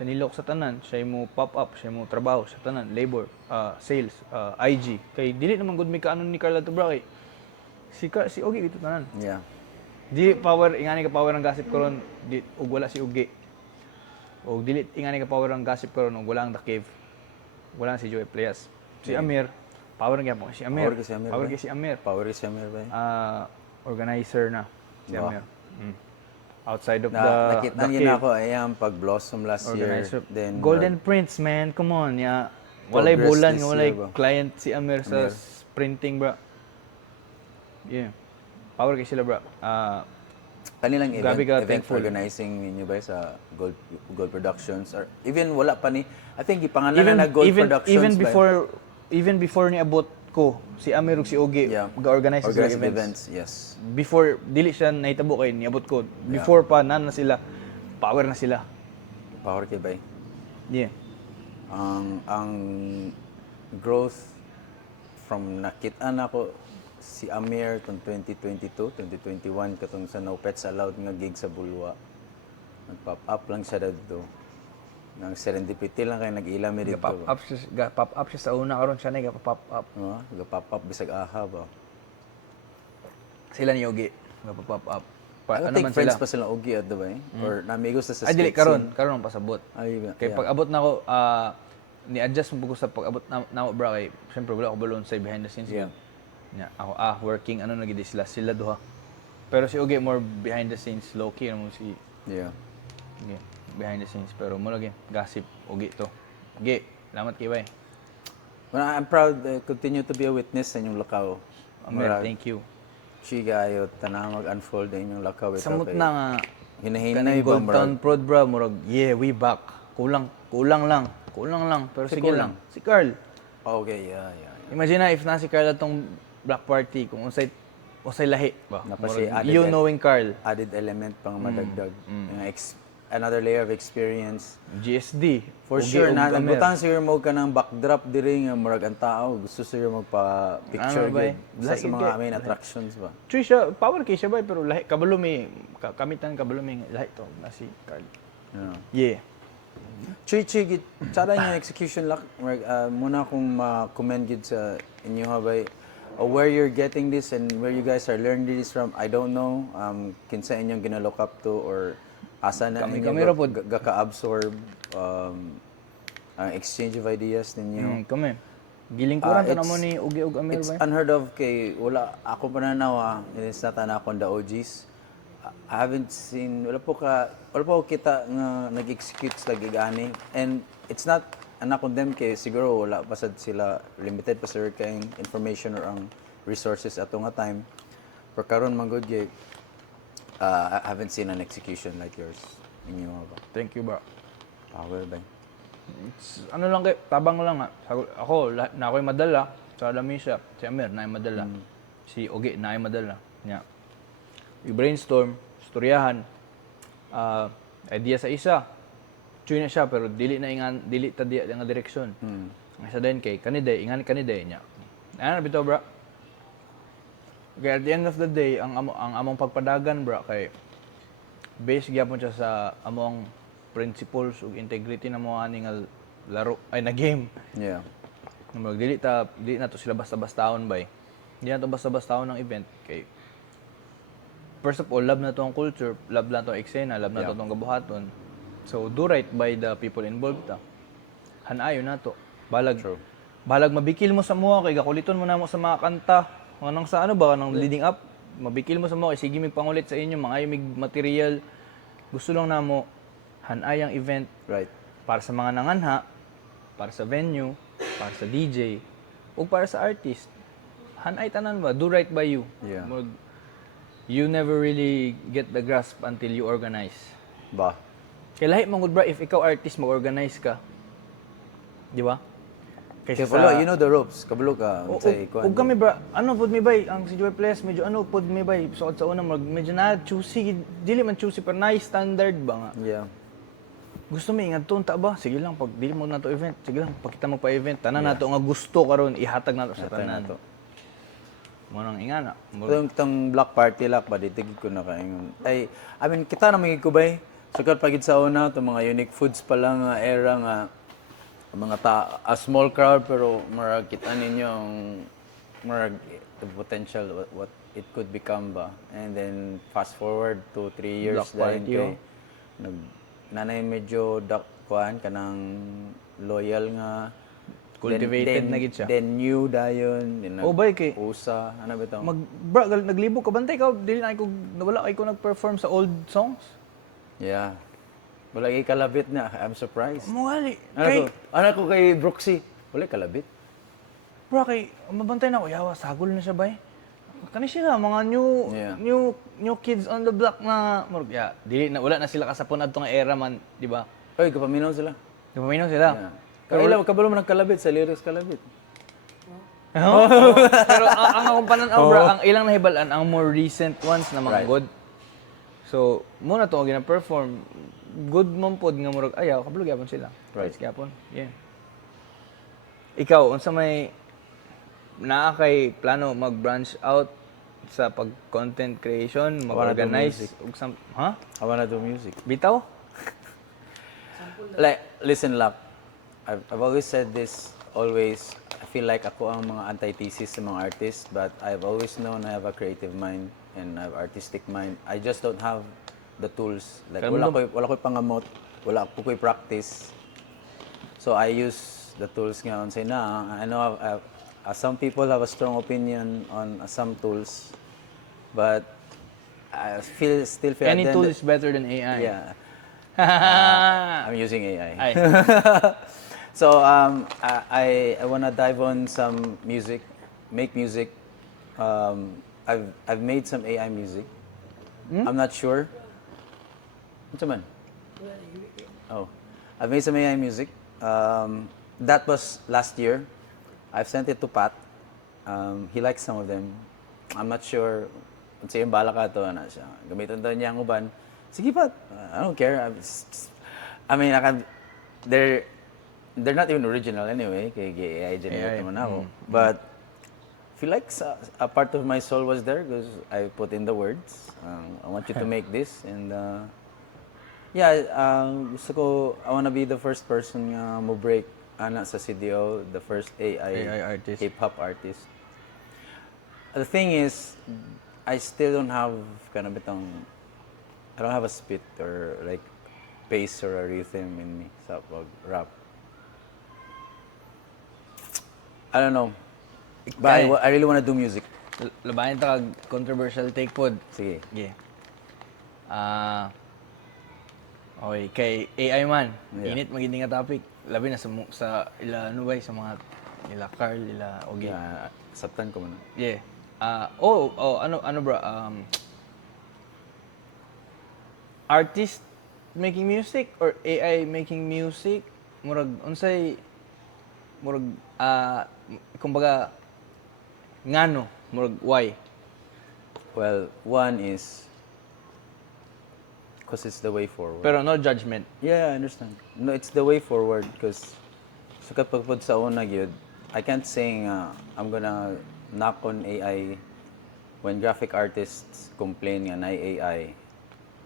Siya niliyok sa tanan, siya mo pop up, siya mo trabaho sa tanan, labor, sales, IG. Kay dili naman gud mi kaanon ni Carl ato, bro. Kay si Ugi ito tanan. Yeah. Di power ingani ka power ng gossip karon, di ug wala si Ugi. Og dili ingani ka power ng gossip karon ug wala ang The Cave. Wala si Joey Playas. Si Amir, power nga po si Amir. Power kay si Amir, Power ba? kay si Amir. Power is Amir ba? Organizer na si Wow. Amir. Outside of Nakita the niyo Cave. na ako, ayan, pag-blossom last Organizer. year. Then, Golden Prince, man. Come on. Walay Progress bulan, this walay year, bro. client si Amir sa Amir. sprinting, bro. Yeah. Power kay sila, bro. kanilang Grabe ka, event thankful. organizing ninyo ba sa Gold Productions or even wala pa ni I think ipangalan na Gold Productions even before ni abot ko si Amir ug si Ugi ga-organize sa Organizing events. yes. Before dili siya nahitabo kay niabot ko. Before pa na sila power na sila. Power kay bay. Yeah. Ang growth from nakita na ko si Amir tong 2022, 2021 katong sa No Pets Allowed nga gig sa Bulwa. Nag-pop up lang siya dito. Nang serendipity lang kay nag-ilami dito. Pop up siya sa una karon siya na ga-pop up. Ga-pop up bisag aha ba. Sila ni Ugi ga-pop up. I think friends pa sila Ugi at ba or namigos na sa Ay dili skate karon ang pasabot. Ay, Kay pag abot na ako ni-adjust mo sa pag-abot na ako, bro, kay syempre wala ako balon sa behind the scenes. Yeah. Ako working ano nagidi sila duha. Pero si Ugi more behind the scenes, low key mo si Yeah. behind the scenes, pero mo lagi gossip Ugi to. Ugi, salamat kay bay. Well, I'm proud continue to be a witness sa inyong lakaw. Amir, thank you. Chiga ayo tanang mag-unfold din yung lakaw ito. Samot na nga hinahinay ba Gold Town Prod, bro, murag we back. Kulang lang. Pero Si sige kulang? lang. Si Carl. Okay, yeah. Imagine na if na si Carl atong black party kung unsay lahi ba. Napasi Murag, added you knowing Carl. Added element pang madagdag. Yung another layer of experience. GSD. For Ugi sure ug na Amir. butang siguro mo ka ng backdrop diri nga murag ang tao gusto siguro magpa-picture Ano ba gyud sa Lahi mga kay- main attractions ba. True siya, power kay siya ba pero lahi kabalo mi kamitan kabalo mi lahi to na si Carl. Yeah. Yeah. Chigi, tsara niyo execution lock. Muna akong ma-comment gid sa inyo habay where you're getting this and where you guys are learning this from. I don't know. Kinsa inyong gina-look up to or asa na Kami inyo ra pod. gaka-absorb ang exchange of ideas ninyo. Kami. Gilingkuran ta It's- mo ni Ugi ug Amir It's ba? unheard of kay wala ako pananaw it's not na akong the OGs. I haven't seen wala po kita nga nag-execute sa gigani and it's not anak condemn kay siguro wala pa sad sila limited pa sir kay information or ang resources ato nga time. Pero karon man gud kay I haven't seen an execution like yours. Inyo ba? Thank you, bro. Power ba? Ano lang kay tabang lang nga. Ako na ako'y madala sa lamisa. Si Amir na madala. Si Oge na madala. Nya. We brainstorm, storyahan. Idea sa isa. Chuy na siya pero dili ta di nga direksyon. Ang isa din kay kaniday, ingan kaniday nya. Ano bitaw, bro? Okay, at the end of the day, ang among pagpadagan, bro, kay based gyapon siya sa among principles ug integrity na mo ani nga laro ay na game. Yeah. Namag dili na to sila basta-bastaon bay. Hindi na to basta-bastaon ng event kay first of all, love na to ang culture, love na to ang eksena, love na to ang gabuhaton. So do right by the people involved ta. Hanayon na to. Balag mabikil mo sa mo kay gakuliton mo na mo sa mga kanta. Anong sa ano ba nang leading up, mabikil mo sa mo kay sige mig pangulit sa inyo, mga mig material. Gusto lang namo hanay ang event Right. para sa mga nanganha, para sa venue, para sa DJ, o para sa artist. Hanay tanan ba, do right by you. Yeah. You never really get the grasp until you organize. Ba? Kaya lahi mangud bra if ikaw artist mag-organize ka. Di ba? Kaya follow, you know the ropes. Kabalo ka. Say, Ug kami bra, ano pud mi bay ang si Joy Ples medyo ano pud mi bay suod sa una medyo na choosy, dili man choosy pero nice standard ba nga. Yeah. Gusto mi ingadton ta ba? Sige lang pag dili mo na to event, sige lang pakita mo pa event tanan nato nga gusto karon ihatag nato sa tanan. Mo nang ingana. Itong black party lock ba dito ko na kaingon. Ay, I mean kita na magigubay. Sukat pagid sa una itong mga unique foods pa lang nga era nga mga a small crowd pero marag kita ninyo ang marag the potential what it could become ba. And then fast forward to 3 years Black party, kay nanay medyo kuan kanang loyal nga Cultivated na gid siya. Then new dayon, then Oh, bay, kay- usa, ano ba ito? Naglibo ka bantay ka dili na ko nawala kay ko nag-perform sa old songs. Yeah. Wala kay kalabit na. I'm surprised. Mugali. Kay Ano ko kay Brooksy? Wala kalabit. bro kay mabantay na ko yawa sagol na siya bay. Kani sila mga Yeah. new kids on the block na murag dili na wala na sila kasapon adto nga era man, di ba? Oy, kapaminaw sila. Napaminaw sila. Yeah. Kailan kabalo man kalabit sa lyrics kalabit. Oh. Pero ang akong pananaw bro, ang ilang nahibalan ang more recent ones na mga Right. good. So, muna to gina-perform good man pod nga murag ayaw kabalo gyapon sila. Right. Gyapon. Yeah. Ikaw unsa may naa kay plano mag-branch out sa pag-content creation, mag-organize ug ha? I wanna do music. Bitaw? Like, listen, Lak. I've always said this, always. I feel like ako ang mga antithesis sa mga artists, but I've always known I have a creative mind and I have artistic mind. I just don't have the tools. Like, wala ko'y pangamot, wala ko ko'y practice. So I use the tools nga say na. I know some people have a strong opinion on some tools, but I still feel Any at the tool end- is better than AI. Yeah. I'm using AI. Ay. So I wanna dive on some music, make music. I've made some AI music. I'm not sure. What's man? Oh, I've made some AI music. That was last year. I've sent it to Pat. He likes some of them. I'm not sure. Kung siya yung bala ka to, ano siya. Gamitin daw niya ang uban. Sige Pat, I don't care. I mean, they're not even original anyway. Kaya AI generate naman ako. But I feel like a part of my soul was there because I put in the words. I want you to make this. And gusto ko, I wanna be the first person nga mo break ana sa CDO, the first AI artist. hip-hop artist. The thing is, I still don't have kind of I don't have a spit or like bass or a rhythm in me sa rap. I don't know. But I really want to do music. Labahin ta kag controversial take pod. Sige. Yeah. Okay, kay AI man. Yeah. Init magindi nga topic. Labi na sa ila ano ba sa mga ila Carl, ila Ogie. Sabtan ko man. Yeah. Ano bro, artist making music or AI making music? Murag unsay murag kumbaga ngano murag why? Well, one is because it's the way forward. Pero no judgment. Yeah, I understand. No, it's the way forward because so kapag pud sa una gyud, I can't say I'm gonna knock on AI when graphic artists complain nga na AI.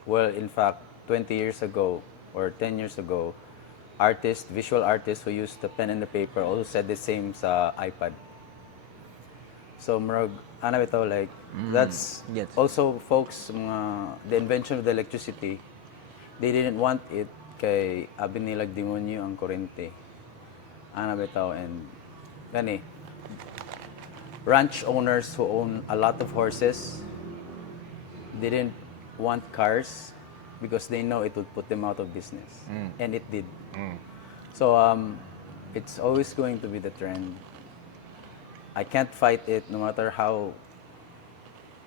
Well, in fact, 20 years ago or 10 years ago, visual artists who used the pen and the paper also said the same sa iPad. So, murag, ano bitaw, like, that's Gets. also folks, the invention of the electricity, they didn't want it kay abi nilag demonyo ang kurente. Ano bitaw, and gani, ranch owners who own a lot of horses didn't want cars because they know it would put them out of business. And it did. So, it's always going to be the trend. I can't fight it no matter how.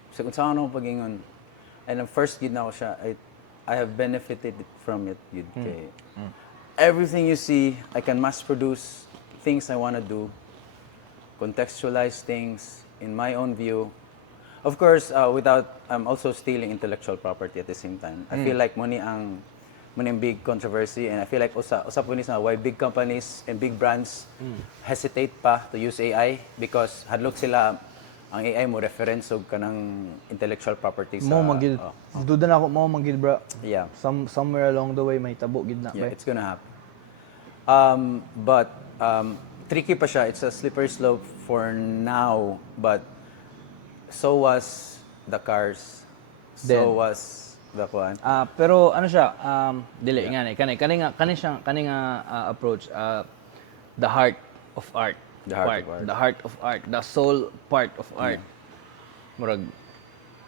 So kung saan ako pagingon, and ang first gid na ako siya, I have benefited from it. Gid kay everything you see, I can mass produce things I want to do, contextualize things in my own view. Of course, without also stealing intellectual property at the same time. I feel like money ang big controversy, and I feel like usap po ni sa why big companies and big brands hesitate pa to use AI because hadlok sila ang AI mo reference og kanang intellectual property sa Mo magid. Duda na ako mo magid bro. Yeah. Somewhere along the way may tabo gid na. Yeah, ba? it's gonna happen. But tricky pa siya. It's a slippery slope for now, but so was the cars. Then, So was the kuan. Pero ano siya, dili nga ni kani nga approach the heart of art. The heart of art. The heart of art, the soul part of art. Murag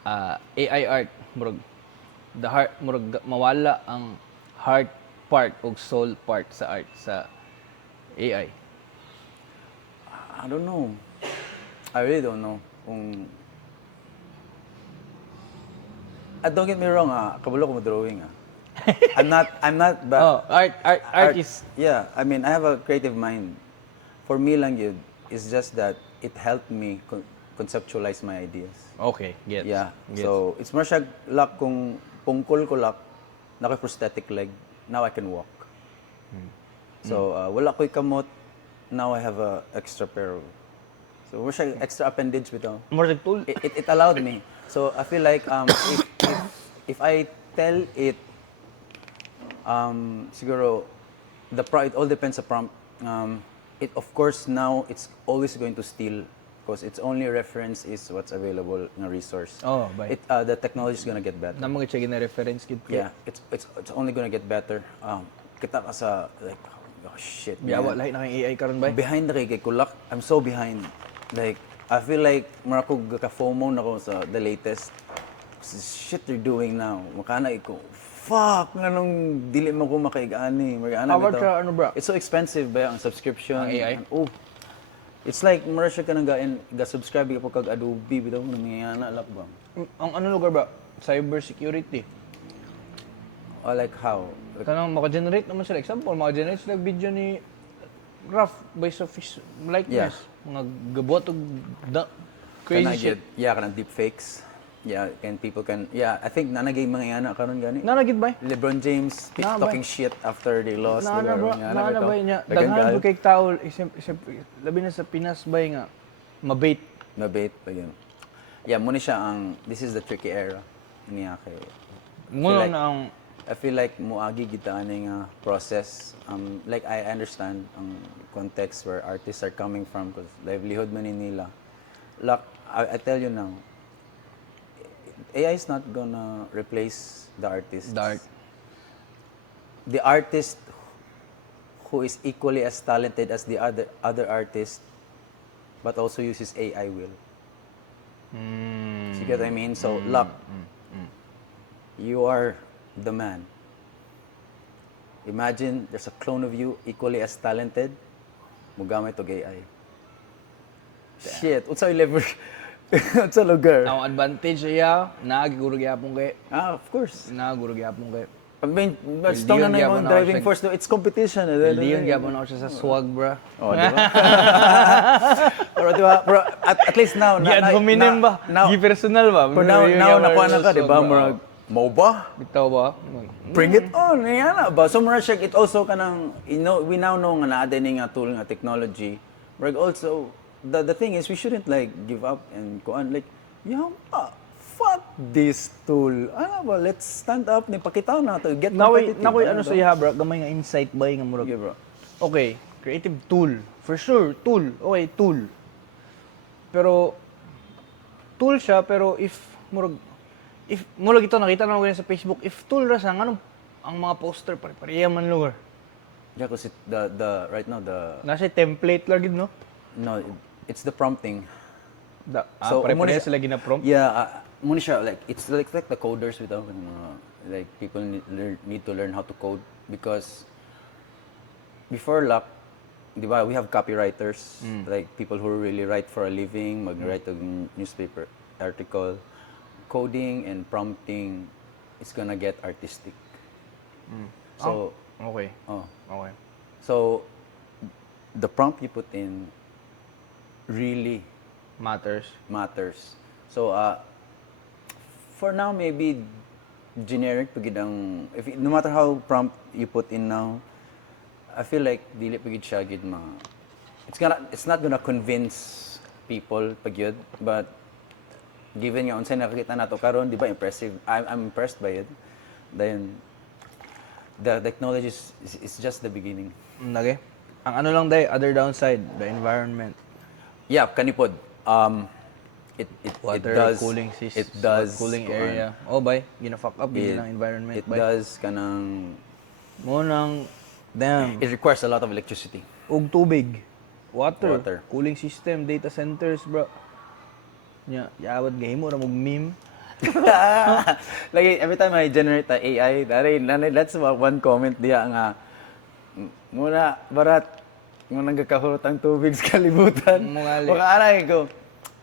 AI art, murag the heart murag mawala ang heart part ug soul part sa art sa AI. I don't know. I really don't know. Kung don't get me wrong, kabulo ko mo drawing. I'm not bad. Oh, art is Yeah, I mean, I have a creative mind. For me lang yun, it's just that it helped me conceptualize my ideas. okay, gets. Yeah. Gets. So, it's more siya luck kung pungkol ko luck, na prosthetic leg, now I can walk. So, wala ko'y kamot, now I have a extra pair of. So, more siya extra appendage bitaw. Murag tool. It allowed me. So, I feel like if I tell it, siguro, it all depends sa prompt. It of course now it's always going to steal because its only reference is what's available in a resource. Oh, bye. The technology is gonna get better. Na mga check na reference kid. Yeah, it's only gonna get better. Kita ka sa like oh shit. Biyawa man. lahi na kay AI karon ba? Behind na kay kulak. I'm so behind. Like I feel like marako ka FOMO na ko sa the latest shit they're doing now. Makana iko. Fuck, nganong dili mo ko makaigani. How about sa ano, bro? It's so expensive ba ang subscription? Ang AI? Oh. It's like mura siya ka nang ga-subscribe ka po kag Adobe bitaw nangyayana lak ba? Ang ano lugar ba? Cyber security. Or like how? Like, Kanang maka-generate naman sila. Example, maka-generate sila video ni graph based of his likeness. Mga gabot o crazy shit. Yeah, kanang deepfakes. Yeah, and people can I think nanagay mga yana karon gani. Nanagid ba? LeBron James Na ba? talking shit after they lost. Nana bro, nana ba niya? Dagan Daghan po kay tao, isip, labi na sa Pinas ba nga, mabait. Mabait pa yun. Yeah, muna siya this is the tricky era niya kay. Muna like- na ang, I feel like muagi kita aning process. Like I understand ang context where artists are coming from because livelihood man ni nila. Like I tell you now, AI is not gonna replace the artist. The artist who is equally as talented as the other artist, but also uses AI will. See what I mean? So, luck. You are the man. Imagine there's a clone of you equally as talented, mugamit og AI. Shit, unsay level? Sa lugar. Ang advantage siya, naagiguro gyapon kay. Of course. Naaguro gyapon kay. I mean, but Well, stone diyon na yung gyapon ako driving siya- force. No? It's competition. Diyon gyapon ako siya sa swag, bra. Oh, di ba? Pero di ba? Pero at least now, Gi ad hominem ba? Now, Gi personal ba? pero now, nakuha na ka, di ba? Swag, bra. Murag, mo ba? Bitaw ba? Bring it on, yan na ba? So murag siya, it also kanang, we now know nga naada ni nga tool nga technology. Murag also, the thing is, we shouldn't like give up and go on like, fuck this tool. Ano ba, let's stand up, nipakitaw na to, get competitive. Nakoy ano sa iya, bra? Gamay nga insight ba nga murag. Okay, bro. Okay, creative tool. For sure, tool. Okay, tool. Pero, tool siya, pero if murag ito, nakita na ko yan sa Facebook, if tool ra sa, anong, ang mga poster, pare-pareha man lugar. Yeah, because right now, Nasa template lagi, no? no, it's the prompting. So, pare-pareha muna sila gina-prompt. Yeah, muna siya, like, it's like the coders without, like, people need to learn how to code because before luck, di ba, we have copywriters, like, people who really write for a living, mag-write a newspaper article. Coding and prompting is gonna get artistic. So, Okay. oh, Okay. so, the prompt you put in really Matters. matters. So, for now, maybe generic pagid ang, no matter how prompt you put in now, I feel like dili pagid siya gid it's not gonna convince people pagyud, but given nga unsay nakakita nato karon, di ba impressive. I'm impressed by it. Then the technology is just the beginning. Nage. Ang ano lang day, other downside, the environment. Yeah, kanipod. It Water does cooling system. it does Cooling kuan, area. Oh, bay. Gina-fuck up it, din ang environment, it bay. does kanang Mo nang, damn. it requires a lot of electricity. Ug tubig. Water. Water. Cooling system, data centers, bro. Nya, yawad gahimo ra mog meme. Like every time I generate a AI, that's one comment diya nga muna barat mo nagkakahurot ang tubig sa kalibutan. Mungali. Baka aray ko.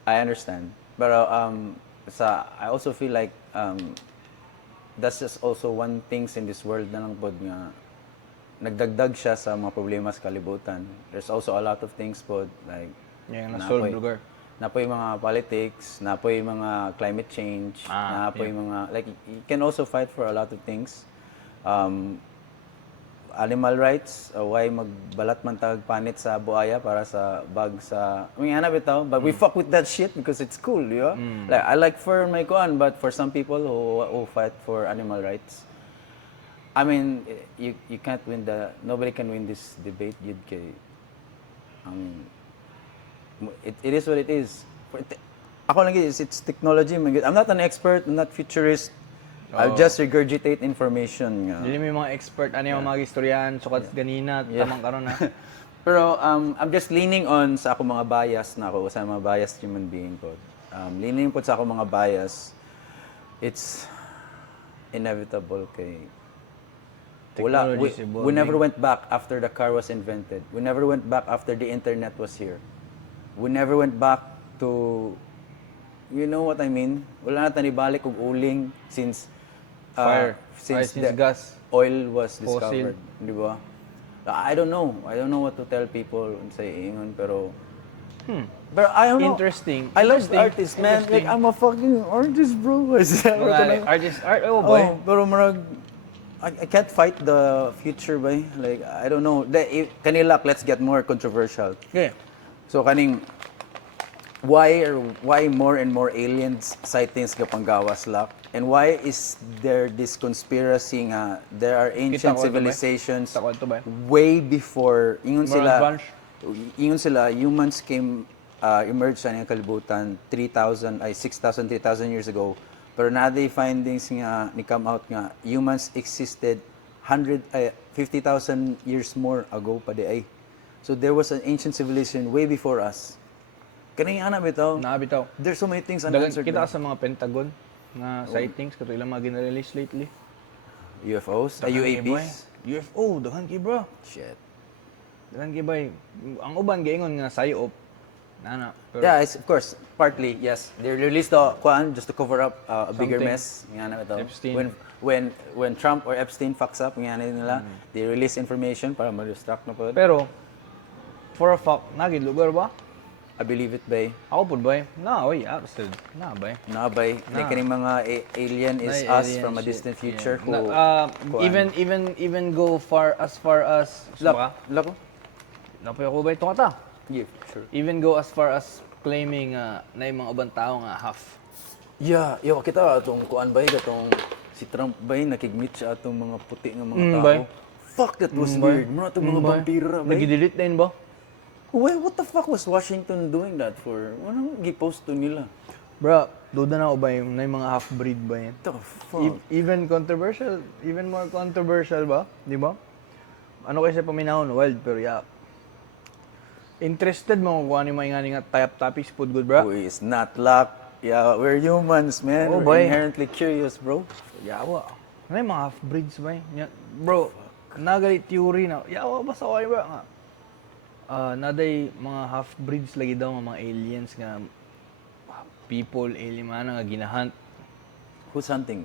I understand. Pero I also feel like that's just also one things in this world na lang pod nga nagdagdag siya sa mga problema sa kalibutan. There's also a lot of things pod like Yang na-solve napoy- lugar. Napoy mga politics, napoy mga climate change, napoy mga like you can also fight for a lot of things. Animal rights, why magbalat man tag panit sa buaya para sa bag sa ano bitaw, but we fuck with that shit because it's cool, di ba? Like I like fur on my kuan, but for some people who fight for animal rights, I mean, you can't win nobody can win this debate yun kay I mean, it is what it is. Ako lang it's technology. I'm not an expert, I'm not futurist. I'll just regurgitate information nga. Dili may mga expert ano yung mga istoryan, sukat ganina, tamang karon na. Pero I'm just leaning on sa ako mga bias na ako, sa mga biased human being ko. Leaning po sa ako mga bias, it's inevitable kay Technology is we never went back after the car was invented. We never went back after the internet was here. We never went back to, you know what I mean? Wala na tanibalik og uling since Fire. since Since gas. oil was Fossil. discovered, di ba? I don't know what to tell people sa ingon pero But I don't know. Interesting. I love Interesting. artists, man. Like, Interesting. I'm a fucking artist, bro. Artist art, oh boy. Oh, pero marag, I can't fight the future, bay. Like, I don't know. Kanilak, let's get more controversial. Okay. So, kaning, why more and more aliens sightings kapanggawas lak? And why is there this conspiracy nga there are ancient ko ito, bay. civilizations Kita ko ito, bay. way before ingon More advanced. humans came emerged sa niyang kalibutan 6,000 3,000 years ago. Pero naday findings nga ni come out nga humans existed 50,000 years more ago pa di ay. So there was an ancient civilization way before us. Kaning ana bitaw. Nakabitaw. There's so many things Dagan unanswered. kita na. sa mga Pentagon nga sightings kato ilang mga gina-release lately. UFOs, Dagan kay boy. UAPs. UFO, dagan kay bro. Shit. Dagan kay bay. Ang uban gaingon nga sayop. Nana. Pero Yeah, it's, of course, partly, yes. They released the kuan just to cover up a bigger Something. mess. Nga na ito. Epstein. When Trump or Epstein fucks up, nga na nila, they release information para ma-distract na po. pero for a fact, nagid lugar ba? I believe it, bay. Ako pud bay. Na, oy, absurd. Na bay. Nakabay. Like kaning mga alien is Na, us alien from a shit. distant future. Yeah. Who, kuan. Even go far as Lako. Lako. Napoy ako ba itong ata? Yeah, sure. Even go as far as claiming na yung mga ubang tao nga half. Yeah, yo kita atong kuan bay katong si Trump bay nakigmeet siya atong mga puti nga mga tao. bay. Fuck, that was weird. Muna atong mga vampira bay. Nag-delete din ba? Wait, what the fuck was Washington doing that for? Anong gi-post to nila? Bro, duda na ako ba yung na yung mga half-breed ba yun? What the fuck? Even controversial, even more controversial ba? Di ba? Ano kasi paminahon, wild, pero yeah. Interested mo kung ano yung mga nga type topics, food good, bro? Who is not luck? Yeah, we're humans, man. Oh, we're boy. inherently curious, bro. Yawa. Ano yung mga half-breeds ba yun? Bro, nagalit theory na, yawa, basta ko kayo ba nga? Naday mga half-breeds lagi daw mga aliens nga people, alien man nga ginahunt. Who's hunting?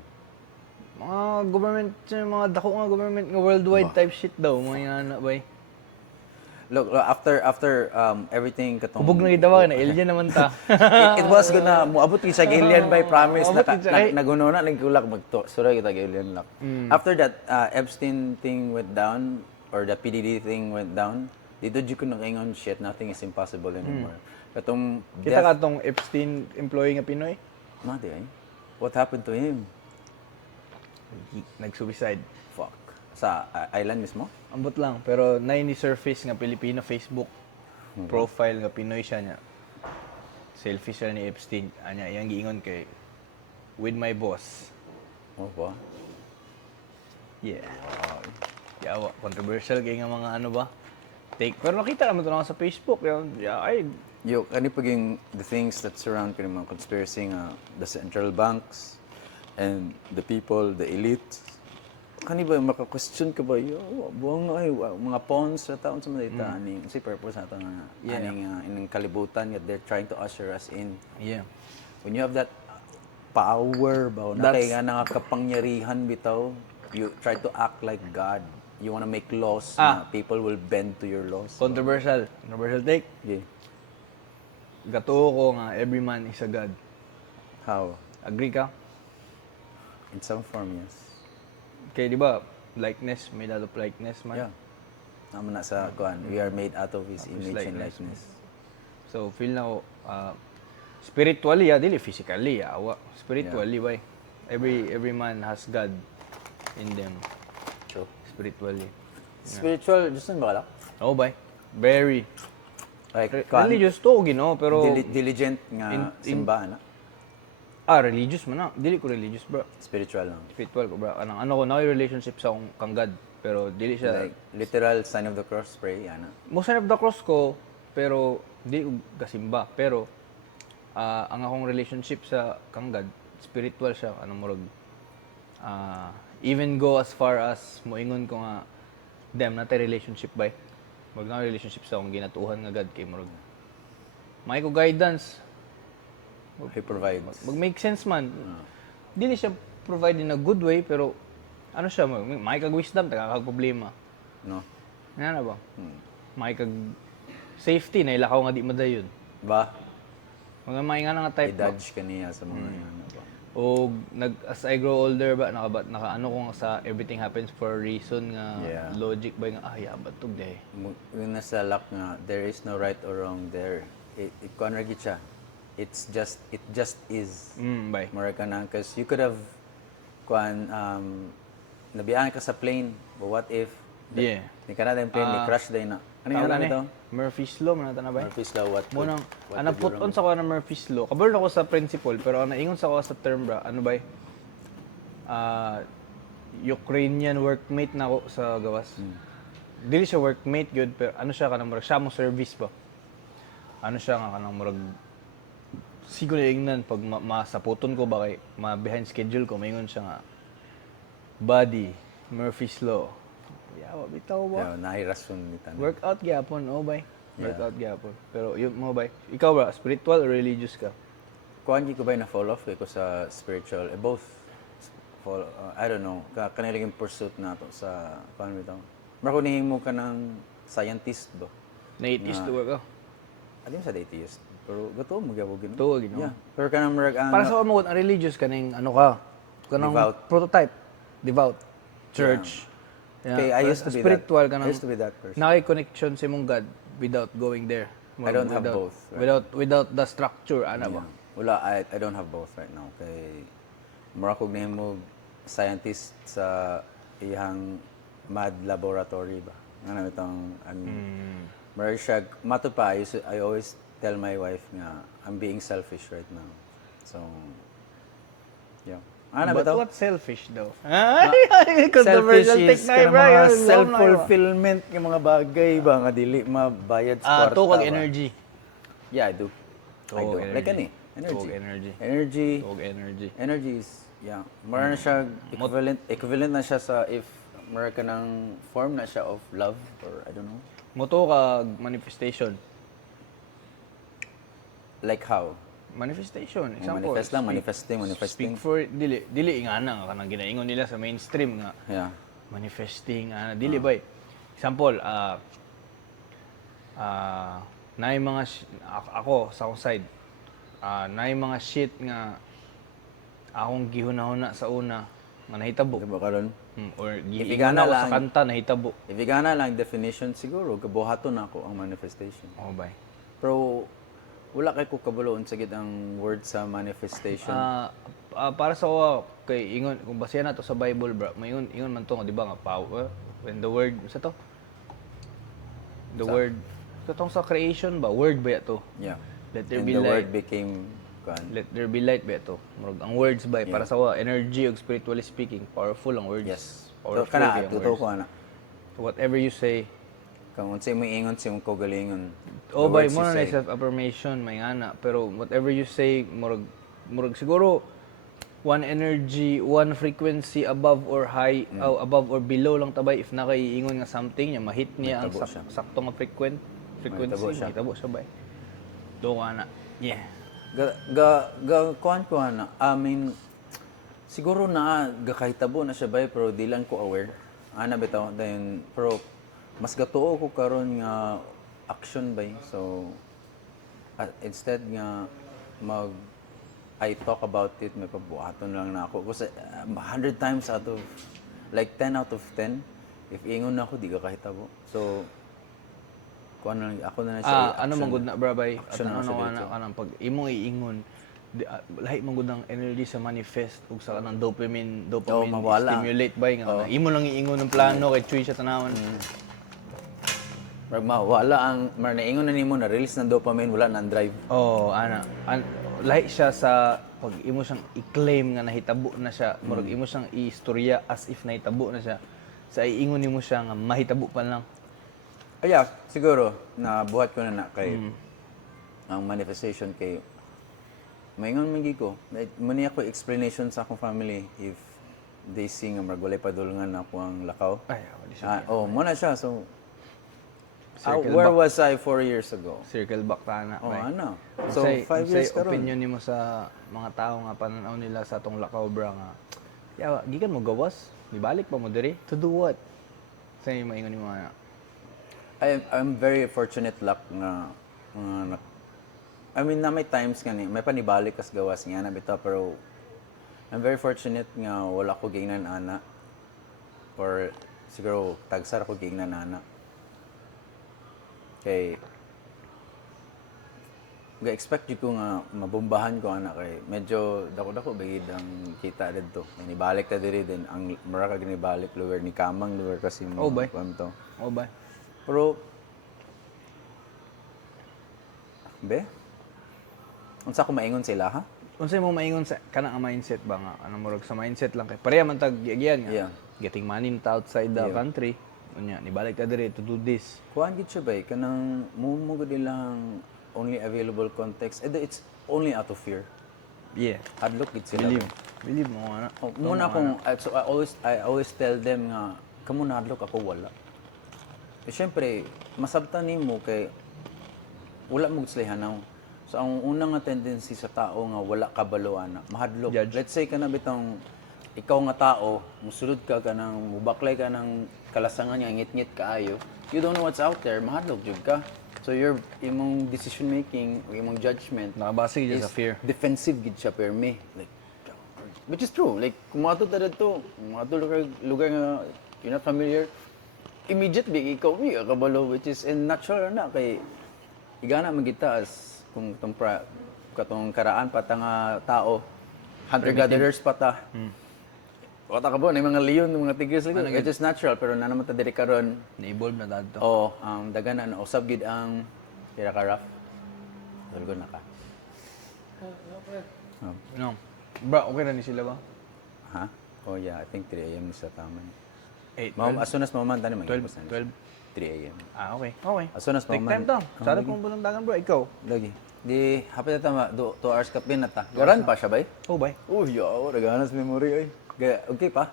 Mga government, mga dako nga government nga worldwide type shit daw, mga yana ba eh. Look, after everything katong Hubog na gitawa na alien naman ta. it was gonna muabot yung sa alien by promise Moabot yun sa- nagununa nagkulak magto. Sura kita alien lock. After that Epstein thing went down or the PDD thing went down, dito jud ko nakaingon shit, nothing is impossible anymore. Katong Kita ka tong Epstein employee nga Pinoy, Mati ay. What happened to him? nag-suicide. Fuck. Sa island mismo? Ambot lang, pero na ni surface nga Pilipino Facebook profile nga Pinoy siya niya. Selfie siya ni Epstein. Anya, iyang giingon kay with my boss. Oh, ba? Yeah. Yawa, controversial kay nga mga ano ba? Take. Pero nakita naman ito na sa Facebook. Yeah, ay, Yo, kani paging the things that surround kani mga conspiracy nga the central banks and the people, the elite. Kani ba maka-question ka ba yo buang ay mga pawns sa taon sa mga data ani si purpose nato nga aning ining kalibutan that they're trying to usher us in. yeah. When you have that power ba na That's- kay nga nakapangyarihan bitaw, you try to act like God. You wanna make laws na people will bend to your laws. Controversial. Controversial take. Yeah. Gatuo ko nga every man is a god. How? Agree ka? In some form, yes. Kaya di ba, likeness, made out of likeness man. Yeah. Naman na sa kuan, we are made out of His image and likeness. So, feel na ko, spiritually, dili physically, awa. Spiritually, why? Every man has God in them, True. spiritually. Spiritual, just ba kala? Oh, bay. Very. Like, kuan, Religious to, gino, pero... diligent nga simbahan na. Religious man na. Dili ko religious, bro. Spiritual lang. Spiritual ko, bro. Ano ko, na relationship sa akong kang God. Pero dili siya... Like, literal sign of the cross, pray, yana. Most of the cross ko, pero di ko kasimba. Pero ang akong relationship sa kang God, spiritual siya. Ano murag even go as far as moingon ko nga dem na relationship ba. Murag na relationship sa akong ginatuhan nga God kay murag may ko guidance. He provides. Mag-make sense man. Dili siya provide in a good way pero ano siya, may kag wisdom, tagakag problema. No? Nga na ba? May kag safety, nailakaw nga di madayon. Ba? Mga may nga nga type ba? I-dodge ka niya sa mga yana ba? O as I grow older ba, naka ano ko nga sa everything happens for a reason nga Yeah. logic ba nga, yabat tog day. Yung nasa lock nga, there is no right or wrong there. Kuan ra gid siya. It just is. Bay. Mura ka na, because you could have, kuan, nabiyahan ka sa plane, but what if, Yeah. ni ka na yung plane, ni crash day na. Ano yung Tawag ano ni ito? Murphy's Law, man na ba? Murphy's Law, what Munang, what ano could put go on wrong? sa ko ng Murphy's Law. Kabalo ako sa principle, pero ang naingon sa ko sa term bra, ano ba? Ukrainian workmate na ako sa gawas. Dili siya workmate gyud pero ano siya kanang murag siya mo service ba. Ano siya nga kanang murag siguro ingnan pag masaputon ko ba kay behind schedule ko maingon siya nga body Murphy's Law. Yawa bitaw ba? Yeah, nahirason ni Tan. Workout gyapon oh bay. Breakout gyapon. Pero yung mo ba? Ikaw ba spiritual or religious ka? Kuan ko ba na fall off ko sa spiritual? Both. I don't know. Kanilang pursuit na to sa kuan bitaw. Mara ko nihimo ka ng scientist ba? Na-atheist ka? Adi sa atheist. Pero gato mo gyapon gino. Tuwa, Ginoo. Yeah. Pero kanang murag ang Para sa mo ang religious kaning ano ka? Kanang Devout. prototype. Devout. Church. Okay, I Pero used to be spiritual that. ka I used to be that person. Naki-connection sa imong God without going there. I don't have both, right? Without the structure, ana ba? Wala, I don't have both right now. Kay mura kog nahimo scientist sa iyang mad laboratory ba. Nga itong mura siya mato pa I always tell my wife nga I'm being selfish right now. So yeah. Ano ba But to? what selfish daw? Ay, controversial take na, bro. mga self-fulfillment ng mga bagay ba nga dili mabayad sa kwarta. To kag ba? energy. Yeah, I do. I do. energy. Like ani, energy. Tog energy. Energy. Tog energy. Energy is, yeah. Mara na siya, equivalent na siya sa if mara ka ng form na siya of love or I don't know. Moto kag manifestation. Like how? Manifestation. Example. Manifest lang, manifesting. Speak for dili nga na kanang ginaingon nila sa mainstream nga Yeah. manifesting dili ba. Example, naay mga ako sa akong side. Naay mga shit nga akong gihuna-huna sa una nga nahitabo. Diba karon? Or Ibigana giingon ako sa lang. kanta nahitabo. If igana lang definition siguro, gabuhaton ako ang manifestation. Oh, bay. Pero wala kay ko kabuloon sa gid ang word sa manifestation. Para sa ako, kay ingon kung basehan nato sa Bible, bro. May ingon man to nga di ba nga power when the word sa to? The word katong sa creation ba? Word ba to? Yeah. Let there And be the light. word became kuan. Let there be light ba to? Murag ang words ba para sa ako, energy ug spiritually speaking, powerful ang words. Yes. Powerful So, kana yung tuto words. ko ana. Whatever you say, Kung unsay mo ingon sa imong kaugalingon. oh, the by words mo you na say. self-affirmation, may ana. Pero whatever you say, murag siguro, one energy, one frequency above or high, above or below lang tabay. If nakaiingon nga something, niya mahit niya ang Mahitabo siya. sakto nga frequency. Mahitabo siya. Mahitabo siya bay. Do ka na. Yeah. Kuan ko ana. I mean, siguro na gakahitabo na siya bay pero di lang ko aware. Ana bitaw then pero mas gatuo ko karon nga action bay. So instead nga I talk about it, may pabuhaton lang na ako. Kasi 100 times out of, like 10 out of 10, if ingon na ako, di ka kahitabo. So, kung ano, ako na siya Ano man gud na brabay? Action na Ano siya ana dito. kanang pag imong iingon, lahi man gud ang energy sa manifest ug sa kanang dopamine mawala. stimulate bay nga imo lang iingon ng plano kay chuy sa tanawon. wala ang, naingon na nimo na release ng dopamine, wala na ang drive. Oh, lahi siya sa pag imo siyang i-claim nga nahitabo na siya, murag imo siyang i-istorya as if nahitabo na siya. Sa iingon nimo siya nga mahitabo pa lang. Yeah, siguro, nabuhat ko na kay, ang manifestation kay, maingon magi ko, mani ako explanation sa akong family if they see nga magwalay padulungan na ako ang lakaw. Ay, wala siya. Muna siya. So, Circle where back. was I 4 years ago? Circle back ta na. bay. Ano? So, 5 years ka ron. opinion nimo sa mga tao nga pananaw nila sa atong lakaw bra nga. Yawa, gikan mo gawas, ibalik pa mo diri to do what? Sa imo maingon nimo ana. I'm very fortunate luck nga I mean, na may times gani, may panibalik kas gawas nga na bitaw pero I'm very fortunate nga wala ko gingnan ana or siguro tagsar ko gingnan ana. Kay ga-expect jud ko nga mabombahan ko ana kay medyo dako-dako bagid ang kita didto. Nibalik ta diri din ang mura ka ginibalik lugar ni kamang lugar kasi mo. bay. to. O ba? Pero unsa ko maingon sila ha? Unsay mo maingon sa kanang mindset ba nga anong murag sa mindset lang kay pareha man tag giyan nga. Yeah. Getting money outside the country. Unya, nibalik ta diri to do this. Kuan gid siya bay kanang mo gud ilang only available context. It's only out of fear. Yeah. Hadlok gid sila. Believe mo ana. Muna akong so I always tell them nga kamo na hadlok ako wala. Siyempre, masabtan nimo kay wala mo sila hanaw. So ang unang nga tendency sa tao nga wala kabalo ana, mahadlok. Judge. Let's say kana bitong ikaw nga tao, musulod ka kanang mubaklay ka ng kalasangan nga ngit-ngit kaayo. You don't know what's out there, mahadlok jud ka. So your imong decision making, o imong judgment Nakabase gid is sa fear. defensive gid siya per me. Like which is true. Like kung mato ta dito, mato lugar nga you're not familiar, immediately ikaw kabalo, which is in natural na kay igana magita as kung katong karaan pa ta nga tao, hunter-gatherers pa ta. Wata ka ba, na mga leon, mga tigres like it is natural, pero na naman ta diri karon. Na-evolve na dadto. Oo, daganan na usab gid ang pira ka rough. Dulgo na ka. No. Bro, okay na ni sila ba? Ha? Oh yeah, I think 3 AM sa tama. 8, As soon as maumanta ni 12, magipos na. 12. 3 AM. Okay. Okay. As soon as Take maman- time to. Oh, Sana lagi. pong bulong dagan bro. Ikaw. Lagi. Di hapit ta 2 hours ka pinata. Garan pa siya bay? Oh, bye. Oh, yo, reganas memory ay. Okay pa?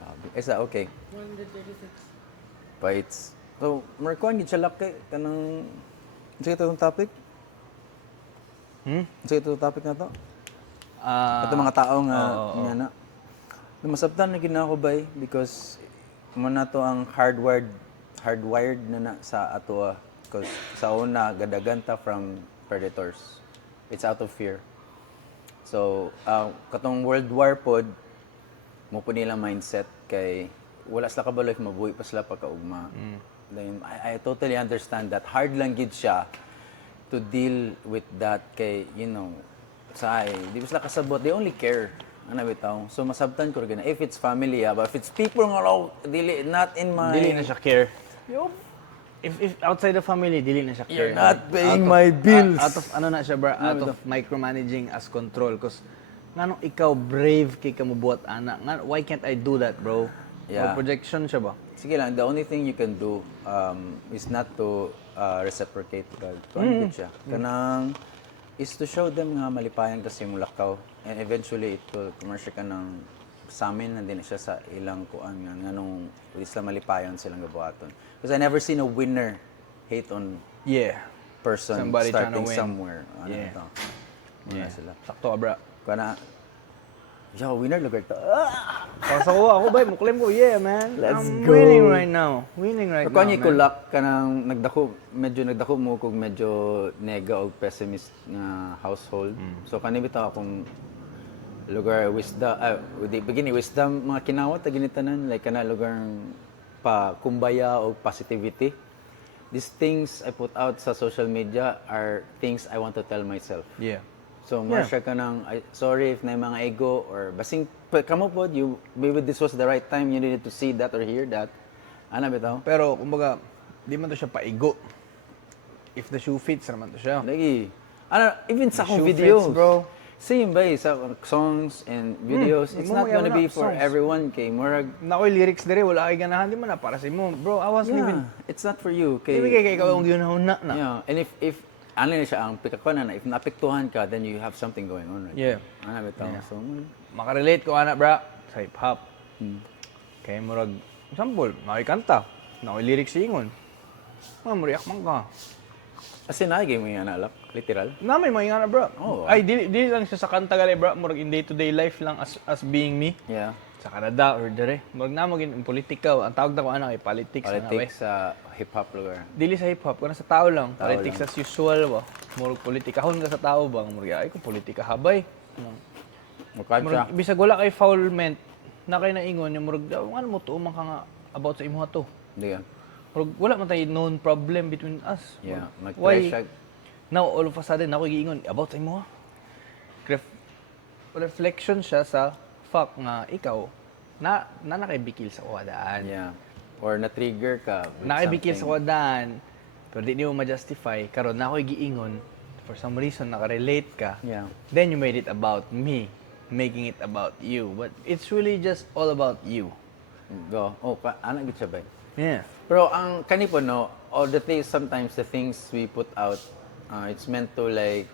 Grabe. Esa, okay. 136. Bites. So, markuan gid siya laki kanang sige itong topic? Sige itong topic na to? Ito mga tao nga nga na. Masabtan na gina ako bay because mo na to ang hardwired na sa ato because sa una gadaganta from predators. It's out of fear. So, katong World War pod mo po nila mindset kay wala sila kabalo if mabuhi pa sila pagkaugma. Then I totally understand that hard lang gid siya to deal with that kay you know di ba sila kasabot, they only care ana bitaw. So masabtan ko gina if it's family but if it's people nga raw dili not in my Dili na siya care. If outside the family, dili na siya care. You're not paying my bills. Out of ano na siya bro, out of micromanaging as control. Cause nganong ikaw brave kay ka mobuhat ana. Why can't I do that, bro? Yeah. Or projection siya ba? Sige lang, the only thing you can do is not to reciprocate ka. Tuan siya. Kanang is to show them nga malipayan kasi yung lakaw. And eventually, it will commercial ka ng sa amin, nandun siya sa ilang kuan nga nung isla malipayon silang gabuhaton. Because I never seen a winner hate on Yeah. person Somebody trying to starting win. somewhere. Ano Yeah. ito? Yeah. Sila. Sakto ka, bro. Kana, yo, winner lugar to. Pasa ko ako ba, muklaim ko, yeah, man. Let's I'm go. winning right now. Winning right Pero now, kanya man. ko luck ka nang medyo nagdako mo kog medyo nega o pessimist nga household. So kani bitaw akong lugar wisdom, di begini wisdom mga kinawat ta ginitanan like kana lugar pa kumbaya o positivity. These things I put out sa social media are things I want to tell myself. Yeah. So, more siya ka ng, sorry if na yung mga ego or basing, kamo po, maybe this was the right time you needed to see that or hear that. Ano bitaw? Pero, kumbaga, di man to siya paigo. If the shoe fits, naman to siya. Lagi. Even sa akong shoe videos, fits, bro. Same ba sa songs and videos, it's mo not gonna yaman be na, for songs. everyone kay Murag. Na ko'y lyrics dire, wala kay ganahan, di man na para sa mo. Bro, I was living. Yeah, it's not for you. Di ba kay ikaw ang ginahuna na? Yeah, and if ano na siya, ang pikakon na, if napiktuhan ka, then you have something going on, right? Yeah. Ano bitaw? So, Makarelate ko ana, bra, sa hip-hop. Kaya murag, example, nakikanta, nako'y lyrics ingon. Mariak man ka. as in, nagiging mo yung analak, literal. Namay mga ingana, bro. Oo. Ay, dili lang siya sa kanta gali, bro. Murag in day-to-day life lang as being me. Yeah. Sa Canada or dire. Murag na maging politika. Ang tawag na ko ana kay politics. Politics sa hip-hop lugar. Dili sa hip-hop, kana sa tao lang. Tao Politics lang. as usual ba. Murag politikahon ka sa tao ba. Murag ay ko politika habay. Mukha siya. Murag bisag wala kay foulment na kay naingon yung murag ano mo tuumang ka nga about sa imuha to. Hindi yan. Murag wala man tay known problem between us. Yeah. Murag, Mag-try siya. Now all of a sudden ako giingon about sa imuha. Reflection siya sa fact nga ikaw na nakibikil sa wadaan. Yeah. Or na-trigger ka with Nakibikil sa something. wadaan, pero di mo ma-justify. Karon na ako'y giingon, for some reason, nakarelate ka. Yeah. Then you made it about me, making it about you. But it's really just all about you. Go. Oh, anak gid siya ba? Yeah. Pero ang kanipo no, all the things, sometimes the things we put out, it's meant to like,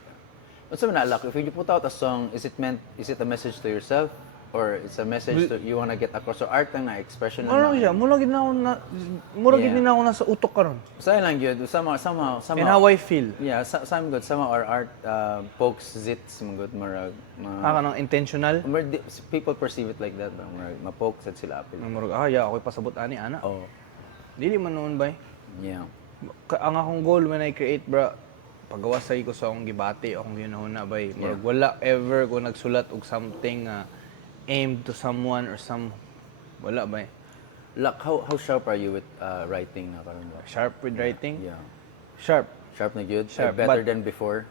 what's naman alak? If you put out a song, is it a message to yourself or it's a message that you wanna get across. So art ang na expression Ano lang siya, mura gid na ako na mura gid Yeah. na ako nasa utok karon. Sa lang yun, sama And how I feel. Yeah, some good. Some our art pokes zits mga good marag. Aka nang intentional. People perceive it like that ba? Marag ma-poke sad sila apil. Murag yeah, ako'y pasabot ani ana. Oh, Dili man noon bay. yeah. Ang akong goal when I create bra, pagawasay ko sa akong gibati, akong ginahuna bay. Murag wala ever ko nagsulat og something aimed to someone or wala bay. Like how sharp are you with writing na karon ba? Sharp with writing. Yeah. Sharp. Sharp na good. Sharp, Better but- than before.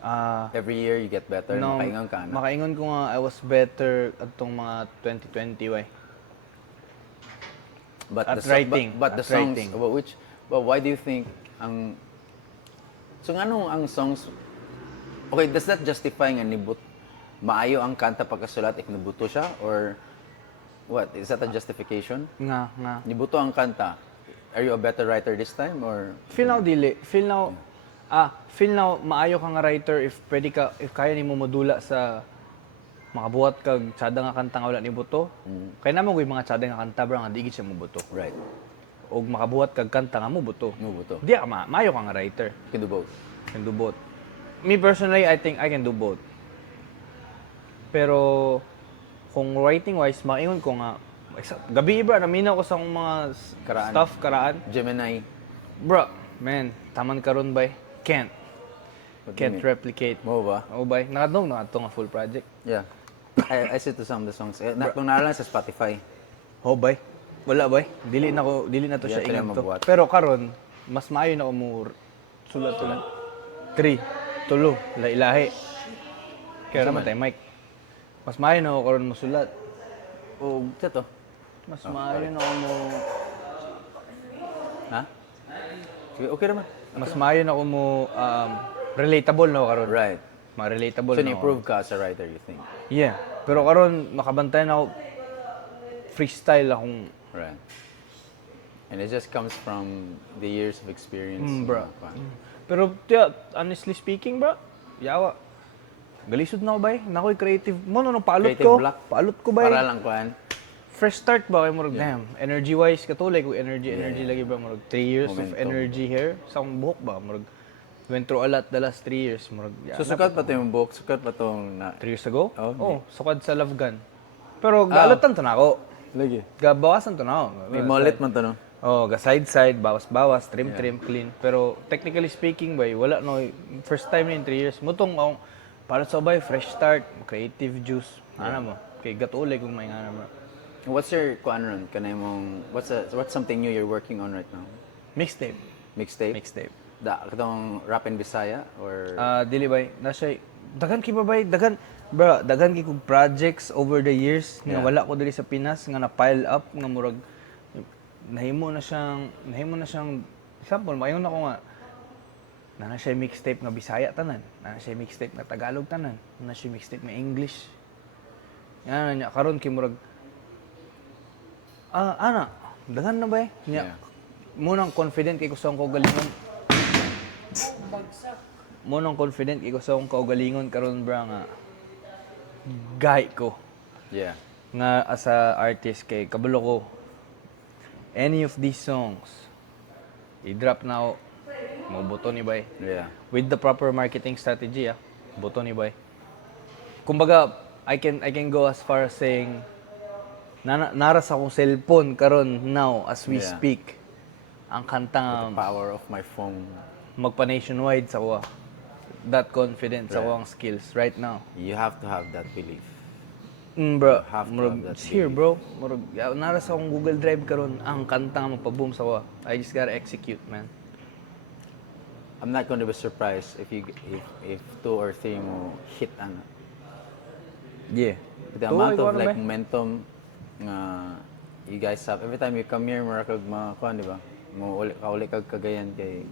Ah, Every year you get better. no, Makaingon ka na. makaingon ko nga I was better atong mga 2020 way. But At the so- writing. But the At songs. writing. But why do you think ang so nganong ang songs? Okay, does that justify nga nibut maayo ang kanta pagkasulat if nabuto siya or what? Is that a justification? Nga. Nibuto ang kanta. Are you a better writer this time or Feel now dili. Feel now maayo ka nga writer if pwede ka if kaya nimo modula sa makabuhat kag tsada nga kanta nga wala ni buto. Kaya namo gyud mga tsada nga kanta bra nga di gid siya mobuto. right? Og makabuhat kag kanta nga mobuto. Mubuto. Di ka maayo ka nga writer. You can do both. Can do both. Me personally, I think I can do both. Pero kung writing wise, maingon ko nga gabi bra naminaw ko sa akong mga Karaan. stuff karaan. Gemini. Bro, man, taman karon bay. Can't What do you can't mean? replicate. Mo ba? Oo bay. Nakadong nga full project. Yeah. I listen to some of the songs. Kung nalang sa Spotify. Oh bay. Wala bay. Dili na to Di siya natin ingat na to. mabuhat. Pero karon mas maayo na ko mo sulat to lang. 3, 3, ilahi. Kaya naman tayo, Mike. Mas maayo na ako karon mo sulat. O, to. Mas maayo na ako mo Ha? Sige, okay naman. mas maayo na ako mo relatable na ako karon. Right. Ma-relatable So, na ako. ni-improve ka as a writer, you think? Yeah. Pero karon makabantay na ako freestyle akong Right. And it just comes from the years of experience. bro. Mga kwan. Pero tiya, honestly speaking, bro, yawa. Galisod na ako bay. Nakoy creative mo no paalot Creative ko. block. Paalot ko bay. Para lang kwan. Fresh start ba kay murag damn. Energy wise katulay ko energy lagi ba murag 3 years Momentum. of energy here sa akong buhok ba murag went through a lot the last 3 years murag So, sukat pa ito yung book, sukat pa itong na... 3 years ago? Oh, sukad sa Love Gun. Pero galotan to na ako. Lagi. Gabawasan to na ako. May mullet man to, no? Oh, ga side bawas, trim clean. Pero technically speaking bay, wala no first time in 3 years. Mutong akong para sa bay fresh start, creative juice. Ano mo? Kay gatulay kung may ngana mo. What's your kwan ron? Kanay mong... What's something new you're working on right now? Mixtape. Mixtape? Katong rap and Bisaya? Or... Dili bay, nasa dagan kay ba bay, dagan kay kog projects over the years nga Yeah. wala ko diri sa Pinas nga na pile up nga murag nahimo na siyang example mayon ako nga na siya mixtape nga Bisaya tanan, na siya mixtape nga Tagalog tanan, na siya mixtape nga English. Yan nya karon kay murag ana, dagan na bay? Nya. Yeah. Munang confident kay ko sa akong kaugalingon. Munang confident kay ko sa akong kaugalingon karon bra nga gay ko Yeah. nga as a artist kay kabalo ko any of these songs i-drop na ako mabuto ni bay Yeah. with the proper marketing strategy buto ni bay kumbaga I can go as far as saying naras akong cellphone karon now as we Yeah. speak ang kanta nga The power of my phone. magpa nationwide sa kuha that confident sa kuha ang skills right now. You have to have that belief. Bro, have to murag, have that it's here bro. Murag, naras akong Google Drive karon ang kanta nga magpa-boom sa kuha. I just gotta execute, man. I'm not going to be surprised if 2 or 3 mo hit ana. Yeah. The amount of like momentum nga you guys have every time you come here mura kag mga kuan di ba? Mo uli kag Cagayan kay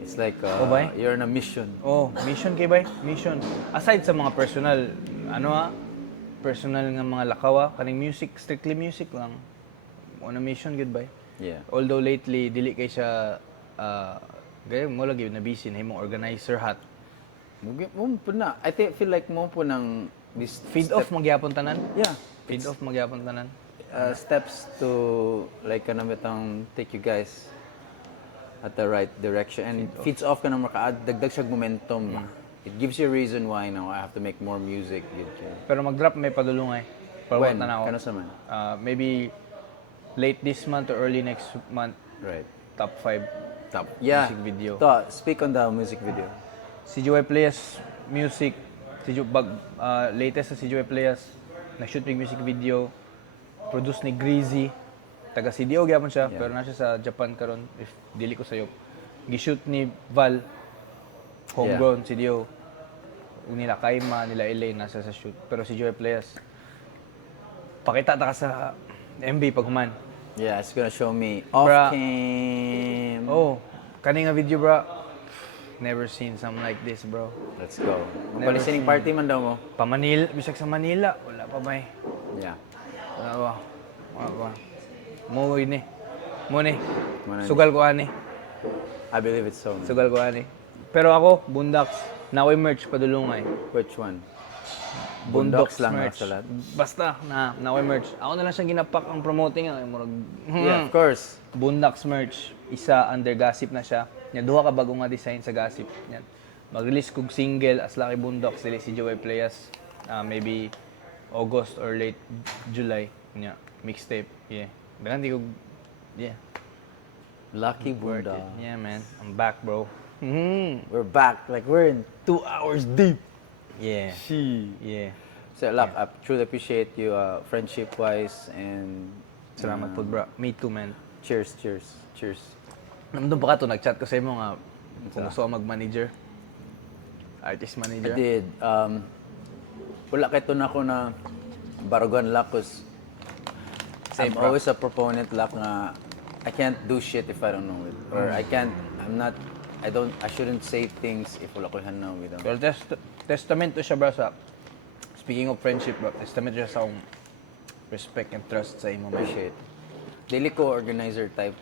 it's like bay? you're on a mission. Oh, mission kay bay? Mission. Aside sa mga personal, personal nga mga lakawa, kaning music, strictly music lang. On a mission good bay. Yeah. Although lately dili kay siya gaya mo lagi na busy na himong organizer hat. Mo po na. I feel like mo po nang this Feed off magyapon tanan. Yeah. Feed off magyapon tanan. Steps to like kanang bitang take you guys at the right direction and feeds off ka na makaadagdag siya momentum ba. It gives you a reason why now I have to make more music. Pero mag-drop may padulungay. Pero When? na ako. Kano sa man? Maybe late this month or early next month, Right. top 5 Yeah. music video. Speak on the music video. CJY Playas music, latest sa CJY Playas, na-shoot ng music video, produce ni Greasy, taga CDO gyapon siya, pero na siya sa Japan karon if dili ko sayo. Gi-shoot ni Val, homegrown CDO. Nila Kaima, nila LA nasa sa shoot, pero CJY Playas. Pakita ta ka sa MB pag human. Yeah, it's gonna show me Bra. off-cam. Oh, kani nga video bro. Never seen something like this, bro. Let's go. Never Listening seen. party man daw mo. Pa Manila, bisag sa Manila, wala pa ba eh. Yeah. Wala ba? Wala ba? Mo ini. Mo ni. Mo na ni. Sugal ko ani. I believe it's so. Man. Sugal ko ani. Pero ako, Boondocks, naway merch padulungay. Which one? Boondocks lang merch. sa lahat. Basta naway merch. Ako na lang siyang ginapak ang promoting ang murag. Yeah, of course. Boondocks merch, isa under Gossip na siya. Nya duha ka bago nga design sa Gossip. Yan. Mag-release kog single as Lucky Boondocks dili si Joey Playas. Maybe August or late July. Nya mixtape. Yeah. Dagan di kog yeah. Lucky Worth Buddha. it. Yeah, man. I'm back, bro. We're back. Like we're in 2 hours deep. Yeah. Yeah. So, Lak, I truly appreciate you friendship-wise and Salamat po, bro. Me too, man. cheers, cheers, cheers. Nandun pa ka to, nag-chat ko sa imo nga kung gusto ko mag-manager. Artist I manager. did. Wala kay na ako na barugan Lak, 'cause Same, I'm bro. always a proponent Lak na I can't do shit if I don't know it. Or I shouldn't say things if wala ko hanaw with them. Pero testament to siya, bro, sa speaking of friendship, bro, testament siya sa akong respect and trust sa imo, man. Appreciate. Dili ko organizer type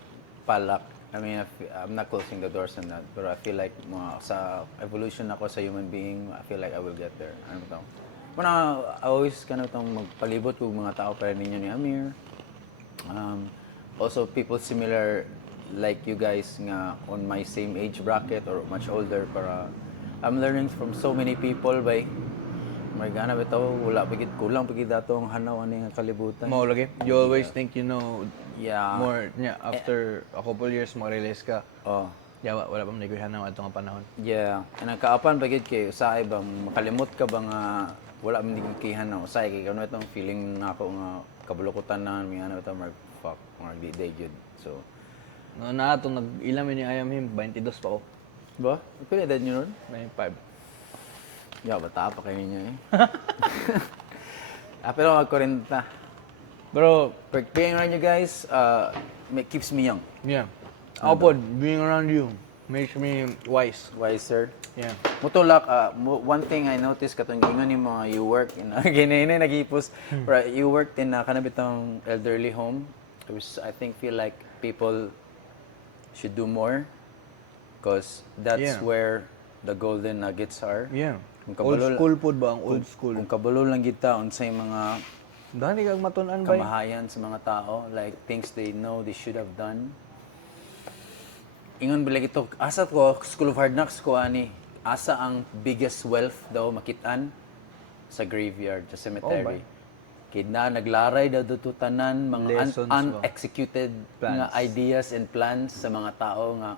palak. I mean, I'm not closing the doors on that, but I feel like sa evolution ako sa human being, I feel like I will get there. Ano to? Muna, I always itong magpalibot kung mga tao pa rin ninyo ni Amir. Also, people similar like you guys nga on my same age bracket or much older para I'm learning from so many people by may gana bitaw wala pagid kulang pagid datong hanaw ani nga kalibutan. Mo lagi. You always think you know Yeah. more. Yeah, after a couple years, ma-realize ka. Oh. Yeah, wala pa maniguhan na ato nga panahon. Yeah. And ang kaapan pagid kay usahay bang makalimot ka ba nga wala man digid kay hanaw usahay kay kano itong feeling nako nga kabulukutan na mi ano ito mag fuck mag di day good. So, No na ato nag-ilam ni I am him 22 pa ako. ba? Pwede edad nyo nun? 95. Yeah, bata pa kayo ninyo eh. Pero mag-40. Pero Being around you guys, keeps me young. yeah. Ako po, being around you makes me wise. Wiser. Yeah. Mutulak, one thing I noticed katong ingon ni mga you work in ginay nagipos, but you worked in kanabitang elderly home. I think feel like people should do more because that's Yeah. where the golden nuggets are. Yeah. Kung Old kabalo- school po ba ang old school? Kung kabalo lang kita unsay mga Dahil kag matunan ba? kamahayan sa mga tao, like things they know they should have done. Ingon bilang ito, asa ko, School of Hard Knocks ko ani, asa ang biggest wealth daw makitaan sa graveyard, sa cemetery. Kina naglaray daw dito tanan mga Lessons ba? unexecuted nga Plans. ideas and plans sa mga tao nga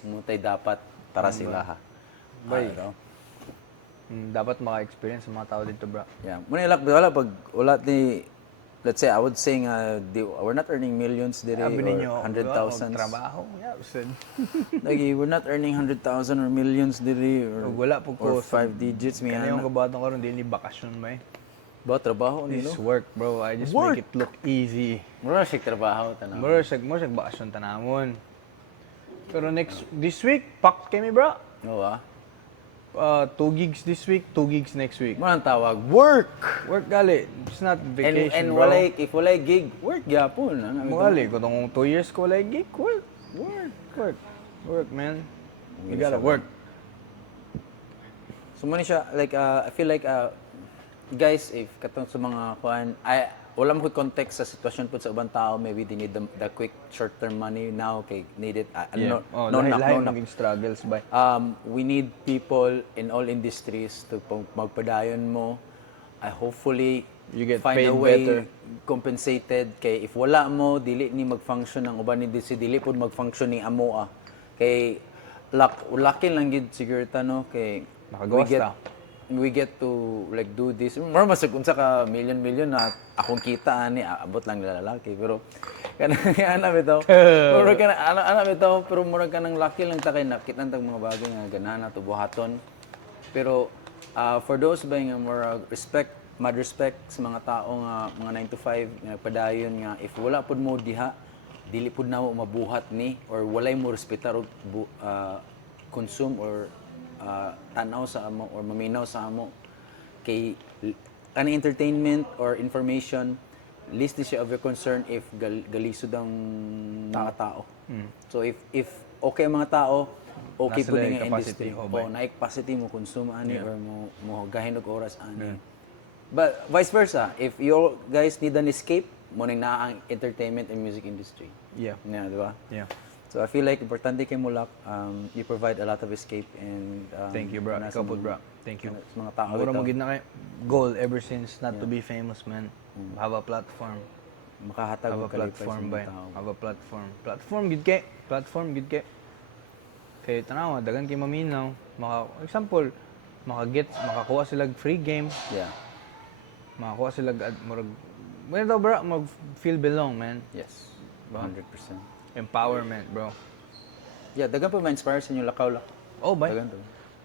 mutay dapat para sila ha. Bay. Ano? Dapat maka-experience sa mga tao dito, bro. Yeah. Muna ilak wala pag ulat ni let's say I would say nga we're not earning millions dire Sabi ninyo, or 100,000. trabaho. Yeah, said. Lagi we're not earning 100,000 or millions dire or Wala po ko. or 5 digits may Kaya yung ana. kabatong karon dili bakasyon ba eh. Ba trabaho This nilo? work, bro. I just Work. make it look easy. Mura siya trabaho tanaw. More siya bakasyon tanamon. Pero this week, packed kami, bro. No ah. 2 gigs this week, 2 gigs next week. Mo ang tawag work. Work gali. It's not vacation, And bro. walay if walay gig, work gyapon ana. Magali, kung tong 2 years ko wala gig, work. Work, man. You gotta work. So mo ni siya like I feel like guys if katong sa mga kuan wala mo context sa sitwasyon po sa ubang tao, maybe they need the quick short-term money now, kay need it. Lahi maging struggles ba? We need people in all industries to magpadayon mo. Hopefully, You get find paid a way better. compensated. Kay if wala mo, dili ni mag-function ang uban ni dili po mag-function ni amoa. Kay lucky lang gid siguro no kay Nakagawas ta. we get to like do this. More mas unsa ka million na akong kita ani abot lang nila lalaki pero kanang ana bitaw. Pero kana ana bitaw pero murag kanang lucky lang ta kay nakita tag mga bagay nga ganahan to buhaton. Pero for those ba nga murag mad respect sa mga tao nga mga 9 to 5 nga nagpadayon nga if wala pud mo diha dili pud namo mabuhat ni or walay mo respetar og consume or tanaw sa amo or maminaw sa amo kay kanang entertainment or information least ni siya of your concern if galisod ang mga tao. So if okay ang mga tao, okay Nasa po lang nga yung capacity, industry. ho, O bay. naik capacity mo consume ani or mo gahin og oras ani. But vice versa, if you guys need an escape, mo ning naa ang entertainment and music industry. Yeah. Yeah, di ba? Yeah. So I feel like importante kay Mulak, you provide a lot of escape and Thank you, bro. nasa Ikaw po, mga- bro. Thank you. sa mga tao Mura bitaw. mo gid na kay goal ever since not to be famous, man. Have a platform. makahatag Have a og kalipay sa platform mga ba? tao. Have a platform. Platform gid kay. Platform gid kay. Kay tanawa dagan kay maminaw. Example, makakuha sila og free game, Yeah. makakuha sila murag well daw bro, mag feel belong, man. Yes. Ba? 100%. Empowerment, bro. Yeah, dagan pa ma-inspire sa inyo lakaw. Oh, bay. Dagan to.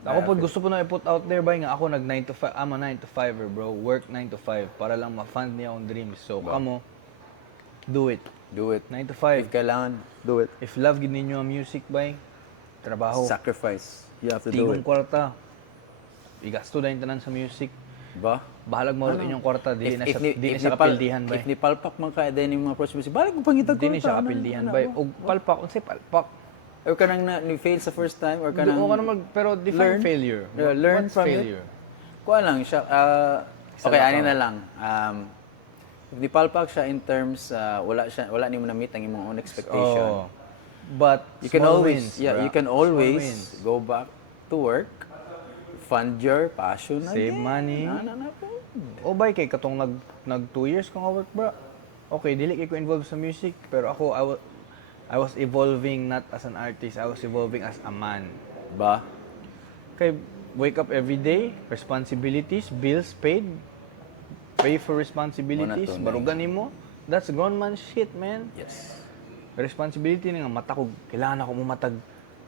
Ako po gusto po na i-put out there ba nga ako nag 9 to 5, I'm a 9 to 5er bro, work 9 to 5 para lang ma-fund niya akong dreams. So kamo do it. Do it. 9 to If 5. kailangan, do it. If love gid ninyo ang music bay, trabaho. Sacrifice. You have to do Tigong it. kwarta. Igasto na yung tanan sa music. Ba? Bahalag mo inyong kwarta, dili na siya dili if siya ni pal- kapildihan bay. If ni palpak man ka din yung mga approach mo, balik mo pangitag ko. Dili siya kapildihan bay. Og palpak, unsay palpak? Or kanang ni fail sa first time or kanang Doon ka na pero define learn. failure. Yeah, learn What's from failure? Kuha lang siya. Okay, lang ani tao. na lang. If ni palpak siya in terms wala nimo na meet ang imong own expectation. Oh. But You can small always, wins, yeah, bro. you can Small always wins. go back to work, fund your passion Save again. money. Na po. O bay kay katong nag 2 years ko nga work bro. Okay, dili kay ko involved sa music, pero ako I was evolving not as an artist, I was evolving as a man. Ba? Kay wake up every day, responsibilities, bills paid, pay for responsibilities, Muna to, barugan nimo. That's grown man shit, man. Yes. Responsibility nga matakog, kailangan ako mumatag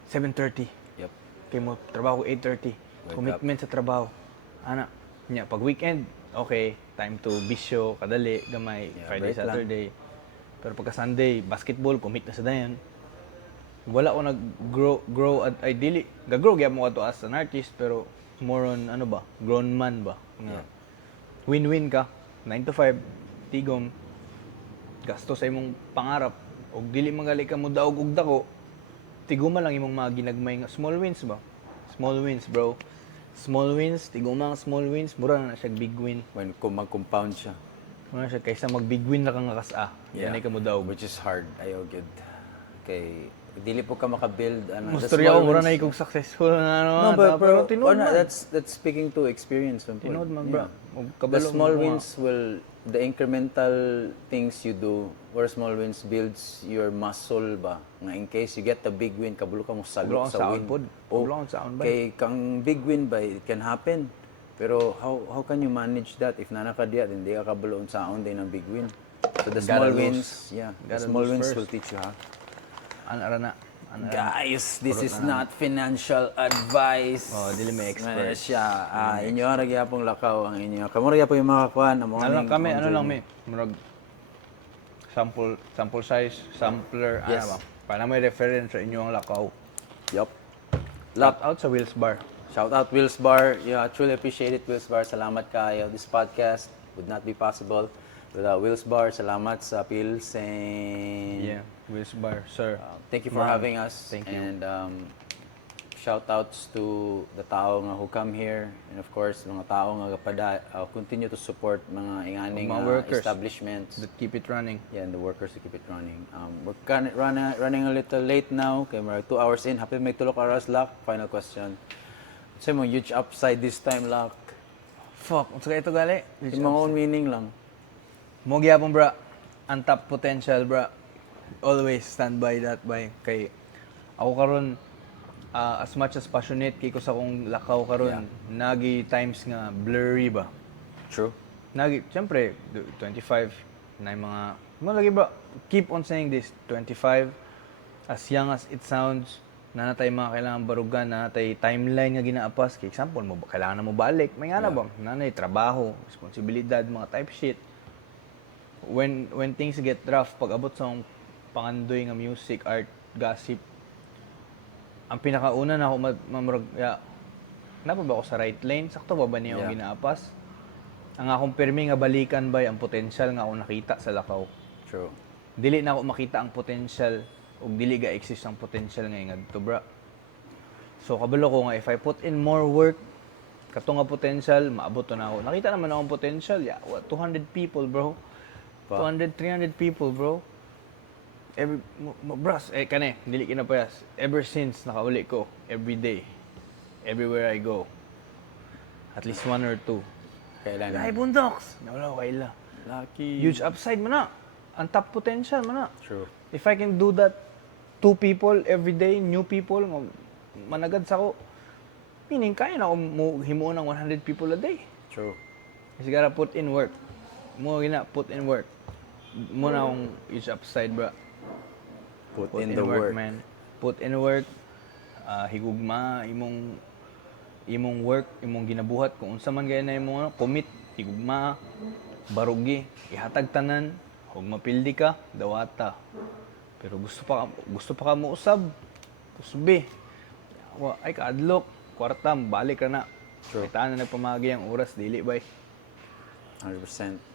7:30. Yep. Kay mo trabaho 8:30. Commitment sa trabaho. Ana, nya pag weekend, okay, time to bisyo, kadali, gamay, Yeah, Friday, break lang. Saturday. Pero pagka Sunday, basketball, commit na sa dayan. Wala ko nag-grow at ideally, gag-grow gyud mo ato as an artist pero more on ano ba, grown man ba. Nga. Win-win ka, 9 to 5, tigom, gasto sa imong pangarap, og dili magali ka mo daog og dako, tiguma lang imong mga ginagmay nga small wins ba. Small wins, bro. Small wins, tiguma nga small wins, mura na siya big win. When mag-compound siya. Mura na siya kaysa mag big win na ka nga kas-a. Yan ay ka mo daog. Which is hard. Ayaw good. Kay dili po ka maka-build ano. the Mustorya ko small mura wins- na ikog successful na ano. No, pero tinuod man. that's speaking to experience. Tinuod man, bro. Og The kabalo small mo, wins the incremental things you do, or small wins builds your muscle ba. Nga in case you get the big win, kabulo ka mo Kabalo sagot kang sa sound win. pod. Kabalo kang sound ba? Kay kang big win ba, it can happen. Pero how can you manage that if nana ka diya, hindi ka kabalo ang sound din ng big win. So the Gotta small lose. wins, the Gotta small lose wins first. will teach you ha. Ana na. Guys, this is not financial advice. Oh, dili may expert. Siya, inyo ang ragyapong lakaw ang inyo. Kamu ragyapong yung mga kakuan. Ano lang kami, ano lang may murag sample size, sampler, Yes. ano ba? Para may reference sa inyong lakaw. Yup. Shout out sa Wheels Bar. Shout out Wills Bar. Yeah, I truly appreciate it, Wills Bar. Salamat kayo. This podcast would not be possible without Wills Bar. Salamat sa Pilsen. Yeah, Wheels Bar, sir. Thank you for Ma'am, having us. thank you. And shoutouts to the tao nga who come here, and of course mga tao nga continue to support mga inganing Mga workers. establishments. That keep it running. Yeah, and the workers to keep it running. We're running a little late now. Okay, we're 2 hours in. Happy may tulok oras, Lak. Final question. Say mo, huge upside this time, Lak. Fuck, unsa kay ito gali? Yung mga own meaning lang. Mo gyapon bra. Ang top potential bra. Always stand by that by kay ako karon as much as passionate kay ko sa akong lakaw karon, nagi times nga blurry ba. True. Nagi, siyempre, 25 na yung mga, mo lagi ba, keep on saying this, 25, as young as it sounds, na natay mga kailangan barugan, na natay timeline nga ginaapas. Kay example, kailangan na mo balik. May nga na ba? Nanay, trabaho, responsibilidad, mga type shit. When things get rough, pag abot sa akong pangandoy nga music, art, gossip, ang pinakauna na ako mamurag, napa ba ako sa right lane? Sakto ba niya akong ginaapas? Ang akong pirmi nga balikan ba ang potential nga ako nakita sa lakaw. True. Dili na ako makita ang potential ug dili ga exist ang potential nga ngadto bra. So kabalo ko nga if I put in more work kato nga potential maabot to na ako. Nakita naman akong potential. 200 people, bro. 200, 300 people, bro. Bros, kane, dili kinapayas. Ever since nakauli ko, every day, everywhere I go, at least 1 or 2. Kailan? Ay, bundoks! Nawala ko kaila. Lucky. Huge upside man na. Ang top potential man na. True. If I can do that, 2 people every day, new people, managad sa ko, meaning kaya na ako himuon ng 100 people a day. True. Kasi gotta put in work. Mo gina, put in work. Mo na akong huge upside, bro. Put in the work. man. Put in work. Higugma imong work, imong ginabuhat kung unsa man gaya na imong commit, higugma, barugi, ihatag tanan, hug mapildi ka, dawata. Pero gusto pa ka mo usab. Usbi. Ay kaadlok, kwarta, balik ka na. Kita na nagpamagi ang oras dili bay. 100%.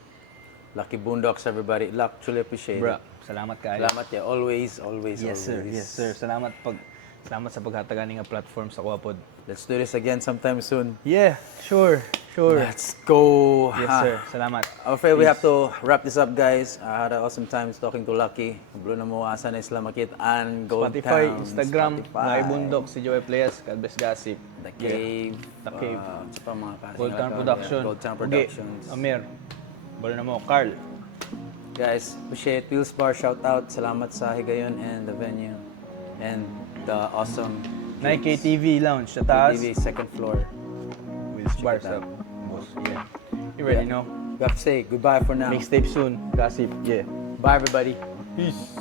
Lucky Boondocks, everybody. Luck, truly appreciate Bra, it. salamat ka. Salamat ya. Always, always, Yes always. sir. Salamat sa paghatagan nga platform sa Kuwapod. Let's do this again sometime soon. Yeah, sure. Let's go. Yes sir. Salamat. I'm afraid we have to wrap this up, guys. I had an awesome time talking to Lucky. Blue na mo, asa na Isla Makit, and Gold Spotify, Town. Instagram, Spotify. Ngay Bundok, si Joey Playas, Calves Gossip. The Cave. The Cave. Sa pa mga kasing Gold Town laban. Production. Gold Town Ugi, Productions. Amir. Balo na mo, Carl. Guys, appreciate Wheels Bar. Shout out. Salamat sa Higayon and the venue. And the awesome Nike TV Lounge sa taas. TV second floor. Wills Bar it sa out. boss. Yeah. You already know. We have to say goodbye for now. Mixtape soon. Gossip. Yeah. Bye, everybody. Peace.